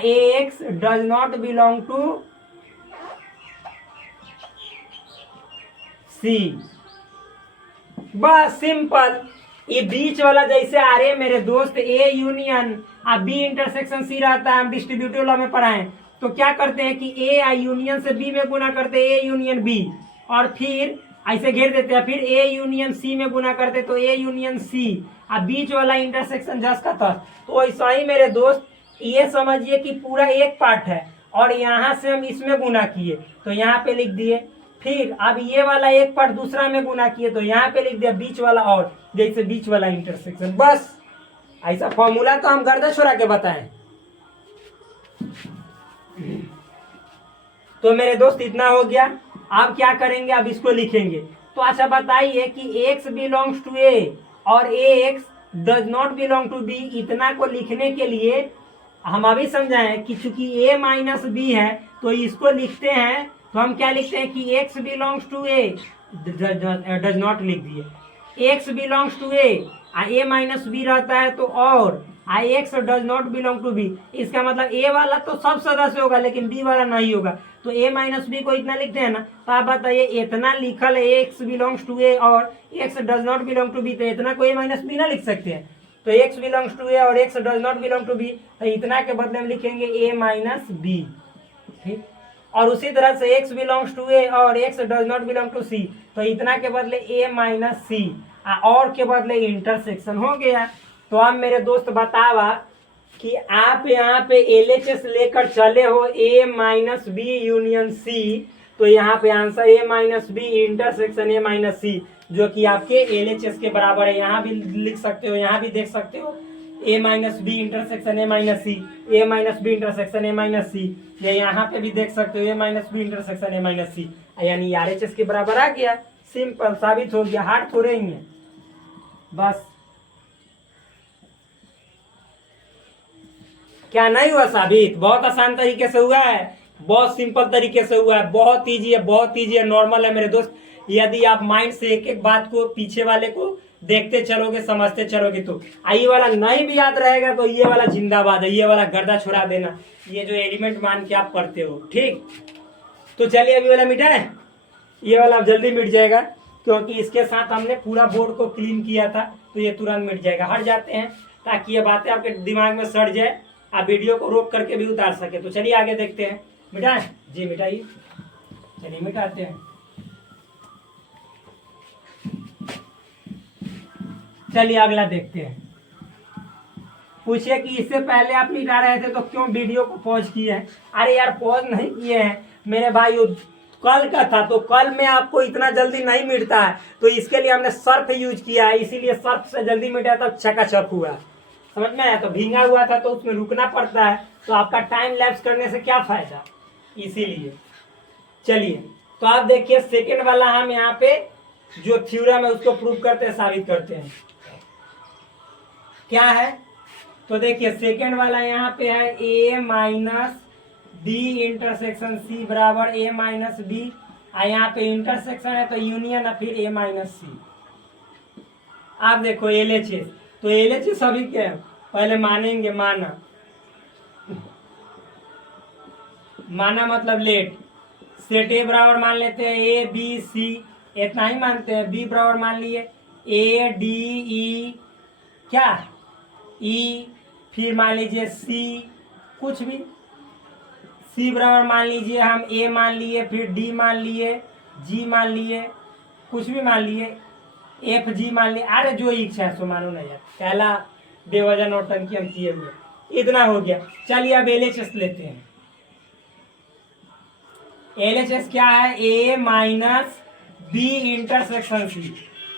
x does not belong to C. बस सिंपल। ये बीच वाला जैसे आ रहे मेरे दोस्त A union B intersection C रहता है, हम डिस्ट्रीब्यूटिव लॉ में पढ़ाएं तो क्या करते हैं कि ए यूनियन से बी में गुना करते हैं, ए यूनियन बी, और फिर ऐसे घेर देते हैं, फिर ए यूनियन सी में गुना करते तो ए यूनियन सी, बीच वाला इंटरसेक्शन जस का तस। तो ऐसा ही मेरे दोस्त ये समझिए कि पूरा एक पार्ट है और यहाँ से हम इसमें गुना किए तो यहाँ पे लिख दिए, फिर अब ये वाला एक पार्ट दूसरा में गुना किए तो यहाँ पे लिख दिया बीच वाला, और जैसे बीच वाला इंटरसेक्शन। बस ऐसा फॉर्मूला तो हम गर्दा छोड़ा के बताएं। तो मेरे दोस्त इतना हो गया, अब क्या करेंगे, अब इसको लिखेंगे। तो अच्छा बताइए कि x बिलोंग्स टू a और x does not belong to b, इतना को लिखने के लिए हम अभी समझाएं कि चूंकि a माइनस बी है तो इसको लिखते हैं, तो हम क्या लिखते हैं कि x belongs to a does not लिख दिए, x belongs to a minus B रहता है तो और x does not belong to B, इसका मतलब a वाला तो सब सदस्य होगा लेकिन b वाला नहीं होगा, तो a माइनस बी को इतना लिखते हैं ना। तो आप बताइए इतना लिखल है x बिलोंग्स टू a और x does not belong to B, तो इतना को a माइनस बी ना लिख सकते हैं, तो x बिलोंग्स टू a और x does not belong to B, तो इतना के बदले में लिखेंगे a माइनस बी, ठीक। और उसी तरह से x बिलोंग्स टू a और x does not belong to c, तो इतना के बदले a माइनस सी, और के बदले इंटरसेक्शन हो गया। तो अब मेरे दोस्त बतावा कि आप यहाँ पे LHS लेकर चले हो a minus B union c, तो यहाँ पे answer a minus B intersection a minus C, जो कि आपके LHS के बराबर है। यहाँ भी लिख सकते हो, यहाँ भी देख सकते हो, a minus B intersection a minus C, a minus B intersection a minus C, या यहाँ पे भी देख सकते हो a minus B intersection a minus C, यानी RHS के बराबर आ गया। सिंपल साबित हो गया, हार्ड थोड़े ही है। बस क्या नहीं हुआ साबित, बहुत आसान तरीके से हुआ है, बहुत सिंपल तरीके से हुआ है, बहुत इजी है, बहुत इजी है, नॉर्मल है मेरे दोस्त। यदि आप माइंड से एक एक बात को, पीछे वाले को देखते चलोगे, समझते चलोगे, तो ये वाला नहीं भी याद रहेगा तो ये वाला जिंदाबाद है, ये वाला गर्दा छुड़ा देना, ये जो एलिमेंट मान के आप पढ़ते हो, ठीक। तो चलिए अभी वाला मिटा है, ये वाला अब जल्दी मिट जाएगा क्योंकि इसके साथ हमने पूरा बोर्ड को क्लीन किया था, तो ये तुरंत मिट जाएगा। हट जाते हैं ताकि ये बातें आपके दिमाग में सड़ जाए, आप वीडियो को रोक करके भी उतार सके। तो चलिए आगे देखते हैं, मिटाएं जी, मिटाइए, चलिए मिटाते हैं। चलिए अगला देखते हैं। पूछिए कि इससे पहले आप मिटा रहे थे तो क्यों वीडियो को पॉज किए हैं। अरे यार पॉज नहीं किए हैं मेरे भाई, कल का था तो कल में आपको इतना जल्दी नहीं मिटता है, तो इसके लिए हमने सर्फ यूज किया है, इसीलिए सर्फ से जल्दी मिटा तब चकाचक हुआ, समझ में आया। तो भींगा हुआ था तो उसमें रुकना पड़ता है, तो आपका टाइम लैप्स करने से क्या फायदा, इसीलिए। चलिए तो आप देखिए सेकेंड वाला हम यहाँ पे जो थ्योरम है उसको प्रूव करते हैं, साबित करते हैं। क्या है तो देखिए सेकेंड वाला यहाँ पे है ए माइनस बी इंटरसेक्शन सी बराबर ए माइनस बी, और यहाँ पे इंटरसेक्शन है तो यूनियन है फिर ए माइनस सी। आप देखो LHS, तो LHS सभी के हैं, पहले मानेंगे माना, माना मतलब लेट, सेट ए बराबर मान लेते हैं ए बी सी, इतना ही मानते हैं। बी बराबर मान लिए ए डी ई क्या ई, फिर मान लीजिए सी कुछ भी, सी बराबर मान लीजिए हम ए मान लिए, फिर डी मान लिए, जी मान लिए, कुछ भी मान लिए, एफ जी मान लिए, अरे जो इच्छा है सो मानो ना यार, पहला बेवजह नौटंकी हम किए हुए। इतना हो गया। चलिए अब LHS लेते हैं। LHS क्या है, ए माइनस बी इंटरसेक्शन सी,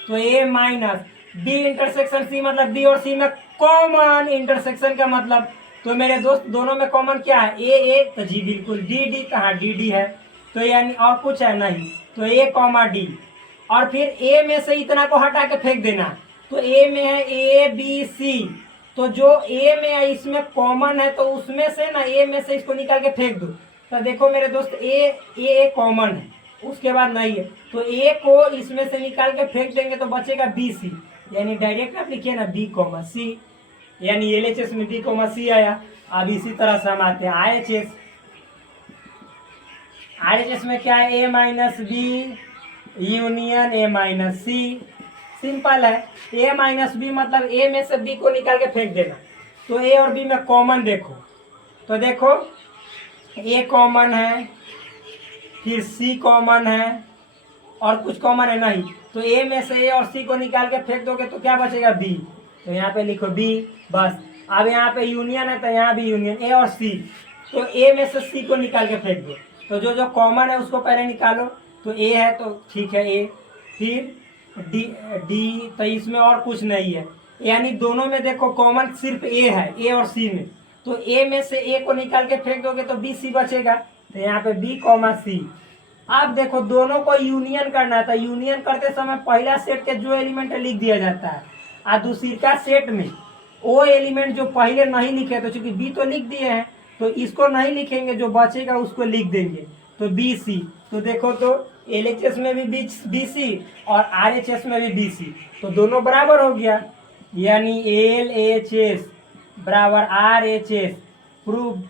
तो ए माइनस बी इंटरसेक्शन सी मतलब बी और सी में कॉमन इंटरसेक्शन का मतलब, तो मेरे दोस्त दोनों में कॉमन क्या है, ए तो जी बिल्कुल, डी डी कहाँ, डी डी है, तो यानी और कुछ है नहीं, तो ए कॉमा डी, और फिर ए में से इतना को हटा के फेंक देना, तो ए में है ए बी सी, तो जो ए में है इसमें कॉमन है तो उसमें से ना ए में से इसको निकाल के फेंक दो। तो देखो मेरे दोस्त ए कॉमन है, उसके बाद नहीं है, तो ए को इसमें से निकाल के फेंक देंगे तो बचेगा बी सी, यानी डायरेक्ट आप लिखिए ना बी कॉमा सी, यानी LHS में बी कॉमा सी आया। अब इसी तरह से हम आते हैं RHS। RHS में क्या है, A minus B union A minus C, simple है। ए माइनस बी मतलब ए में से बी को निकाल के फेंक देना, तो ए और बी में कॉमन देखो, तो देखो ए कॉमन है, फिर सी कॉमन है, और कुछ कॉमन है नहीं, तो ए में से ए और सी को निकाल के फेंक दोगे तो क्या बचेगा बी, तो यहाँ पे लिखो बी बस। अब यहाँ पे यूनियन है तो यहाँ भी यूनियन ए और सी, तो ए में से सी को निकाल के फेंक दो, तो जो जो कॉमन है उसको पहले निकालो, तो ए है तो ठीक है ए, फिर डी तो इसमें और कुछ नहीं है, यानी दोनों में देखो कॉमन सिर्फ ए है, ए और सी में, तो ए में से ए को निकाल के फेंक दोगे तो बी सी बचेगा, तो यहाँ पे बी कॉमा सी। अब देखो दोनों को यूनियन करना था, यूनियन करते समय पहला सेट के जो एलिमेंट है लिख दिया जाता है, और दूसरी का सेट में वो एलिमेंट जो पहले नहीं लिखे, तो चूंकि बी तो लिख दिए हैं तो इसको नहीं लिखेंगे, जो बचेगा उसको लिख देंगे, तो बी सी। तो देखो तो LHS में भी बी सी और RHS में भी बी सी, तो दोनों बराबर हो गया, यानी LHS बराबर RHS प्रूव।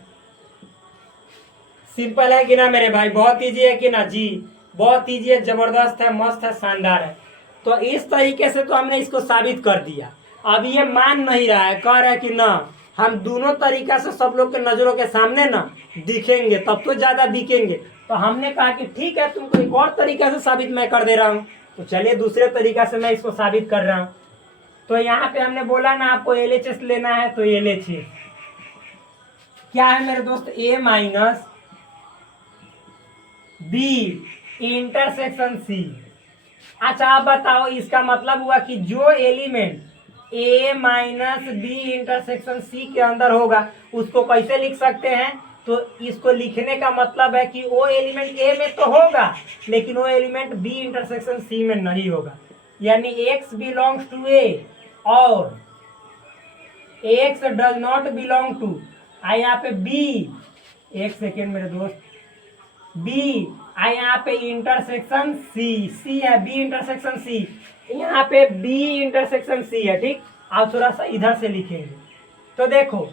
सिंपल है कि ना मेरे भाई, बहुत इजी है कि ना जी, बहुत इजी है, जबरदस्त है, मस्त है, शानदार है। तो इस तरीके से तो हमने इसको साबित कर दिया। अब ये मान नहीं रहा है, कह रहा है कि ना हम दोनों तरीका से सब लोग के नजरों के सामने ना दिखेंगे तब तो ज्यादा बिकेंगे, तो हमने कहा कि ठीक है तुमको एक और तरीका से साबित मैं कर दे रहा हूँ, तो चलिए दूसरे तरीका से मैं इसको साबित कर रहा हूँ। तो यहाँ पे हमने बोला ना आपको LHS लेना है, तो LHS क्या है मेरे दोस्त, ए माइनस बी इंटरसेक्शन सी। अच्छा आप बताओ, इसका मतलब हुआ कि जो एलिमेंट ए माइनस बी इंटरसेक्शन सी के अंदर होगा उसको कैसे लिख सकते हैं, तो इसको लिखने का मतलब है कि वो एलिमेंट ए में तो होगा लेकिन वो एलिमेंट बी इंटरसेक्शन सी में नहीं होगा, यानी एक्स बिलोंग्स टू ए और x does not belong to, आई यहाँ पे बी, एक सेकेंड मेरे दोस्त, बी आई यहाँ पे इंटरसेक्शन सी, सी है बी इंटरसेक्शन सी, यहाँ पे बी इंटरसेक्शन सी है, ठीक। आप थोड़ा सा इधर से लिखेंगे, तो देखो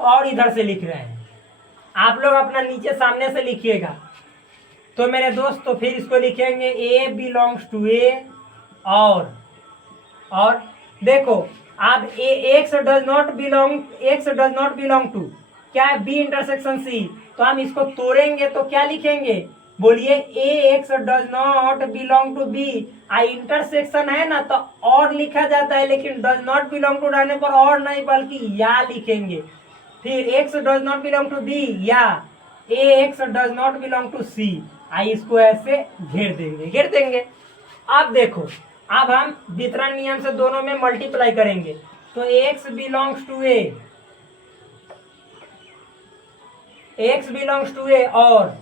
और इधर से लिख रहे हैं, आप लोग अपना नीचे सामने से लिखिएगा, तो मेरे दोस्त तो फिर इसको लिखेंगे ए बिलोंग्स टू ए और देखो आप X does not belong to क्या है, बी इंटरसेक्शन सी, तो हम इसको तोड़ेंगे तो क्या लिखेंगे, बोलिए A x does not belong to B, intersection है ना तो और लिखा जाता है, लेकिन डज नॉट बिलोंग टू रहने पर और नहीं बल्कि या लिखेंगे, फिर x does not belong to B या A x does not belong to C, इसको ऐसे घेर देंगे। अब देखो अब हम वितरण नियम से दोनों में मल्टीप्लाई करेंगे, तो एक्स बिलोंग्स टू ए और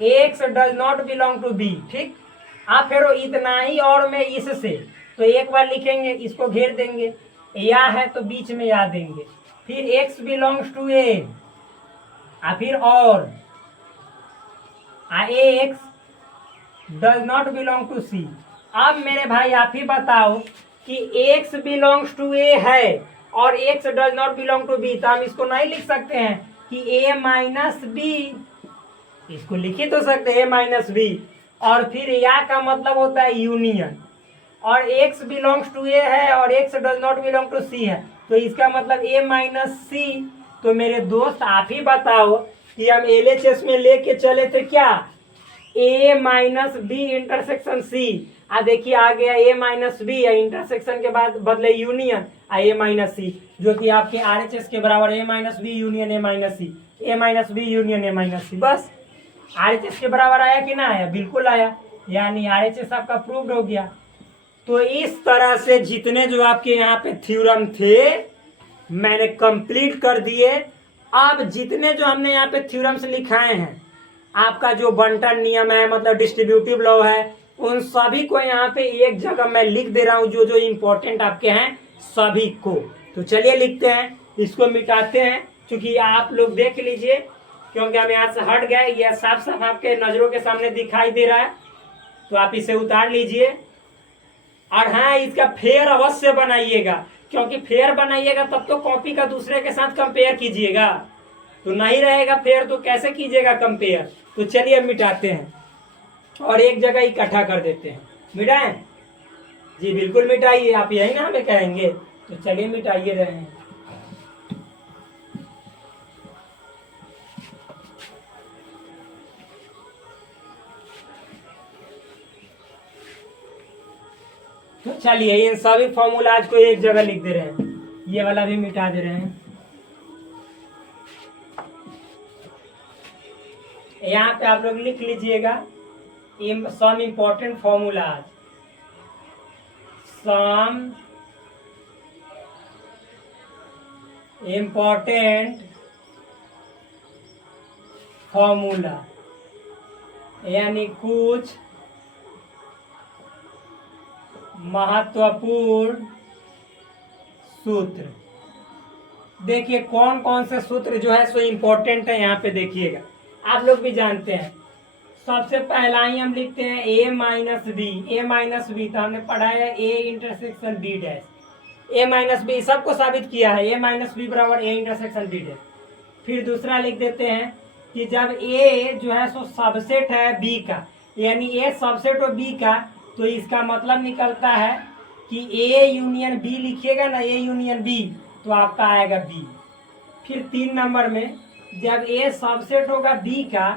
x does not belong to B, ठीक। आप फिर इतना ही और में इससे, तो एक बार लिखेंगे, इसको घेर देंगे, या है तो बीच में या देंगे, फिर x बिलोंग्स टू ए, फिर और x does not belong to C. अब मेरे भाई आप ही बताओ कि x बिलोंग्स टू ए है और x does not belong to B, तो हम इसको नहीं लिख सकते हैं कि a माइनस बी, इसको लिख ही तो सकते हैं a माइनस बी। और फिर या का मतलब होता है यूनियन, और x बिलोंग्स टू ए है और x does not belong to C है, तो इसका मतलब a माइनस सी। तो मेरे दोस्त आप ही बताओ कि हम LHS में लेके चले थे क्या, a minus B intersection C, देखिए आ गया a माइनस बी, इंटरसेक्शन के बाद बदले यूनियन a माइनस सी, जो कि आपके RHS के बराबर a minus B union a minus C, a minus B union a minus C. बस RHS के बराबर आया कि ना आया, बिल्कुल आया, यानी RHS आपका प्रूव्ड हो गया। तो इस तरह से जितने जो आपके यहाँ पे थ्योरम थे मैंने कंप्लीट कर दिए। अब जितने जो हमने यहाँ पे थ्योरम्स लिखाए हैं, आपका जो बंटन नियम है मतलब डिस्ट्रीब्यूटिव लॉ है, उन सभी को यहाँ पे एक जगह मैं लिख दे रहा हूँ, जो जो इम्पोर्टेंट आपके हैं सभी को। तो चलिए लिखते हैं, इसको मिटाते हैं, क्योंकि आप लोग देख लीजिए, क्योंकि हम यहाँ से हट गए, यह साफ साफ आपके नजरों के सामने दिखाई दे रहा है, तो आप इसे उतार लीजिए। और हाँ, इसका फेयर अवश्य बनाइएगा, क्योंकि फेयर बनाइएगा तब तो कॉपी का दूसरे के साथ कंपेयर कीजिएगा, तो नहीं रहेगा फेयर तो कैसे कीजिएगा कंपेयर। तो चलिए मिटाते हैं और एक जगह इकट्ठा कर देते हैं। मिटाएं जी, बिल्कुल मिटाइए, आप यही ना हमें कहेंगे, तो चलिए मिटाइए रहे हैं। तो चलिए इन सभी फॉर्मूलाज को एक जगह लिख दे रहे हैं, ये वाला भी मिटा दे रहे हैं। यहाँ पे आप लोग लिख लीजिएगा some important formulas, some important formula, यानी कुछ महत्वपूर्ण सूत्र। देखिए कौन कौन से सूत्र जो है सो इम्पोर्टेंट है, यहाँ पे देखिएगा, आप लोग भी जानते हैं। सबसे पहला ही हम लिखते हैं a minus B, A minus B तो हमने पढ़ा है a intersection b dash, a minus B सबको साबित किया है, a माइनस बी बराबर a इंटरसेक्शन b डैश। फिर दूसरा लिख देते हैं कि जब a जो है सो सबसेट है b का, यानी a सबसेट हो b का, तो इसका मतलब निकलता है कि a यूनियन b लिखिएगा ना, a यूनियन b, तो आपका आएगा b। फिर 3 नंबर में जब a सबसेट होगा b का,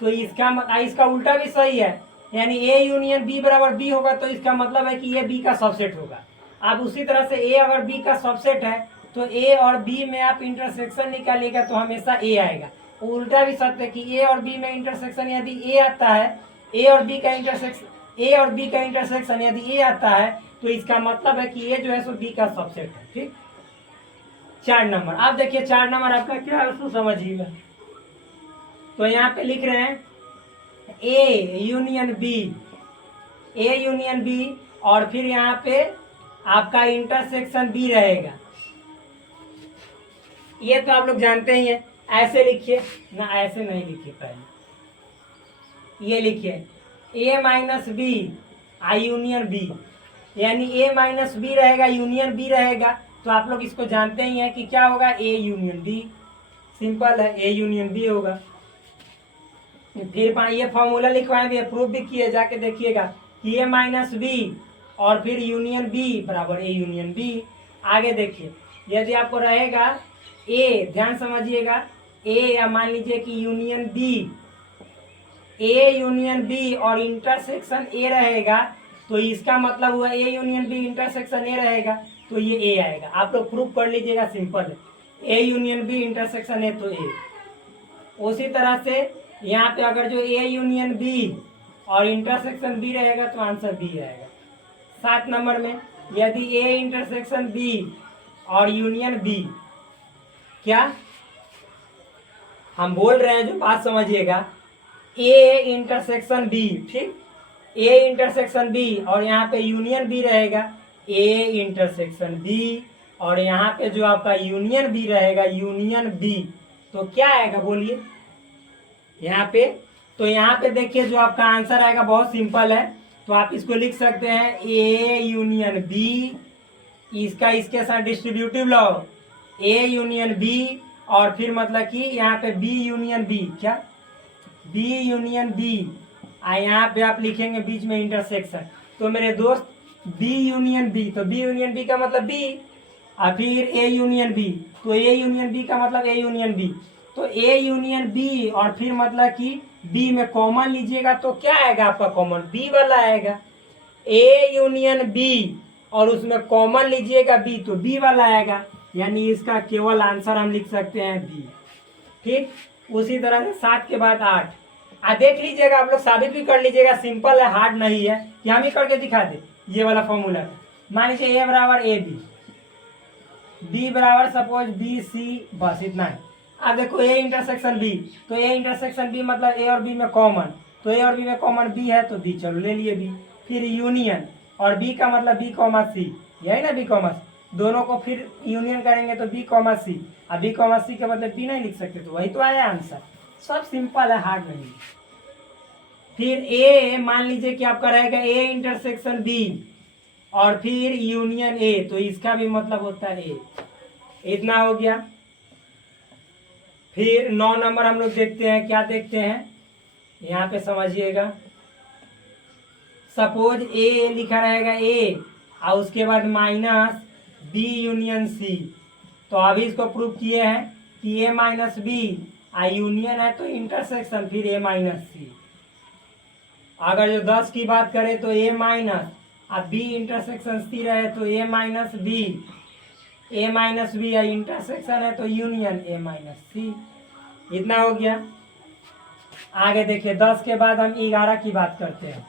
तो इसका उल्टा भी सही है, यानी a यूनियन b बराबर b होगा, तो इसका मतलब है कि a b का सबसेट होगा। अब उसी तरह से a अगर b का सबसेट है तो a और b में आप इंटरसेक्शन निकालिएगा तो हमेशा a आएगा। उल्टा भी सत्य है कि a और b में इंटरसेक्शन यदि a आता है, a और b का इंटरसेक्शन यदि a आता है, तो इसका मतलब है कि a जो है सो b का सबसेट है। ठीक, 4 नंबर। आप देखिए 4 नंबर आपका क्या है उसको समझिएगा। तो यहाँ पे लिख रहे हैं a यूनियन b, और फिर यहाँ पे आपका इंटरसेक्शन b रहेगा। ये तो आप लोग जानते ही हैं, ऐसे लिखिए ना, ऐसे नहीं लिखिए, पहले ये लिखिए a minus B I union b, यानी a माइनस बी रहेगा यूनियन b रहेगा, तो आप लोग इसको जानते ही हैं कि क्या होगा, a यूनियन b, सिंपल है, a यूनियन b होगा। फिर ये फॉर्मूला लिखवाए भी, प्रूफ भी किए, जाके देखिएगा कि a माइनस बी और फिर यूनियन b बराबर a यूनियन b। आगे देखिए, यदि आपको रहेगा a, ध्यान समझिएगा, a या मान लीजिए कि union b, a union b और इंटरसेक्शन a रहेगा, तो इसका मतलब हुआ a union b intersection a रहेगा, तो ये a आएगा। आप लोग प्रूफ कर लीजिएगा, सिंपल है, a union b intersection a तो a। उसी तरह से यहाँ पे अगर जो a यूनियन b और इंटरसेक्शन b रहेगा तो आंसर b आएगा। 7 नंबर में यदि a इंटरसेक्शन b और यूनियन b, क्या हम बोल रहे हैं जो बात समझिएगा, a इंटरसेक्शन b, ठीक, a इंटरसेक्शन b और यहाँ पे यूनियन b रहेगा, a इंटरसेक्शन b और यहाँ पे जो आपका यूनियन बी रहेगा, यूनियन बी, तो क्या आएगा बोलिए यहाँ पे। तो यहाँ पे देखिए जो आपका आंसर आएगा बहुत सिंपल है, तो आप इसको लिख सकते हैं ए यूनियन बी, इसका इसके साथ distributive law A union B, और फिर मतलब कि यहाँ पे बी यूनियन बी, क्या बी यूनियन बी, यहाँ पे आप लिखेंगे बीच में इंटरसेक्शन। तो मेरे दोस्त बी यूनियन बी, तो बी यूनियन बी का मतलब बी, और फिर ए यूनियन बी, तो ए यूनियन बी का मतलब ए यूनियन बी, तो ए यूनियन बी, और फिर मतलब कि बी में कॉमन लीजिएगा तो क्या आएगा आपका कॉमन, बी वाला आएगा। ए यूनियन बी और उसमें कॉमन लीजिएगा बी, तो बी वाला आएगा, यानी इसका केवल आंसर हम लिख सकते हैं बी। ठीक, उसी तरह से 7 के बाद 8, देख लीजिएगा आप लोग, साबित भी कर लीजिएगा, सिंपल है, हार्ड नहीं है, कि हम ही करके दिखा दे ये वाला फॉर्मूला। मान लीजिए ए बराबर ए बी, बी बराबर सपोज बी सी, बस इतना है। अब देखो ए इंटरसेक्शन बी, तो ए इंटरसेक्शन बी मतलब ए और बी में कॉमन, तो ए और बी में कॉमन बी है, तो बी, चलो ले लिए बी। फिर यूनियन, और बी का मतलब बी कॉमा सी, यही ना बी कॉमा, दोनों को फिर यूनियन करेंगे तो बी कॉमा सी, अब बी कॉमा सी का मतलब बी नहीं लिख सकते, तो वही तो आया आंसर। सब सिंपल है, हार्ड नहीं। फिर ए मान लीजिए कि आपका रहेगा ए इंटरसेक्शन बी और फिर यूनियन ए, तो इसका भी मतलब होता है ए, इतना हो गया। फिर 9 नंबर हम लोग देखते हैं, क्या देखते हैं यहाँ पे समझिएगा। सपोज ए लिखा रहेगा ए और उसके बाद माइनस बी यूनियन सी, तो अभी इसको प्रूव किए हैं कि ए माइनस बी, यूनियन है तो इंटरसेक्शन, फिर ए माइनस सी। अगर जो 10 की बात करें तो ए माइनस, अब बी इंटरसेक्शन सी रहे तो A minus B, A minus B या इंटरसेक्शन है तो यूनियन ए माइनस सी, इतना हो गया। आगे देखिए 10 के बाद हम 11 की बात करते हैं।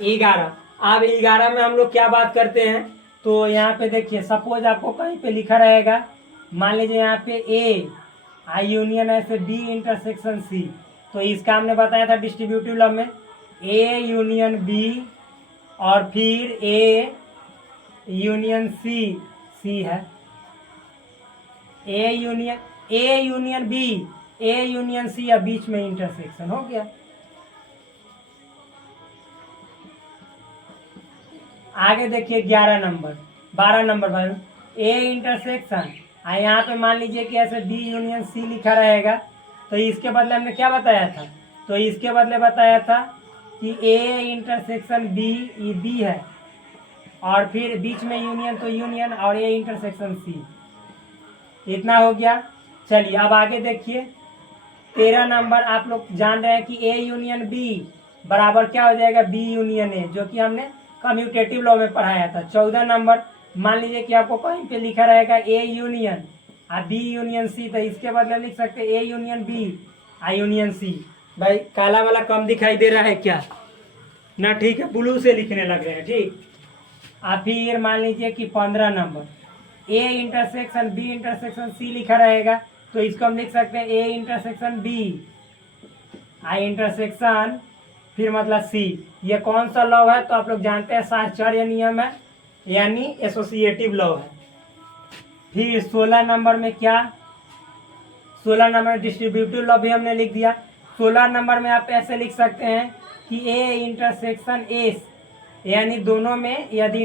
11, अब 11 में हम लोग क्या बात करते हैं, तो यहाँ पे देखिए सपोज आपको कहीं पे लिखा रहेगा, मान लीजिए यहाँ पे ए यूनियन है से बी इंटरसेक्शन सी, तो इसका हमने बताया था डिस्ट्रीब्यूटिव लॉ में ए यूनियन बी और फिर ए यूनियन सी, सी है A union B, A union C, या बीच में इंटरसेक्शन हो गया। आगे देखिए 11 नंबर, 12 नंबर भाई, ए इंटरसेक्शन, यहाँ पे मान लीजिए कि ऐसे बी यूनियन सी लिखा रहेगा, तो इसके बदले हमने क्या बताया था, तो इसके बदले बताया था कि ए इंटरसेक्शन बी, ये बी है और फिर बीच में यूनियन, तो यूनियन, और ए इंटरसेक्शन सी, इतना हो गया। चलिए अब आगे देखिए 13 नंबर, आप लोग जान रहे हैं कि ए यूनियन बी बराबर क्या हो जाएगा, बी यूनियन ए, जो कि हमने कम्यूटेटिव लॉ में पढ़ाया था। 14 नंबर, मान लीजिए कि आपको कहीं पे लिखा रहेगा A union B union C, तो इसके बदले लिख सकते हैं A union B union C. भाई काला वाला कम दिखाई दे रहा है क्या ना, ठीक है, ब्लू से लिखने लग रहे हैं, ठीक। फिर मान लीजिए कि 15 number, A intersection B intersection C लिखा रहेगा, तो इसको हम लिख सकते हैं ए इंटरसेक्शन बी इंटरसेक्शन फिर मतलब सी। ये कौन सा लॉ है, तो आप लोग जानते हैं साहचर्य नियम है, यानी एसोसिएटिव लॉ है। फिर 16 नंबर में क्या, 16 नंबर में डिस्ट्रीब्यूटिव लॉ भी हमने लिख दिया। 16 नंबर में आप ऐसे लिख सकते हैं कि ए इंटरसेक्शन एस, यानी दोनों में यदि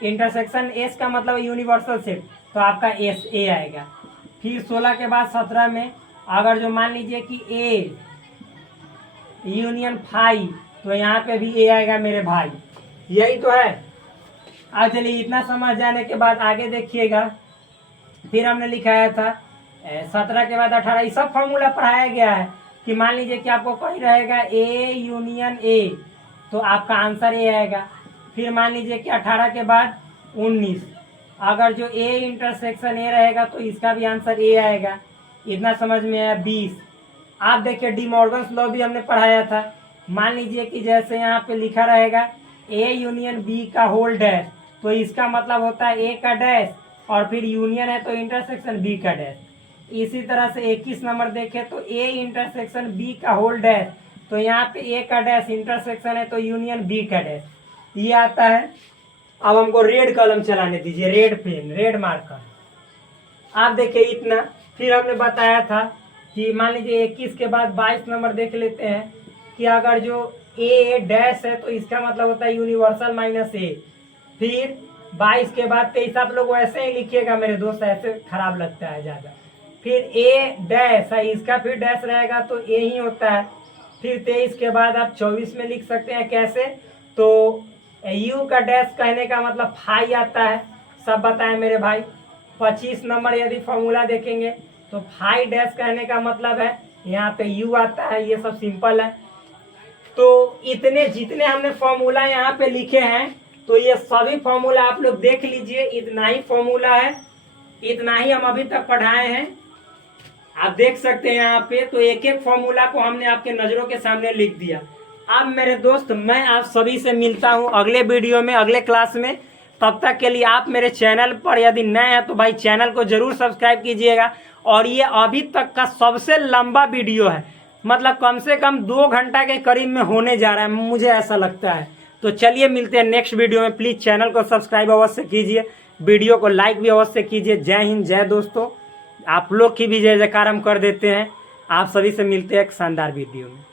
इंटरसेक्शन एस का मतलब यूनिवर्सल सेट, तो आपका एस ए आएगा। फिर 16 के बाद 17 में अगर जो मान लीजिए कि ए यूनियन फाई, तो यहाँ पे भी ए आएगा मेरे भाई, यही तो है। चलिए इतना समझ जाने के बाद आगे देखिएगा, फिर हमने लिखाया था 17 के बाद 18, ये सब फॉर्मूला पढ़ाया गया है कि मान लीजिए कि आपको कहीं रहेगा ए यूनियन ए, तो आपका आंसर ए आएगा। फिर मान लीजिए कि 18 के बाद 19, अगर जो ए इंटरसेक्शन ए रहेगा तो इसका भी आंसर ए आएगा, इतना समझ में आया। 20, आप देखिए डी मॉर्गन्स लॉ भी हमने पढ़ाया था, मान लीजिए कि जैसे यहाँ पे लिखा रहेगा ए यूनियन बी का होल डैश, तो इसका मतलब होता है ए का डैश और फिर यूनियन है तो इंटरसेक्शन बी का डैश। इसी तरह से 21 नंबर देखें तो ए इंटरसेक्शन बी का होल डैश, तो यहाँ पे ए का डैश इंटरसेक्शन है तो यूनियन बी का डैश, ये आता है। अब हमको रेड कलम चलाने दीजिए, रेड पेन, रेड मार्कर। आप देखिए इतना। फिर हमने बताया था कि मान लीजिए 21 के बाद 22 नंबर देख लेते हैं कि अगर जो ए डैश है तो इसका मतलब होता है यूनिवर्सल माइनस ए। फिर 22 के बाद 23 आप लोग वैसे ही लिखिएगा मेरे दोस्त, ऐसे खराब लगता है ज़्यादा। फिर ए डैश है, इसका फिर डैश रहेगा तो ए ही होता है। फिर 23 के बाद आप 24 में लिख सकते हैं, कैसे? तो यू का डैश कहने का मतलब फाई आता है, सब बताएं मेरे भाई। 25 नंबर यदि फॉर्मूला देखेंगे तो फाई डैश कहने का मतलब है यहाँ पे यू आता है। ये सब सिंपल है। तो इतने जितने हमने फॉर्मूला यहाँ पे लिखे हैं तो ये सभी फॉर्मूला आप लोग देख लीजिए। इतना ही फॉर्मूला है, इतना ही हम अभी तक पढ़ाए हैं। आप देख सकते हैं यहाँ पे। तो एक एक फॉर्मूला को हमने आपके नजरों के सामने लिख दिया। अब मेरे दोस्त मैं आप सभी से मिलता हूँ अगले वीडियो में, अगले क्लास में। तब तक के लिए आप मेरे चैनल पर यदि नए हैं तो भाई चैनल को जरूर सब्सक्राइब कीजिएगा। और ये अभी तक का सबसे लंबा वीडियो है, मतलब कम से कम 2 घंटा के करीब में होने जा रहा है, मुझे ऐसा लगता है। तो चलिए मिलते हैं नेक्स्ट वीडियो में। प्लीज़ चैनल को सब्सक्राइब अवश्य कीजिए, वीडियो को लाइक भी अवश्य कीजिए। जय हिंद, जय दोस्तों। आप लोग की भी जय जयकार हम कर देते हैं। आप सभी से मिलते हैं एक शानदार वीडियो में।